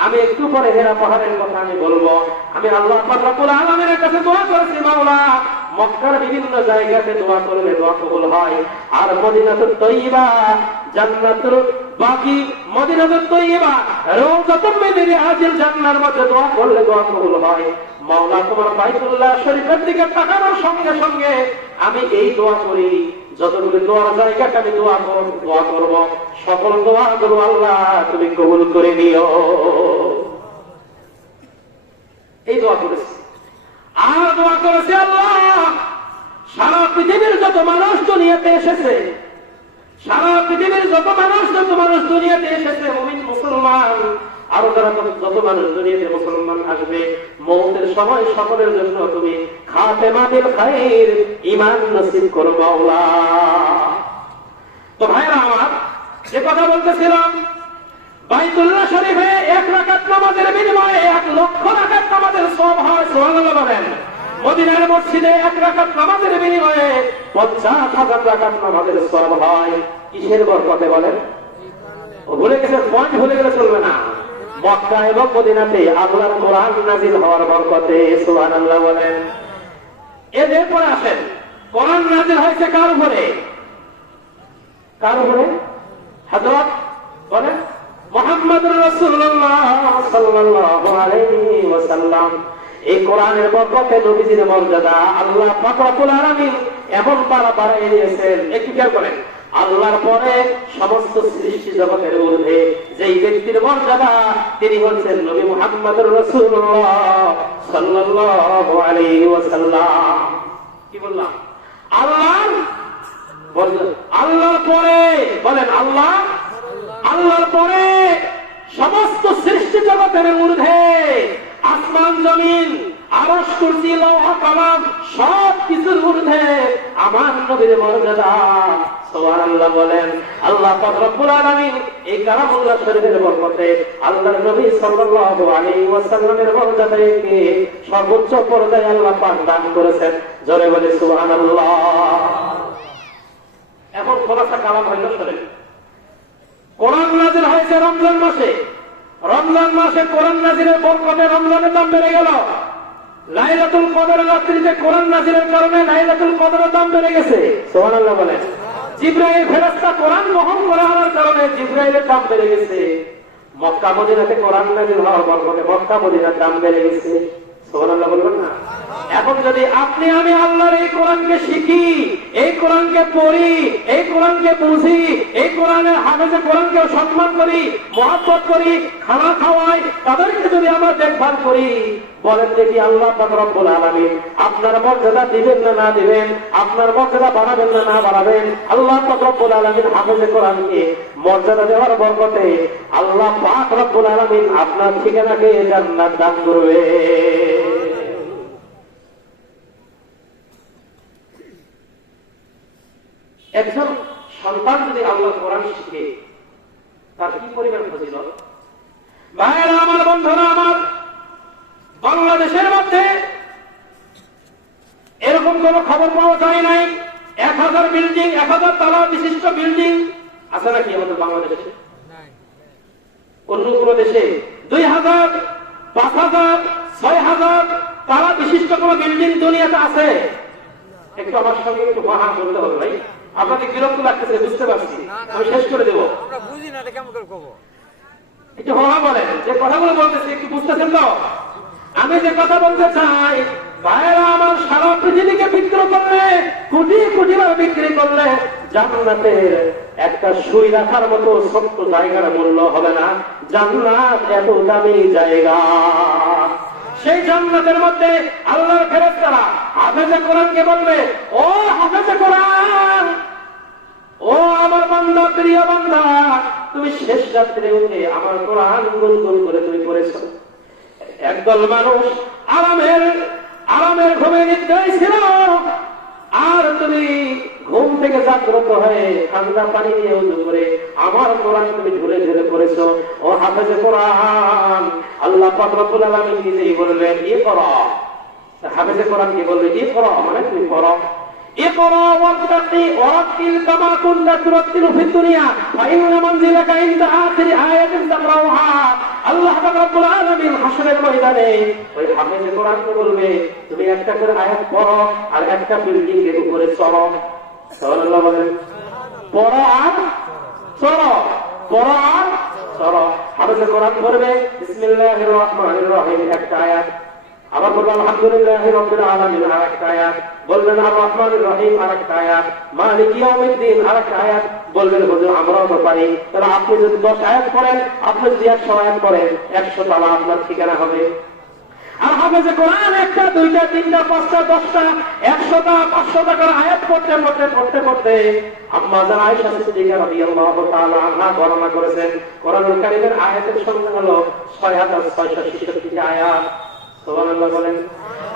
আমি একটু পরে হেরা পাহাড়ের কথা আমি বলবো। আমি আল্লাহ পাক রব্বুল আলামিনের কাছে দোয়া করেছি, মাওলা মক্কার বিভিন্ন জায়গাতে দোয়া করলে দোয়া কবুল হয়, আর মদিনাতুত তয়্যিবা, জান্নাতুল বাকি, মদিনাতুত তয়্যিবা, রওজাতুম মিন রিয়াজিল জান্নার মধ্যে দোয়া করলে দোয়া কবুল হয়। মাওলা তোমার বাইতুল্লাহ শরীফের দিকে তাকানোর সঙ্গে সঙ্গে আমি এই দোয়া করি, যতগুলো দোয়ার জায়গাটা আমি দোয়া করব, সকল দোয়া করবো আল্লাহ তুমি কবুল করে নিও। এই দোয়া করেছি। আর দোয়া করেছে আল্লাহ সারা পৃথিবীর যত মানুষ দুনিয়াতে এসেছে, সারা পৃথিবীর যত মানুষ দুনিয়াতে এসেছে, মুমিন মুসলমান, আরো যারা যত মানুষ দুনিয়াতে মুসলমান আসবে, মৌতের সময় সকলের জন্য তুমি খাতেমা বিল খাইর, ঈমান নসিব করো মাওলা। তো ভাইরা আমার, যে কথা বলতেছিলাম, বাইতুল্লাহ শরীফে 1 রাকাত নামাজের বিনিময়ে 1 লক্ষ রাকাত নামাজের সওয়াব হয়, সুবহানাল্লাহ বলেন। মদিনার মসজিদে 1 রাকাত নামাজের বিনিময়ে 50,000 রাকাত নামাজের সওয়াব হয়। কিসের বরকতে বলেন? ভুলে গেছে, পয়েন্ট ভুলে গেলে চলবে না। মক্কা এবং মদিনাতে আল্লাহর কোরআন নাযিল হওয়ার বরকতে, সুবহানাল্লাহ বলেন। এদের পরে আসেন, কোরআন নাযিল হয়েছে কার উপরে? কার উপরে? হযরত বলেন মুহাম্মদুর রাসূলুল্লাহ সাল্লাল্লাহু আলাইহি ওয়াসাল্লাম। এই কোরআনের বরকতে নবীজির মর্যাদা আল্লাহ পাক রব্বুল আলামিন এমন বাড়াই দিয়েছেন। একটু খেয়াল করেন, আল্লাহর পরে সমস্ত সৃষ্টি জগতের ঊর্ধ্বে যেই ব্যক্তির মর্যাদা, তিনি হচ্ছেন নবী মুহাম্মদুর রাসূলুল্লাহ সাল্লাল্লাহু আলাইহি ওয়াসাল্লাম। কি বললাম? আল্লাহর পরে বলেন, আল্লাহর পরে সমস্ত সৃষ্টি জগতের ঊর্ধ্বে, আসমান জমিন, আরশ, কুরসি, লৌহ কলম, সব কিছুর ঊর্ধ্বে আমার নবীর মর্যাদা, সুবহানাল্লাহ বলেন। আল্লাহ পাক রব্বুল আলামিন এই কালামুল্লাহ শরীফের বরকতে আল্লাহর নবী সাল্লাল্লাহু আলাইহি ওয়াসাল্লামের মর্যাদাকে সর্বোচ্চ পর্যায়ে আল্লাহ পাক দান করেছেন। জোরে বলে সুবহানাল্লাহ। এখন খোলাসা কালাম হইল শরীফ। কোরআন নাযিল হয়েছে রমজান মাসে। রমজান মাসে কোরআন নাযিলের বরকতে রমজানের দাম বেড়ে গেল। লাইলাতুল কদরের রাত্রিতে কোরআন নাযিলের কারণে লাইলাতুল কদরের দাম বেড়ে গেছে, সুবহানাল্লাহ বলেন। জিবরাইল ফেরেশতা কোরআন বহন করে আনার কারণে জিবরাইলের দাম বেড়ে গেছে। মক্কা মদিনাতে কোরআন নাযিল হওয়ার বরকতে মক্কা মদিনার দাম বেড়ে গেছে, সুবহানাল্লাহ বলবেন না? এখন যদি আপনি আমি আল্লাহর এই কোরআনকে শিখি, এই কোরআনকে পড়ি, এই কোরআনকে বুঝি, এই কোরআনের হাফেজে কোরআনকে সম্মান করি, মহব্বত করি, খানা খাওয়াই, তাদেরকে যদি আমরা দেখভাল করি, বলেন দেখি আল্লাহ পাক রব্বুল আলামিন আপনার মর্যাদা দিবেন না না দিবেন? আপনার মর্যাদা বাড়াবেন না না বাড়াবেন? আল্লাহ পাক রব্বুল আলামিন হাফেজে কোরআনকে মর্যাদা দেওয়ার বরকতে আল্লাহ পাক রব্বুল আলামিন আপনার ঠিকানাকে জান্নাত দান করবে। একজন সন্তান যদি আল্লাহর কোরআন শিখে, তার কি পরিমাণ ফজিলত! ভাইয়েরা আমার, বন্ধুরা আমার, বাংলাদেশের মধ্যে এরকম কোন খবর পাওয়া যায় নাই 1000 বিল্ডিং, 1000 তলা বিশিষ্ট বিল্ডিং আছে নাকি আমাদের বাংলাদেশে? অন্য কোন দেশে 2000, 5000, 6000 তালা বিশিষ্ট কোন বিল্ডিং দুনিয়াতে আছে? একটু আমার সঙ্গে একটু মহা বলতে হবে ভাই, আপনাকে বিরক্ত লাগতেছে বুঝতে পারছি, আমি শেষ করে দেবো। একটু মহা বলেন, যে কথাগুলো বলতেছি একটু বুঝতেছেন তো? আমি যে কথা বলতে চাই, ভাইয়েরা আমার, সারা পৃথিবীকে বিক্রি করলে, কোটি কোটি বার বিক্রি করলে জান্নাতের একটা সুই রাখার মতো ছোট্ট জায়গার মূল্য হবে না। জান্নাত এত দামি জায়গা। সেই জান্নাতের মধ্যে আল্লাহর ফেরেশতারা হাফেজে কোরআনকে বলবে, ও হাফেজে কোরআন, ও আমার বান্দা, প্রিয় বান্দা, তুমি শেষ রাত্রে উঠে আমার কোরআন গুনগুন করে তুমি পড়েছো। একদল মানুষ আরামের ঘুমে নিদ্রায় ছিল, আর তুমি ঘুম থেকে জাগ্রত হয়ে ঠান্ডা পানি নিয়ে উজু করে আমার কোরআন তুমি ঝুলে ঝুলে পড়েছো। ও হাফেজে কোরআন, আল্লাহ পাক রব্বুল আলামিন নিজেই বললেন ইকরা। হাফেজে কোরআন কি বললেন? ইকরা মানে তুমি পড়ো। اقرأ وارتقي ورتل كما كنت ترتل في الدنيا فإن منزلك عند آخر آية تقرأها। আল্লাহ পাক রব্বুল আলামিন হাসরের ময়দানে ওই হাফেজে কোরআনকে বলবে তুমি একটা করে আয়াত পড়ো আর একটা বিল্ডিং এর উপরে চড়ো। সুবহানাল্লাহ বলেন। পড়ো আর চড়ো, পড়ো আর চড়ো। হাফেজে কোরআন পড়বে বিসমিল্লাহির রহমানির রহিম একটা আয়াত, আবার বলবেন আলহামদুলিল্লাহি রাব্বিল আলামিন আরেকটা আয়াত, বলবেন আর রহমানির রহিম আরেকটা আয়াত, মালিক ইয়াউমিদ্দিন আরেকটা আয়াত। বলবেন হুজুর আমরাও তো পারি। তাহলে আপনি যদি 10 আয়াত পড়েন, আপনি যদি 100 আয়াত পড়েন, 100 তালা আপনার ঠিকানা হবে। আর হাফেজে কোরআন একটা, দুইটা, তিনটা, পাঁচটা, 10টা, 100টা, 500টা করে আয়াত পড়তে পড়তে পড়তে পড়তে আম্মা জান আয়েশা সিদ্দিকা রাদিয়াল্লাহু তাআলা আনহা বর্ণনা করেছেন কোরআনুল কারীমের আয়াতের সংখ্যা হলো 6666 আয়াত। সুবহানাল্লাহ বলেন।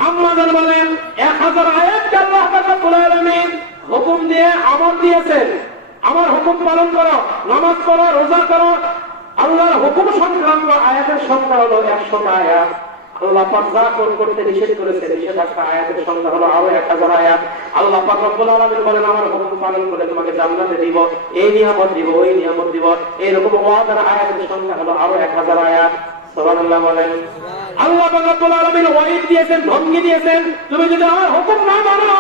আম্মা জান বলেন 1000 আয়াতকে আল্লাহ পাক রব্বুল আলামিন হুকুম দিয়ে আমর দিয়েছেন, আমার হুকুম পালন করো, নামাজ পড়ো, রোজা করো। আল্লাহর হুকুম সংক্রান্ত আয়াতের সংখ্যা হলো 100টা আয়াত। আল্লাহ পাক যা করতে নিষেধ করেছেন, নিষেধাজ্ঞা আয়াতের সংখ্যা হলো আরো 1000 আয়াত। আল্লাহ পাক রব্বুল আলামিন বলেন আমার হুকুম পালন করলে তোমাকে জান্নাতে দিব, এই নিয়ামত দিব, ওই নিয়ামত দিব। এরকম ওয়াদার আয়াতের সংখ্যা হলো আরো 1000 আয়াত। সুবহানাল্লাহ বলেন। আল্লাহ পাক রব্বুল আলামিন ওয়াইদ দিয়েছেন, ধমকি দিয়েছেন, তুমি যদি আমার হুকুম না মানো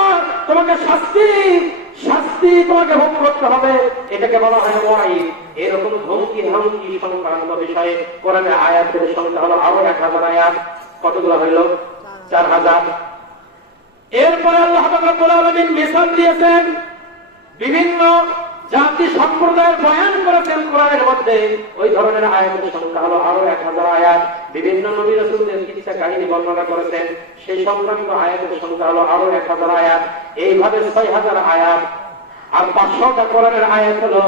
তোমাকে শাস্তি তোমাকে ভোগ করতে হবে। এটাকে বলা হয় ওয়াইদ। এরকম ধমকি সংক্রান্ত বিষয়ে কোরআনের আয়াতের সংখ্যা হলো আরো 1000 আয়াত। কতগুলো হইল? 4000। এরপরে আল্লাহ পাক রব্বুল আলামিন মিসাল দিয়েছেন, বিভিন্ন জাতি সম্প্রদায়ের বয়ান করেছেন কোরআনের মধ্যে। ওই ধরনের আয়াতের সংখ্যা হলো আরো 1000 আয়াত। বিভিন্ন নবী রাসূলদের কিচ্ছা কাহিনী বর্ণনা করেছেন, সেই সংক্রান্ত আয়াতের সংখ্যা হলো আরো 1000 আয়াত। এইভাবে 6000 আয়াত। আর 500টা কোরআনের আয়াত হলো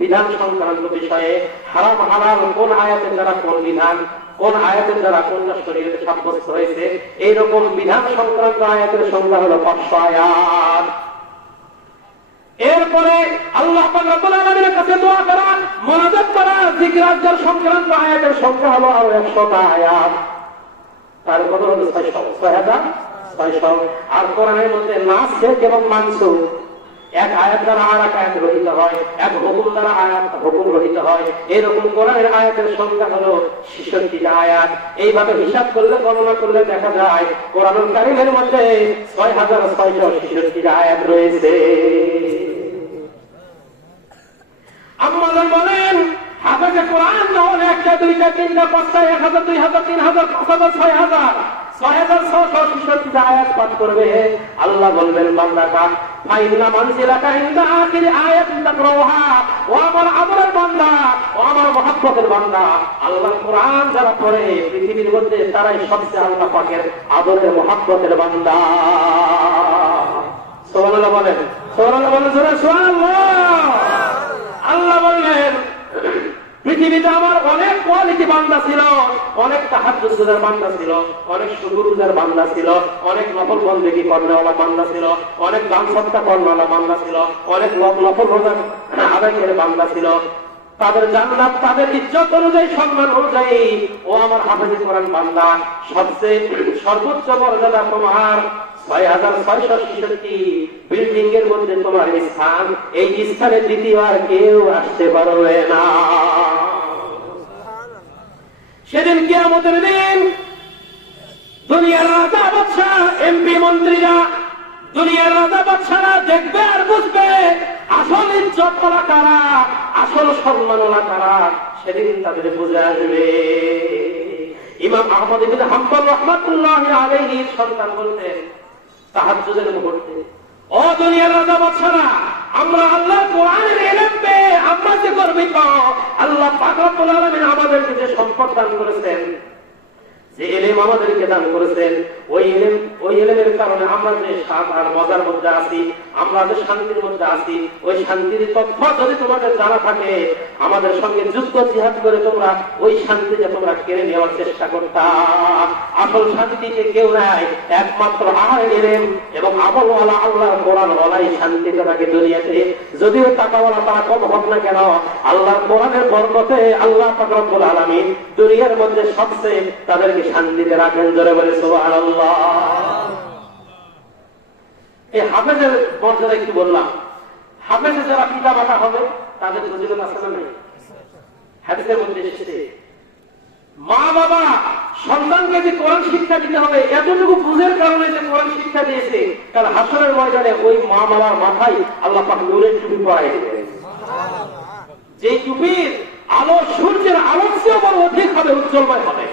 বিধান সংক্রান্ত বিষয়ে, হারাম হালাল কোন আয়াতের দ্বারা কোন বিধান, কোন আয়াতের দ্বারা কোনটা শরীয়তে সাব্যস্ত হয়েছে, এইরকম বিধান সংক্রান্ত আয়াতের সংখ্যা হলো 500 আয়াত। এরপরে আল্লাহ পাক রব্বুল আলামিনের কাছে দোয়া করা, মুনাজাত করা, জিকির আজকার সংক্রান্ত আয়াতের সংখ্যা হলো আরো 100টা আয়াত। তার কত হলো? 6600। আর কোরআনের মধ্যে নাসখ এবং মানসুখ, এক আয়াত দ্বারা আর এক আয়াত রহিত হয়, এক হুকুম দ্বারা আয়াত হুকুম রহিত হয়। এরকম কোরআনের আয়াতের সংখ্যা হলো 66টা আয়াত। এইভাবে হিসাব করলে, গণনা করলে দেখা যায় কোরআনুল কারীমের মধ্যে 6666টা আয়াত রয়েছে। আম্মা জান বলেন হাফেজে কোরআন না হলে 1টা, 2টা, 3টা, 5টা, 1000, 2000, 3000, 5000, 6000, 6666টা আয়াত পাঠ করবে। আল্লাহ বলবেন বান্দাটা ফাইনা মানজিলাকা ইনদা আখির আয়াত তাকরাউহা। ও আমার আদরের বান্দা, ও আমার মহব্বতের বান্দা, আল্লাহর কোরআন যারা পড়ে পৃথিবীর মধ্যে তারাই সবচেয়ে আল্লাহ পাকের আদরের মহব্বতের বান্দা। সুবহানাল্লাহ বলেন। সুবহানাল্লাহ বলেন। সুবহানাল্লাহ। আল্লাহ বললেন পৃথিবীতে আমার অনেক কোয়ালিটি বান্দা ছিল, অনেক তাহাজ্জুদের বান্দা ছিল, অনেক শুকরগুজার বান্দা ছিল, অনেক নফল বন্দেগী কর্মওয়ালা বান্দা ছিল, অনেক দান সৎকা কর্মওয়ালা বান্দা ছিল, অনেক নফল রোজা আদায়ের বান্দা ছিল। তাদের জান্নাত, তাদের ইজ্জত অনুযায়ী, সম্মান অনুযায়ী ও আমার হাফেজে কোরআন বান্দা সবচেয়ে সর্বোচ্চ মর্যাদা তোমার 6666 বিল্ডিং এর মধ্যে তোমার স্থান। এই স্থানে দ্বিতীয় আর কেউ আসতে পারবে না। সেদিন কিয়ামতের দিন দুনিয়ার রাজা বাদশাহ, এমপি, মন্ত্রীরা, দুনিয়ার রাজা বাদশারা দেখবে আর বুঝবে আসল ইজ্জত করা কারা, আসল সম্মাননা কারা। সেদিন তাদের বুঝে আসবে। ইমাম আহমদ ইবনে হাম্বল রাহমাতুল্লাহি আলাইহির সন্তান বলতেন তাহাজ্জুদের মুহূর্তে, ও দুনিয়ার রাজা বাদশারা, আমরা আল্লাহর কোরআনের ইলম পেয়ে আমরা যে গর্বিত, আল্লাহ পাক রব্বুল আলামিন আমাদেরকে যে সম্পদ দান করেছেন, যে এলেম আমাদেরকে দান করেছেন, ওই এলেমের কারণে আমরা যে স্বাদ আর মজার মধ্যে আছি, আমরা যে শান্তির মধ্যে আছি, ওই শান্তির তথ্য যদি তোমাদের জানা থাকে, আমাদের সঙ্গে যুদ্ধ জিহাদ করে তোমরা ওই শান্তিকে তোমরা কেড়ে নেওয়ার চেষ্টা করতা। আসল শান্তিকে কেউ নাই, একমাত্র আহলে ইলম এবং আমলওয়ালা আল্লাহর কোরআনওয়ালাই শান্তিতে থাকে দুনিয়াতে। যদিও টাকাওয়ালা তারা কম হোক না কেন, আল্লাহর কোরআনের বরকতে আল্লাহ পাক রব্বুল আলামিন দুনিয়ার মধ্যে সবচেয়ে তাদেরকে শান্তিতে রাখেন। জোরে বলে সুবহানাল্লাহ। এই হাফেজের মর্যাদা একটু বললাম। হাফেজে যারা পিতা মাতা হবে তাদের ফজিলত আছে না নাই? হাদিসের মধ্যে এসেছে মা বাবা সন্তানকে যে কোরআন শিক্ষা দিতে হবে, এতটুকু বুঝের কারণে যে কোরআন শিক্ষা দিয়েছে, কাল হাসরের ময়দানে ওই মা বাবার মাথায় আল্লাহ পাক নূরের টুপি পরাই দেবে, যে টুপির আলো সূর্যের আলোর চেয়েও বড় অধিক হবে, উজ্জ্বলময় হবে।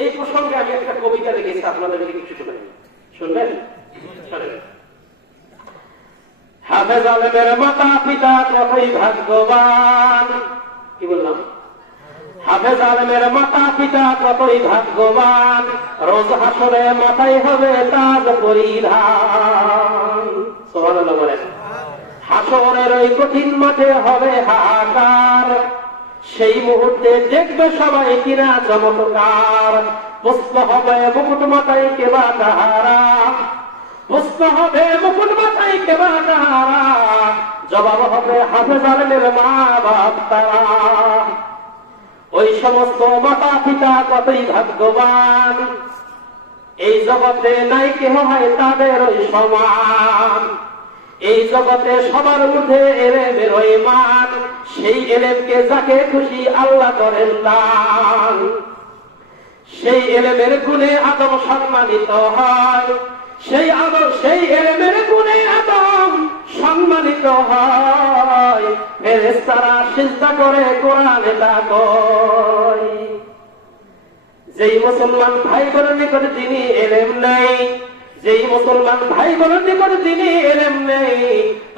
এই প্রসঙ্গে আমি একটা কবিতা লিখেছি, আপনাদেরকে কিছু শুনবেন? হাফেজ আলেমের মাতা পিতা কতই ভাগ্যবান। কি বললাম? হাফেজ আলেমের মাতা পিতা কতই ভাগ্যবান, রোজ হাসরে মাথায় হবে তাজ পরিধান। সুবহানাল্লাহ বলেন। হাসরের ওই কঠিন মাঠে হবে হাহাকার, সেই মুহূর্তে দেখবে সবাই কিনা চমৎকার। প্রশ্ন হবে মুকুট মাথায় কেবা কাহারা, প্রশ্ন হবে মুকুট মাথায় কেবা কাহারা, জবাব হবে হাফেজ আলেমের মা বাপ তারা। ওই সমস্ত মাতা পিতা কতই ভাগ্যবান, এই জগতে নাই কেহ হয় তাদের ওই সমান। এই জগতে সবার মধ্যে এলেমের ওই মান, সেই এলেমকে যাকে খুশি আল্লাহ করেন দান। সেই এলেমের গুণে আদম সম্মানিত হয়, সেই এলেমের গুণে আদম সম্মানিত হয়। ফেরেশতারা সিজদা করে কোরআনে তা কয়। যেই মুসলমান ভাই বোনের নিকট যিনি এলেম নেই, যেই মুসলমান ভাই বোনের নিকট যিনি এলেম নেই,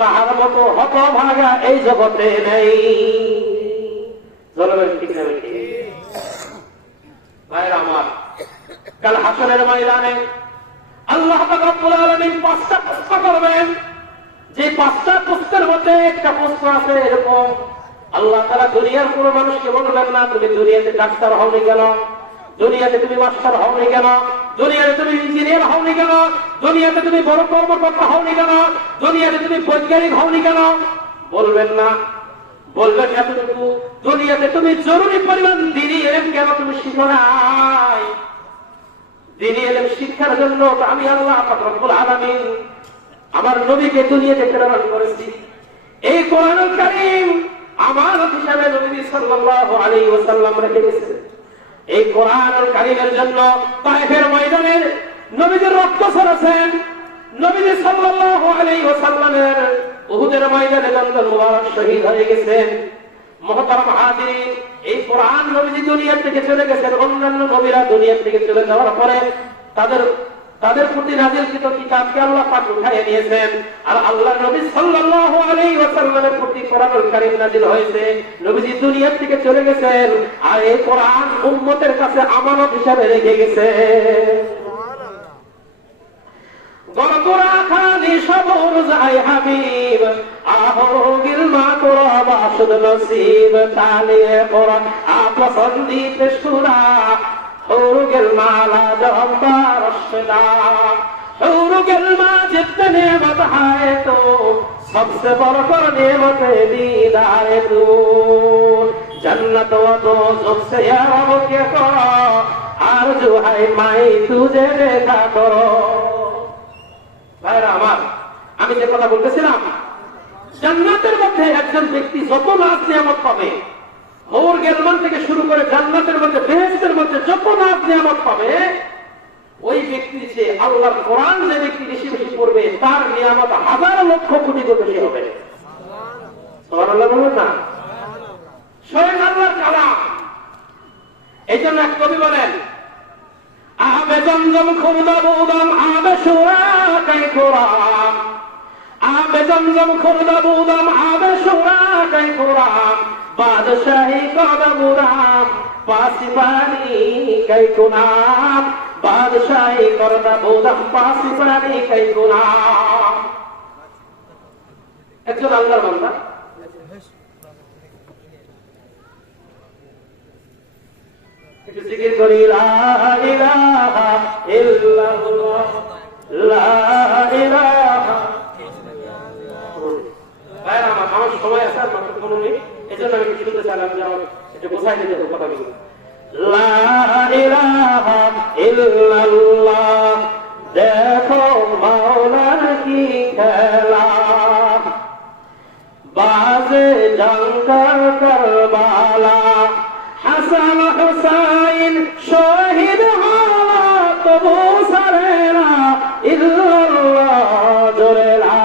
তাহার মতো হতভাগা এই জগতে নেই। জলবের ঠিক না বেশি ভাইরা আমার, কাল হাসরের ময়দানে আল্লাহ পাক রব্বুল আলামিন 5টা প্রশ্ন করবেন। যে 5টা প্রশ্নের মধ্যে একটা প্রশ্ন আছে এরকম, আল্লাহ তাআলা দুনিয়ার কোন মানুষকে বলবেন না তুমি দুনিয়াতে ডাক্তার হওনি কেন, দুনিয়াতে তুমি মাস্টার হওনি কেন, দুনিয়াতে তুমি ইঞ্জিনিয়ার হওনি কেন, দুনিয়াতে তুমি বড় কর্মকর্তা হওনি কেন, দুনিয়াতে তুমি বৈজ্ঞানিক হওনি কেন, বলবেন না। বলবেন এতটুকু, দুনিয়াতে তুমি জরুরি পরিমাণ দ্বীনি ইলম কেন তুমি শিখো নাই? দ্বীনি ইলম শিক্ষার জন্য আমি আল্লাহ পাক রব্বুল আলামিন আমার নবীকে দুনিয়াতে প্রেরণ করেছি। এই কোরআনুল কারীম আমানত হিসেবে নবী সাল্লাল্লাহু আলাইহি ওয়াসাল্লাম রেখে গেছেন। এই কোরআনুল কারীমের জন্য তায়েফের ময়দানে নবীদের রক্ত ঝরেছেন। নবী সাল্লাল্লাহু আলাইহি ওয়াসাল্লামের উহুদের ময়দানে দন্দন মুবারক শহীদ হয়ে গেছেন। মুহতারাম হাজিরিন, এই কোরআন নবী দুনিয়া থেকে চলে গেছেন, অন্যান্য নবীরা দুনিয়া থেকে চলে যাওয়ার পরে তাদের প্রতি নাযিলকৃত কিতাবকে আল্লাহ পাক উঠায় নিয়েছেন। আর আল্লাহর নবী সাল্লাল্লাহু আলাইহি ওয়াসাল্লামের প্রতি কোরআনুল কারীম নাযিল হয়েছে। নবীজি দুনিয়া থেকে চলে গেছেন, আর এই কোরআন উম্মতের কাছে আমানত হিসেবে রেখে গেছেন। গরগরা খালি সবর যায় হাবিব, আহো গিলমা তোরা বাসুদ নসিব, তালিয়ে কোরআন আপসন্দিত সুরা, حور المالا جہمبار الشدا، حور الما جتنے نعمت ہے تو سب سے بڑھ کر نعمت دیدار تو، جنت و دوزخ سے یا رب کے کرو، آرزو ہے میں تجھے دیکھا کرو। ভাইরা আমার, আমি যে কথা বলতেছিলাম, জান্নাতের মধ্যে একজন ব্যক্তি যত নাজ নিয়ামত পাবে, হৌর গেলমান থেকে শুরু করে জান্নাতের মধ্যে বেহেশতের মধ্যে যত নাজ নিয়ামত পাবে, ওই ব্যক্তি যে আল্লাহর কোরআন যে ব্যক্তি বেশি বেশি পড়বে তার নিয়ামত 1000 লক্ষ কোটি গুণ বেশি হবে। সুবহানাল্লাহ বলুন না, স্বয়ং আল্লাহর কালাম। এই জন্য এক কবি বলেন, আবে জমজম খুরদা বুদম আবে সুরা কাই কোরআন, আবে জমজম খুরদা বুদম আবে সুরা কাই কোরআন, बादशाही करदाम पासी पानी कई गुनाम बादशाही करदाम पासी पानी कई गुनाम একজন আল্লাহর বান্দা একটু জিকির করি লা ইলাহা ইল্লাল্লাহ লা ইলাহা ভাইরা আমার সময় আছে মাত্র 15 মিনিট এজন্য আমি কিছু বলতে চাইলাম যে আমার একটু বোঝাই দিতে হবে কথাগুলো লা ইলাহা ইল্লাল্লাহ দেখো মাওলার কি খেলা बाज़े जंगर करबाला हसन हुसैन शहीद हाला तबू सरेरा इल्लल्लाह जोरे ला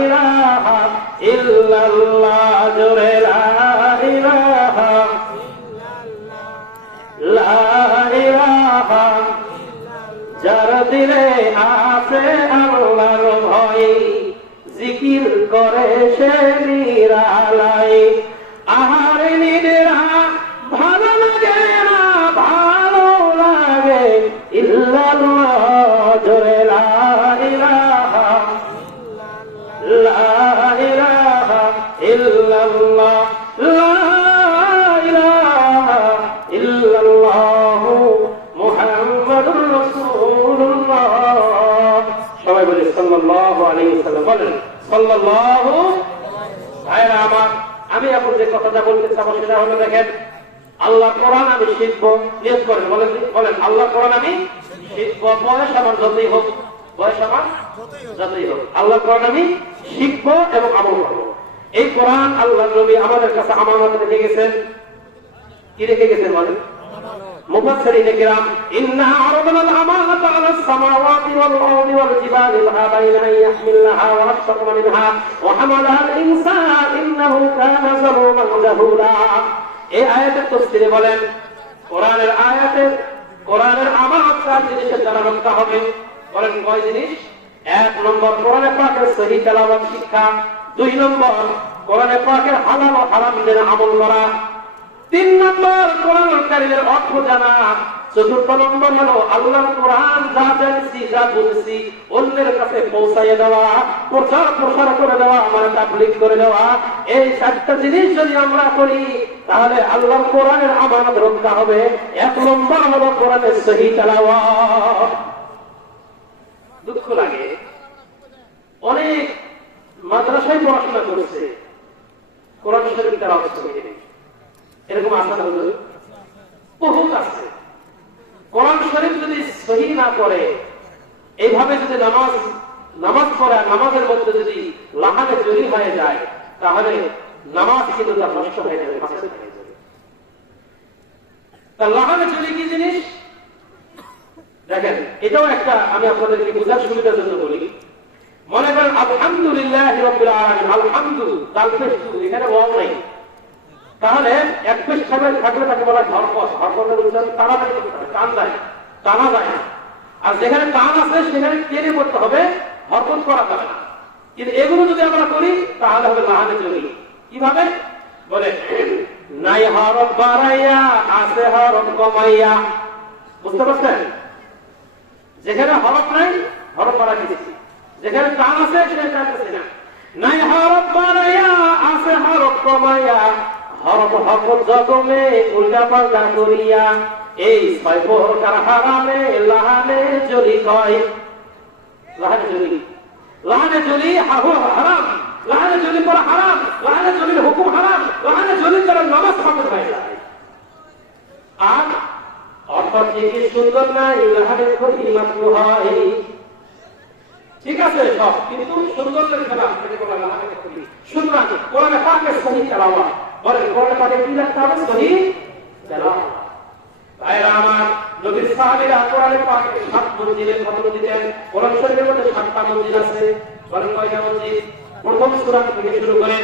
इलाहा इल्लल्लाह जोरे ला इलाहा ला इलाहा जार दिले आसे अल्लाहर भय জিকির করে সে নিরালাই আহারে নিরা ভালো লাগে না ভালো লাগে ইল্লাল্লাহ জোরে লা ইলাহা ইল্লাল্লাহ লা ইলাহা ইল্লাল্লাহ মুহাম্মাদুর রাসূলুল্লাহ সবাই বলে সাল্লাল্লাহু আলাইহি ওয়াসাল্লাম বলেন সাল্লাল্লাহু ভাইরা আমার আমি এখন যে কথাটা বলতে চাই সেটা হলো দেখেন আল্লাহ কোরআন আমি শিখবো নিয়ত করেন বলেন আল্লাহ কোরআন আমি শিখবো বয়স আমার যতই হোক আল্লাহ কোরআন আমি শিখবো এবং আমল করবো এই কোরআন আল্লাহ নবী আমাদের কাছে আমানত রেখে গেছেন কি রেখে গেছেন বলেন মুফাসসিরিন কিরাম ইন্না আরাদনা আল-আমানাতা আলাস সামাওয়াতি ওয়াল আরদি ওয়াল জিবালি ফাআবাইনা আন ইয়াহমিলনাহা ওয়া আশফাকনা মিনহা ওয়া হামালাহা আল-ইনসান ইন্নাহু কানা যালুমান জাহুলা এই আয়াতের তাফসীরে বলেন কোরআনের আমানত চার জিনিসের দ্বারা রক্ষা হবে বলেন কয় জিনিস এক নম্বর কোরআনে পাকের সহিহ তেলাওয়াত শিক্ষা দুই নম্বর কোরআনে পাকের হালাল ও হারামের আমল করা তিন নম্বর কোরআনুল কারীমের অর্থ জানা চতুর্থ নম্বর হলো আল্লাহর কোরআন যা জানছি যা বুঝছি অন্যের কাছে পৌঁছায় দেওয়া প্রচার করে দেওয়া মানে তাবলীগ করে দেওয়া এই চারটা জিনিস যদি আমরা করি তাহলে আল্লাহর কোরআনের আমানত রক্ষা হবে এক নম্বর হলো কোরআনের সহিহ তেলাওয়াত দুঃখ লাগে অনেক মাদ্রাসায় পড়াশোনা করেছে কোরআন শরীফ তেলাওয়াত করে এরকম আশা হলো বহুত আছে কোরআন শরীফ যদি সহি না করে এইভাবে যদি নামাজ পড়া নামাজের মধ্যে যদি লাহানে জড়ি হয়ে যায় তাহলে নামাজ কিন্তু তার নষ্ট হয়ে যাবে তার লাহানে জড়ি কি জিনিস দেখেন এটাও একটা আমি আপনাদেরকে বোঝার সুবিধার জন্য বলি মনে করেন আলহামদুলিল্লাহি রাব্বিল আলামিন আলহামদুলিল্লাহ এখানে ওয়াও নাই তাহলে এক পেশ খাবার থাকলে তাকে বলা হরকতের উচ্চারণ তাড়াতাড়ি করতে হবে টানা যায় না আর যেখানে টান আছে সেখানে টেনে করতে হবে হরকত করা যাবে না কিন্তু এগুলো যদি আমরা করি তাহলে হবে লাহানে জড়ি কিভাবে বলে নাই হরফ বাড়াইয়া আছে হরফ কমাইয়া বুঝতে পারছেন যেখানে হরফ নাই হরফ বাড়া দিয়েছি যেখানে টান আছে সেখানে টানতেছি না নাই হরফ বাড়াইয়া আছে হরফ কমাইয়া হরফ হরফ জগমে উল্টা পাল্টা করিয়া এই ছয় প্রকার হারামে লাহানে জড়ি কয় লাহানে জড়ি হারাম লাহানে জড়ি পড়া হারাম লাহানে জড়ির হুকুম হারাম লাহানে জড়ি দ্বারা নামাজ খবর হয়ে যায় আর অর্থাৎ কি সুন্দর নাই লাহানে ক্ষতি মাত্র হয় ঠিক আছে সব কিন্তু সুন্দর খেলা সুন্দর আছে কোরআনে পাকের সহিহ তেলাওয়াত বলেন কোরআনে পাকে কি রাখতে হবে সহিহ তেলাওয়াত ভাইরা আমার নবীর সাহাবীরা কোরআনে পাকে 7 মঞ্জিলের ফতোয়া দিতেন কোরআন শরীফের মধ্যে 7টা মঞ্জিল আছে বলেন কয়টা মঞ্জিল প্রথম সূরা থেকে শুরু করেন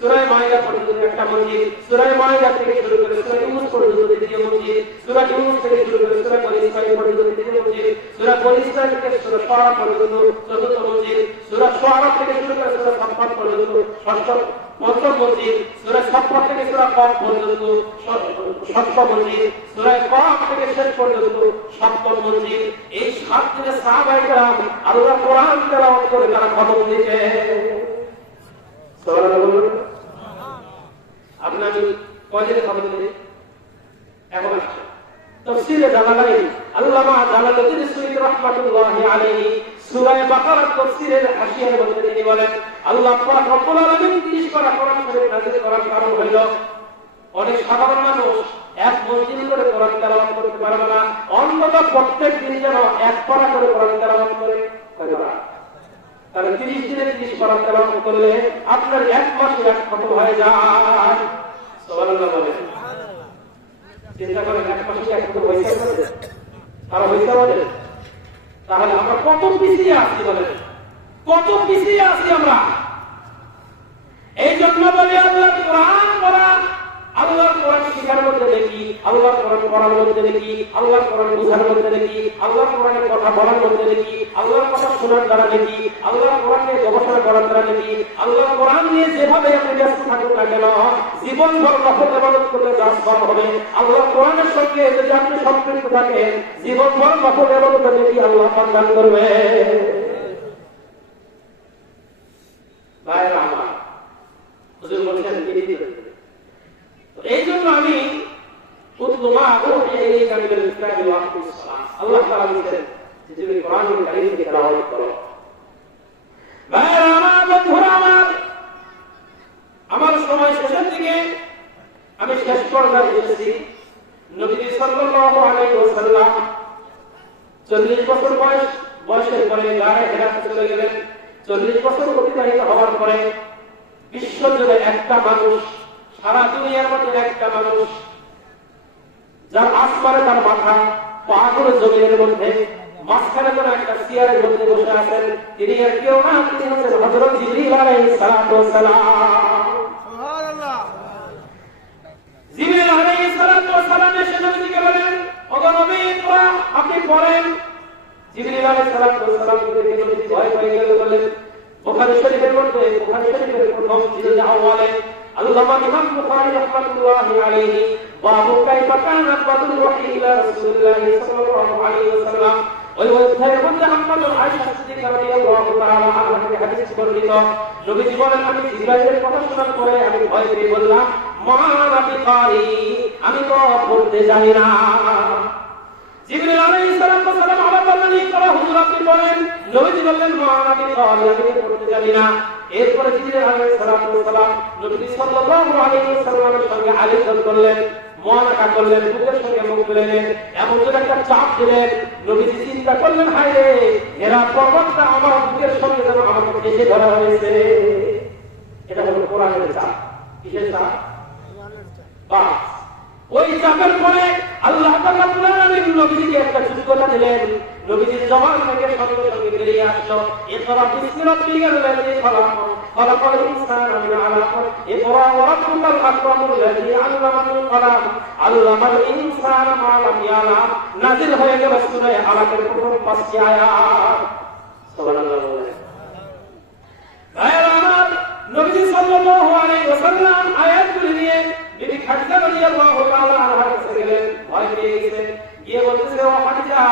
সূরা মাইদা পর্যন্ত একটা মসজিদ, সূরা মাইদা থেকে শুরু করে সূরা ইউনূস পর্যন্ত দ্বিতীয় মসজিদ, সূরা ইউনূস থেকে শুরু করে সূরা বনী ইসরাঈল পর্যন্ত তৃতীয় মসজিদ, সূরা বনী ইসরাঈল থেকে সূরা শুআরা পর্যন্ত চতুর্থ মসজিদ, সূরা শুআরা থেকে শুরু করে সূরা সাফফাত পর্যন্ত পঞ্চম মসজিদ, সূরা সাফফাত থেকে সূরা কফ পর্যন্ত সপ্তম মসজিদ, সূরা কফ থেকে শেষ পর্যন্ত সপ্তম মসজিদ। এই 7 দিনে সাহাবায়ে কেরাম আল্লাহ কোরআন তেলাওয়াত করে তারা খতম দিয়েছে। সুবহানাল্লাহ। আপনার কয়দিনে খতম দিয়েছে? এখন আসছে তাফসীরে জালালাইন আল্লামা জালালউদ্দিন সুয়ুতী রাহমাতুল্লাহি আলাইহি সূরা বাকারা তাফসীরের হাশিয়ার মধ্যে তিনি বলেন, আল্লাহ পাক রব্বুল আলামিন 30 পারা কোরআন শরীফ নাযিল করার কারণ হইল অনেক সাধারণ মানুষ এক মসজিদ করে কোরআন তেলাওয়াত করতে পারবে না, অন্তত প্রত্যেক দিন যেন এক পারা করে কোরআন তেলাওয়াত করে। তাহলে 30 দিনে 30 পারা তেলাওয়াত করলে আপনার এক মাসে এক খতম হয়ে যায়। সুবহানাল্লাহ বলেন। চিন্তা করেন এক মাসে এক খতম হয়ে যাবে, তারা হইতে পারে? তাহলে আমরা কত পিছিয়ে আছি বলেন, কত পিছিয়ে আছি আমরা। এই জন্য বলি আল্লাহর কোরআন পড়া, আল্লাহর কোরআন শিখার মধ্যে দেখি, আল্লাহর কোরআন পড়ার মধ্যে দেখি, আল্লাহর কোরআন বোঝার মধ্যে দেখি, আল্লাহর কোরআনের কথা বলার মধ্যে দেখি, আল্লাহর কথা শোনার দ্বারা দেখি, আল্লাহর কোরআন নিয়ে গবেষণা করার দ্বারা দেখি, আল্লাহর কোরআন নিয়ে যেভাবে আপনি ব্যস্ত থাকুন না কেন জীবন ভর নফল ইবাদত করলে যা সওয়াব হবে, আল্লাহর কোরআনের সঙ্গে যদি আপনি সম্পৃক্ত থাকেন জীবন ভর নফল ইবাদত দেখি আল্লাহ দান করবে। ভাইরা আমার, হুজুর বলেছেন এই জন্য আমি আল্লাহ তাআলা বলেছেন যে তুমি কোরআনুল কারীমকে তেলাওয়াত করো। ভাইরা আমার, বন্ধুরা আমার সময় শেষের দিকে, আমি শেষ পর্যায়ে এসেছি। নবী সাল্লাল্লাহু আলাইহি ওয়াসাল্লাম 40 বছর বয়সের পরে গায়ে হেরাতে চলে গেলেন। 40 বছর অতিবাহিত হওয়ার পরে বিশ্ব জুড়ে একটা মানুষ, সারা দুনিয়ার মধ্যে একটা মানুষ যার আসমানে তার মাথা, পা করে জমিনের মধ্যে, মাঝখানে যেন একটা চেয়ারের মধ্যে বসে আছেন, তিনি আর কেউ না, তিনি হচ্ছেন হযরত জিবরীল আলাইহিস সালাতু ওয়াস সালাম। সুবহানাল্লাহ। জিবরীল আলাইহিস সালাতু ওয়াস সালাম এসে নবীকে বলেন, ওগো নবী, আপনি পড়েন। জিবরীল আলাইহিস সালাতু ওয়াস সালাম নবী ভয় পেয়ে গেল, বলেন বুখারী শরীফের মধ্যে, বুখারী শরীফের প্রথম জিলদে আউয়ালে আল্লামা ইমাম বুখারী রাহমাতুল্লাহি আলাইহি বাবু কাইফা কানা বাদুল ওয়াহী ইলা রাসূলিল্লাহ সাল্লাল্লাহু আলাইহি ওয়াসাল্লাম, ওই অধ্যায়ের মধ্যে আম্মাতুল আয়েশা সিদ্দিকা রাদিয়াল্লাহু তাআলা আনহা থেকে হাদিস বর্ণিত। নবীজি বলেন, আমি জিবরাইলের কথা শোনার পরে আমি ভয় পেয়ে বললাম, মা রাবি কারি, আমি তো পড়তে জানি না। জিবরিল আলাইহিস সালাম আবার বললেন, ইকরা হুজুর আপনি পড়েন। নবীজি বললেন, মা রাবি কারি, আমি পড়তে জানি না। এরপরে জিবরিল আলাইহিস সালাম নবী সাল্লাল্লাহু আলাইহি ওয়াসাল্লামের সঙ্গে আলিঙ্গন করলেন, মুআনাকা করলেন, বুকের সঙ্গে মুখ মিলালেন, এমন করে একটা চাপ দিলেন। নবীজি চিন্তা করলেন, হায় রে, এরা পর্বতটা আমার বুকের সঙ্গে যেন আমাকে এসে ধরা হয়েছে। এটা হলো কোরআনের চাপ। কিসের চাপ? বাস। ওই চাপের পরে আল্লাহ তাআলা রাব্বুল নবীজিকে একটা যোগ্যতা দিলেন। নবীজির জবান থেকে সঙ্গে সঙ্গে বেরিয়ে আসলো, ইকরা বিসমি রাব্বিকাল্লাযী খালাক, খালাকাল ইনসানা মিন আলাক, ইকরা ওয়া রাব্বুকাল আকরামুল্লাযী আল্লামা বিল কলম, আল্লামাল ইনসানা মা লাম ইয়ালাম। নাযিল হয়ে গেল সূরা আলাকের প্রথম 5টি আয়াত। সুবহানাল্লাহ। ভাইরা আমার, নবীজি সাল্লাল্লাহু আলাইহি ওয়াসাল্লাম আয়াতগুলি নিয়ে বিবি খাদিজা রাদিয়াল্লাহু তাআলা আনহার কাছে গেলেন, ভয় পেয়ে গেলেন, গিয়ে বলতেছে, ও খাদিজা,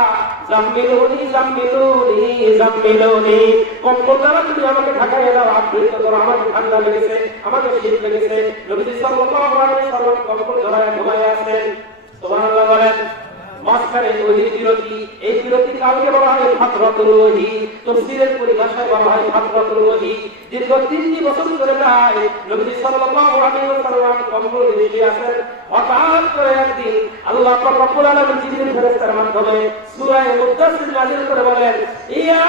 জাম্মিলুনি জাম্মিলুনি জাম্মিলুনি, কম্বল দ্বারা তুমি আমাকে ঢাকায় দাও, আবৃত করো, আমার ঠান্ডা লেগেছে, আমাকে শীত লেগেছে। নবীজি সাল্লাল্লাহু আলাইহি ওয়াসাল্লাম কম্বল ধরায় ঘুমায় আছেন। সুবহানাল্লাহ বলেন। মাঝখানে ওই বিরতি, এই বিরতি কালকে বলা হয় ফাতরাতুল ওহী, তাফসীরের পরিভাষায় বলা হয় ফাতরাতুল ওহী। দীর্ঘ 3 বছর ধরে যায় নবী সাল্লাল্লাহু আলাইহি ওয়াসাল্লাম কম্বল দিয়ে আছেন। হঠাৎ করে একদিন আল্লাহ পাক রব্বুল আলামিন জিবরিল ফেরেশতার মাধ্যমে সূরা মুদ্দাসসির নাযিল করে বলেন, ইয়া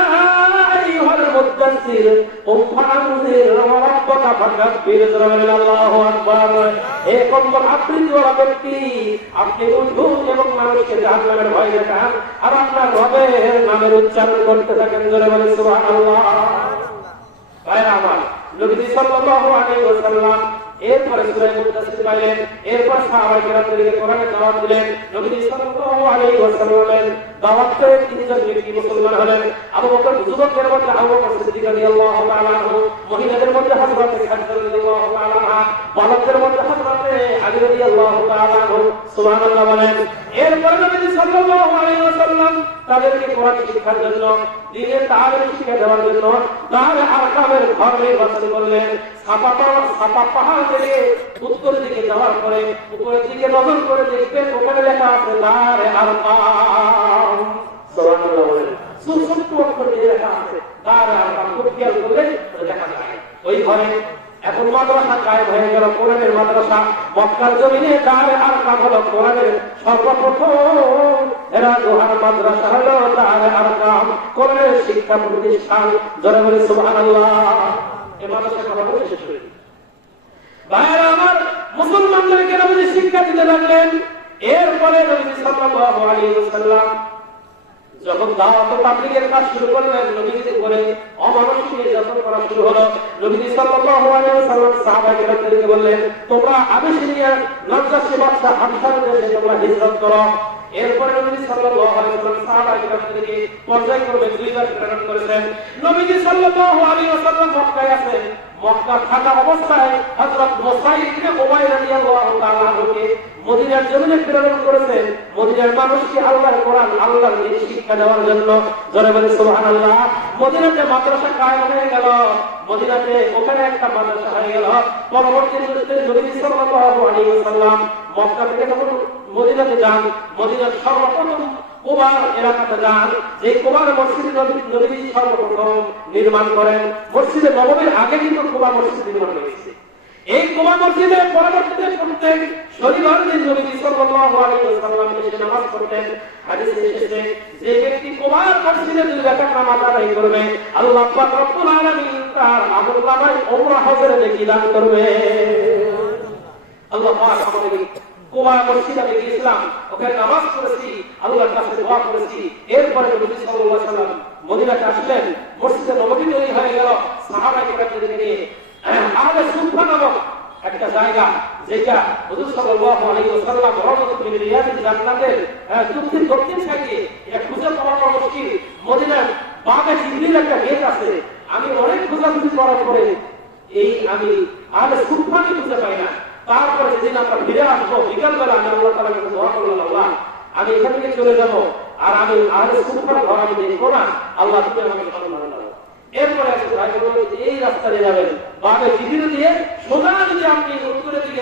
আইয়ুহাল মুদ্দাসসির কুম ফাআনজির ওয়া রাব্বাকা ফাকাব্বির, আল্লাহু আকবার। হে কম্বল আবৃতওয়ালা ব্যক্তি, আপনি উঠুন এবং মানুষকে জাহান্নামের ভয় দেখান আর আপনার রবের নামের উচ্চারণ করতে থাকেন। জোরে বলেন সুবহানাল্লাহ। ভাইরা আমার, নবী সাল্লাল্লাহু আলাইহি ওয়াসাল্লাম এরপরে সূরা মুদাসসির পাইলেন, এরপর সাহাবায়ে কেরামদেরকে কোরআনের দাওয়াত দিলেন। নবী সাল্লাল্লাহু আলাইহি ওয়াসাল্লামের দাওয়াত পেয়ে তিনজন ব্যক্তি মুসলমান হলেন। আবু বকর, যুবকদের মধ্যে আবু বকর সিদ্দিক রাদিয়াল্লাহু তাআলা আনহু, মহিলাদের মধ্যে হযরত খাদিজা রাদিয়াল্লাহু তাআলা আনহা, বালকদের মধ্যে হযরত আলী রাদিয়াল্লাহু তাআলা আনহু। সুবহানাল্লাহ বলেন। এরপরে নবী সাল্লাল্লাহু আলাইহি ওয়াসাল্লাম তাদেরকে কোরআন শিক্ষার জন্য, দ্বীনের তালিম শিক্ষা দেওয়ার জন্য দারে আরকামের ঘর নির্বাচন করলেন। সাফা পাহাড় থেকে উত্তর দিকে যাওয়ার পরে উপরের দিকে নজর করে দেখবেন ওখানে লেখা আছে দারে আরকাম। সুবহানাল্লাহ বলেন। সুসুপ্ত অক্ষরে লেখা আছে দারে আরকাম। খুব খেয়াল করলে দেখা যায় ওই ঘরে এখন মাদ্রাসা কায়েম হয়ে গেল, কোরআনের মাদ্রাসা। মক্কার জমিনে দারে আরকাম হলো কোরআনের সর্বপ্রথম এরা দোহার মাদ্রাসা হলো দারে আরকাম, কোরআনের শিক্ষা প্রতিষ্ঠান। জোরে বলে সুবহানাল্লাহ। এই মাদ্রাসা কথা বলে শেষ করে দিই। ভাইরা আমার, মুসলমানদেরকে নবী শিক্ষা দিতে লাগলেন। এরপরে নবী সাল্লাল্লাহু আলাইহি ওয়াসাল্লাম যখন দাওয়াত ও তাবলীগের কাজ শুরু করলেন, নবীদের উপরে অমানুষিক নির্যাতন করা শুরু হলো। নবী সাল্লাল্লাহু আলাইহি ওয়াসাল্লাম সাহাবায়ে কেরামদেরকে বললেন, তোমরা আবিসিনিয়ার নাজ্জাশী বাদশা হাবশার দেশে তোমরা হিজরত করো। এরপরে নবী সাল্লাল্লাহু আলাইহি ওয়াসাল্লাম সাহাবায়ে কেরামদেরকে পর্যায়ক্রমে দুইবার প্রেরণ করেছেন। নবী সাল্লাল্লাহু আলাইহি ওয়াসাল্লাম মক্কায় আছেন। মক্কা থাকা অবস্থায় হযরত মুসাইব ইবনে উমাইর রাদিয়াল্লাহু তাআলা আনহুকে মদিনার জমিনে প্রেরণ করেছেন, মদিনার মানুষকে আল্লাহর কোরআন, আল্লাহর দ্বীন শিক্ষা দেওয়ার জন্য। জোরে বলে সুবহানাল্লাহ। মদিনাতে মাদ্রাসা কায়েম হয়ে গেল। মদিনাতে ওখানে একটা মাদ্রাসা হয়ে গেল। পরবর্তীতে নবী সাল্লাল্লাহু আলাইহি ওয়াসাল্লাম মক্কা থেকে যখন মদিনাতে যান, মদিনার সর্বপ্রথম কুবা এলাকাতে যান। যে কুবার মসজিদ নবী সর্বপ্রথম নির্মাণ করেন। মসজিদে নববীর আগে কিন্তু কুবা মসজিদ নির্মাণ হয়েছে। এই কুবা মসজিদে পরবর্তীতে প্রত্যেক শনিবার দিন নবী সাল্লাল্লাহু আলাইহি ওয়াসাল্লাম এসে নামাজ পড়তেন। হাদিসে এসেছে, যে ব্যক্তি কুবার মসজিদে 2 রাকাত নামাজ আদায় করবে, আল্লাহ পাক রব্বুল আলামিন তার আমলনামায় উমরা হজের নেকি দান করবে। আল্লাহ পাক আমাদের কুবা মসজিদে আমি গিয়েছিলাম, ওখানে নামাজ পড়েছি, আল্লাহর কাছে দোয়া করেছি। এরপরে নবী সাল্লাল্লাহু আলাইহি ওয়াসাল্লাম মদিনাতে আসলেন। মসজিদে নববী তৈরি হয়ে গেল সাহাবায়ে কেরামদেরকে নিয়ে। আহলে সুফা নামক একটা জায়গা, যেটা হুজুর সাল্লাল্লাহু আলাইহি ওয়াসাল্লাম রাওযাতুল মিন রিয়াদিল জান্নাতের দক্ষিণ সাইডে, এটা খুঁজে পাওয়া মুশকিল। মদিনার বাগে জিবরিল একটা গেট আছে। আমি অনেক খোঁজাখুঁজি করার পরে আমি আহলে সুফাকে খুঁজে পাই না। তারপরে যেদিন আমরা ফিরে আসবো বিকালবেলা, আমি আল্লাহ তাআলার কাছে দোয়া করলাম, আল্লাহ আমি এখান থেকে চলে যাব, আর আমি আহলে সুফার ঘর আমি দেখবো না, আল্লাহ তুমি আমাকে সম্মান দাও। এরপরে এই রাস্তা দিয়ে যাবেন, বামে জিবির দিয়ে সোজা যদি আপনি উত্তরের দিকে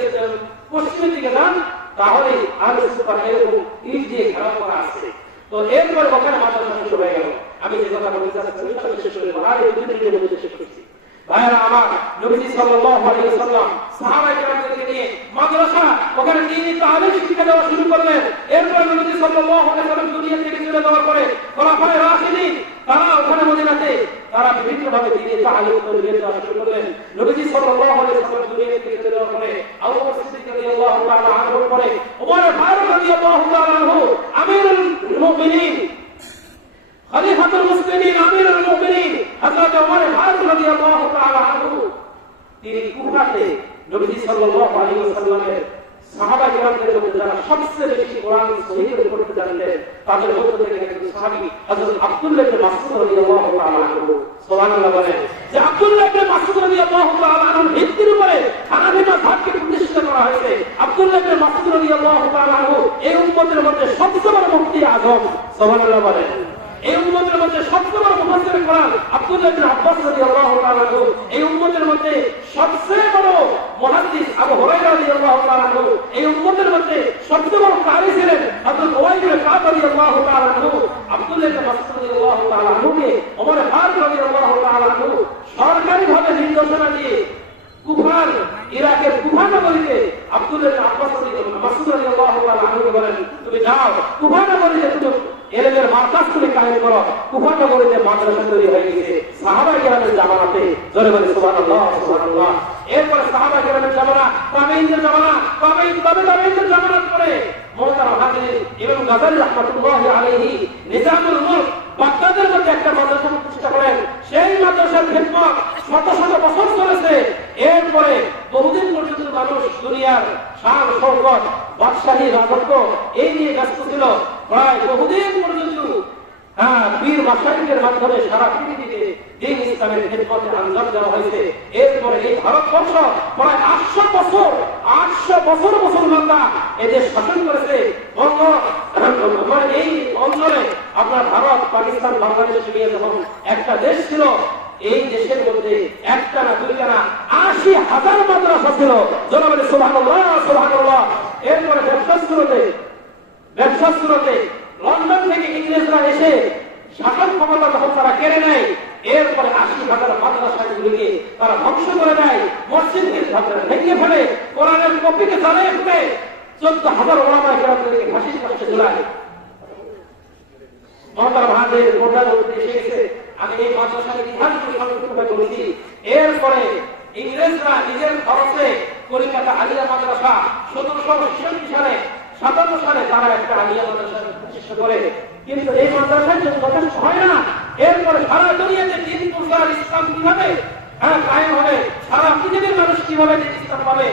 পশ্চিমের দিকে যান, তাহলে আহলে সুফার এরকম ইট দিয়ে ঘেরা করা আছে। তো এরপরে ওখানে মাদ্রাসা শুরু হয়ে গেল। আমি যে কথা বলতে চাচ্ছি শেষ করে আর এই 2 মিনিটের মধ্যে শেষ করছি। ভাইরা আমার, নবী সাল্লাল্লাহু আলাইহি ওয়াসাল্লাম সাহাবায়ে কেরামদেরকে নিয়ে মাদ্রাসা, ওখানে দ্বীনি তালিম শিক্ষা দেওয়া শুরু করলেন। এরপর নবী সাল্লাল্লাহু আলাইহি ওয়াসাল্লাম দুনিয়া থেকে চলে যাওয়ার পরে খোলাফায়ে রাশিদিন তারা ওখানে মদিনাতে তারা বিভিন্নভাবে দ্বীনি তালিম দেওয়া শুরু করলেন। নবী সাল্লাল্লাহু আলাইহি ওয়াসাল্লাম দুনিয়া থেকে চলে যাওয়ার পরে আবু বকর সিদ্দিক রাদিয়াল্লাহু তাআলা আনহু পরে ওমর ফারুক রাদিয়াল্লাহু তাআলা আনহু আমিরুল মুমিনিন, খলিফাতুল মুসলিমিন, আমিরুল মুমিনিন হযরত ওমর ফারুক রাদিয়াল্লাহু তাআলা আনহু, তিনি কুফাতে নবী সাল্লাল্লাহু আলাইহি ওয়াসাল্লামের সাহাবা কিরামদের মধ্যে যারা সবচেয়ে বেশি কোরআন সহিহ পড়তে জানতেন, তাদের মধ্যে থেকে একজন সাহাবী হযরত আব্দুল্লাহ ইবনে মাসউদ রাদিয়াল্লাহু তাআলা আনহু। সুবহানাল্লাহ বলেন যে আব্দুল্লাহ ইবনে মাসউদ রাদিয়াল্লাহু তাআলা আনহুর ভিত্তির উপরে হানাফি মাযহাবকে প্রতিষ্ঠা করা হয়েছে। আব্দুল্লাহ ইবনে মাসউদ রাদিয়াল্লাহু তাআলা আনহু এই উম্মতের মধ্যে সবচেয়ে বড় মুফতি আযম। সুবহানাল্লাহ বলেন। এই উম্মতের মধ্যে সবচেয়ে বড় মুফাসসির কোরআন আব্দুল্লাহ ইবনে আব্বাস রাদিয়াল্লাহু তাআলা আনহু। এই উম্মতের মধ্যে সবচেয়ে বড় মুহাদ্দিস আবু হুরায়রা রাদিয়াল্লাহু তাআলা আনহু। এই উম্মতের মধ্যে সবচেয়ে বড় কারি ছিলেন হযরত উবাই ইবনে কাব রাদিয়াল্লাহু তাআলা আনহু। আব্দুল্লাহ ইবনে মাসউদ রাদিয়াল্লাহু তাআলা আনহুকে ওমর ফারুক রাদিয়াল্লাহু তাআলা আনহু সরকারিভাবে নির্দেশনা দিয়ে কুফার, ইরাকের কুফা নগরীতে আব্দুল্লাহ ইবনে আব্বাস মাসউদ রাদিয়াল্লাহু তাআলা আনহুকে বলেন, তুমি যাও কুফা নগরীতে তুমি এলেমের মার্কাজ তুমি কায়েম করো। কুফা নগরীতে মাদ্রাসা তৈরি হয়ে গেছে সাহাবায়ে কেরামের জামানাতে। জোরে বলে সুবহানাল্লাহ, সুবহানাল্লাহ। এরপর সাহাবায়ে কেরামের জামানা, তাবেঈনদের জামানা, তাবেঈনদের জামানার পরে মুহতারাম হাজির ইমাম গাযালি রাহমাতুল্লাহি আলাইহি নিজামুল মুলক বাগদাদের মধ্যে একটা মাদ্রাসা প্রতিষ্ঠা করেন। সেই মাদ্রাসার খিদমত শত শত বছর চলেছে। এরপরে বহুদিন পর্যন্ত মানুষ দুনিয়ার শান শৌকত বাদশাহী রাজত্ব এই নিয়ে ব্যস্ত ছিল। প্রায় বহুদিন পর্যন্ত বীর মাসায়িখের মাধ্যমে সারা পৃথিবীতে দিন ইসলামের খেদমতে আঞ্জাম দেওয়া হয়েছে। এরপরে এই ভারতবর্ষ প্রায় 800 বছর মুসলমানরা এদের শাসন করেছে। এই অঞ্চলে আপনার ভারত পাকিস্তান বাংলাদেশ নিয়ে যখন একটা দেশ ছিল, এই দেশের মধ্যে একটা না দুইটা না 80,000 মাদ্রাসা ছিল। জনগণে সুবহানাল্লাহ সুবহানাল্লাহ। এরপরে ব্যবসা শুরুতে লন্ডন থেকে ইংরেজরা এসে শাসন ক্ষমতা যখন তারা কেড়ে নেয়, এরপরে 80,000 মাদ্রাসাগুলিকে তারা ধ্বংস করে দেয়, মসজিদকে ভেঙে ফেলে, কোরআনের কপিকে জ্বালিয়ে ফেলে 14,000 ওলামায়ে কেরামদেরকে ফাঁসির কাছে ঝুলায়। মহাতারা ভারতের প্রধান এসে গেছে। আমি এই মাদ্রাসার ইতিহাসগুলি সংক্ষিপ্তভাবে বলেছি। এরপরে ইংরেজরা নিজের খরচে কলিকাতা আলিয়া মাদ্রাসা 1766 সালে 57 সালে তারা একটা আলিয়া মাদ্রাসা প্রতিষ্ঠা করে। কিন্তু এই মাদ্রাসার জন্য যথেষ্ট হয় না। এরপরে সারা দুনিয়াতে দিন প্রচার ইসলাম কিভাবে কায়েম হবে, সারা পৃথিবীর মানুষ কিভাবে ইসলাম পাবে,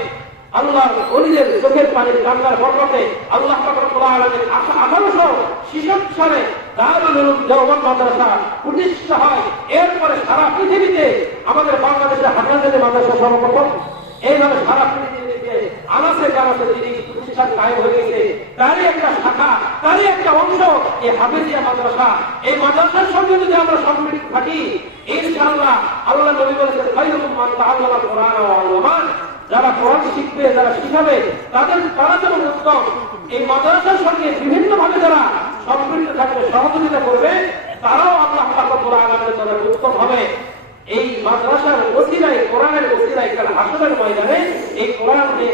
আল্লাহ ওলিদের চোখের পানির কান্নার বরকতে আল্লাহ পাক রব্বুল আলামিন 1866 সালে দারুল উলুম দেওবন্দ মাদ্রাসা প্রতিষ্ঠা হয়। এরপরে সারা পৃথিবীতে আমাদের বাংলাদেশে হাফেজদের মাদ্রাসা সর্বপ্রথম এইভাবে সারা পৃথিবীতে আনাচে কানাচে দিনী প্রতিষ্ঠান কায়েম হয়ে গেছে। তারই একটা শাখা, তারই একটা অংশ এই হাফেজিয়া মাদ্রাসা। এই মাদ্রাসার সঙ্গে যদি আমরা সম্পৃক্ত থাকি, ইনশাআল্লাহ আল্লাহ নবী বলেছেন খায়রুকুম মান তাআল্লামাল কুরআন ওয়া আল্লামা, যারা কোরআন শিখবে, যারা শিখাবে, তারা যেমন উত্তম। এই মাদ্রাসার সঙ্গে বিভিন্ন ভাবে যারা সম্পৃক্ত থাকবে, সহযোগিতা করবে, তারাও আল্লাহ পাক রব্বুল আলামিনের দরবারে উত্তম হবে। এই মাদ্রাসার ওসিলায়, কোরআনের ওসিলায় কাল হাসরের ময়দানে এই কোরআনকে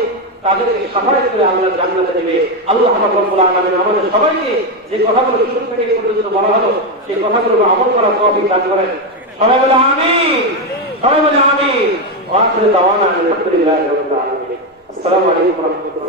তাদেরকে সাফায়াত করে আল্লাহ জান্নাতে দেবে। আল্লাহ পাক রব্বুল আলামিন আমাদের সবাইকে যে কথাগুলো শুরু থেকে এই পর্যন্ত বলা হলো সেই কথাগুলো আমল করার তৌফিক দান করেন। সবাই বলে আমিন, সবাই বলে আমিন। ওয়া আখিরু দাওয়ানা আলহামদুলিল্লাহি রাব্বিল আলামিন। আসসালামু আলাইকুম ওয়া রাহমাতুল্লাহ।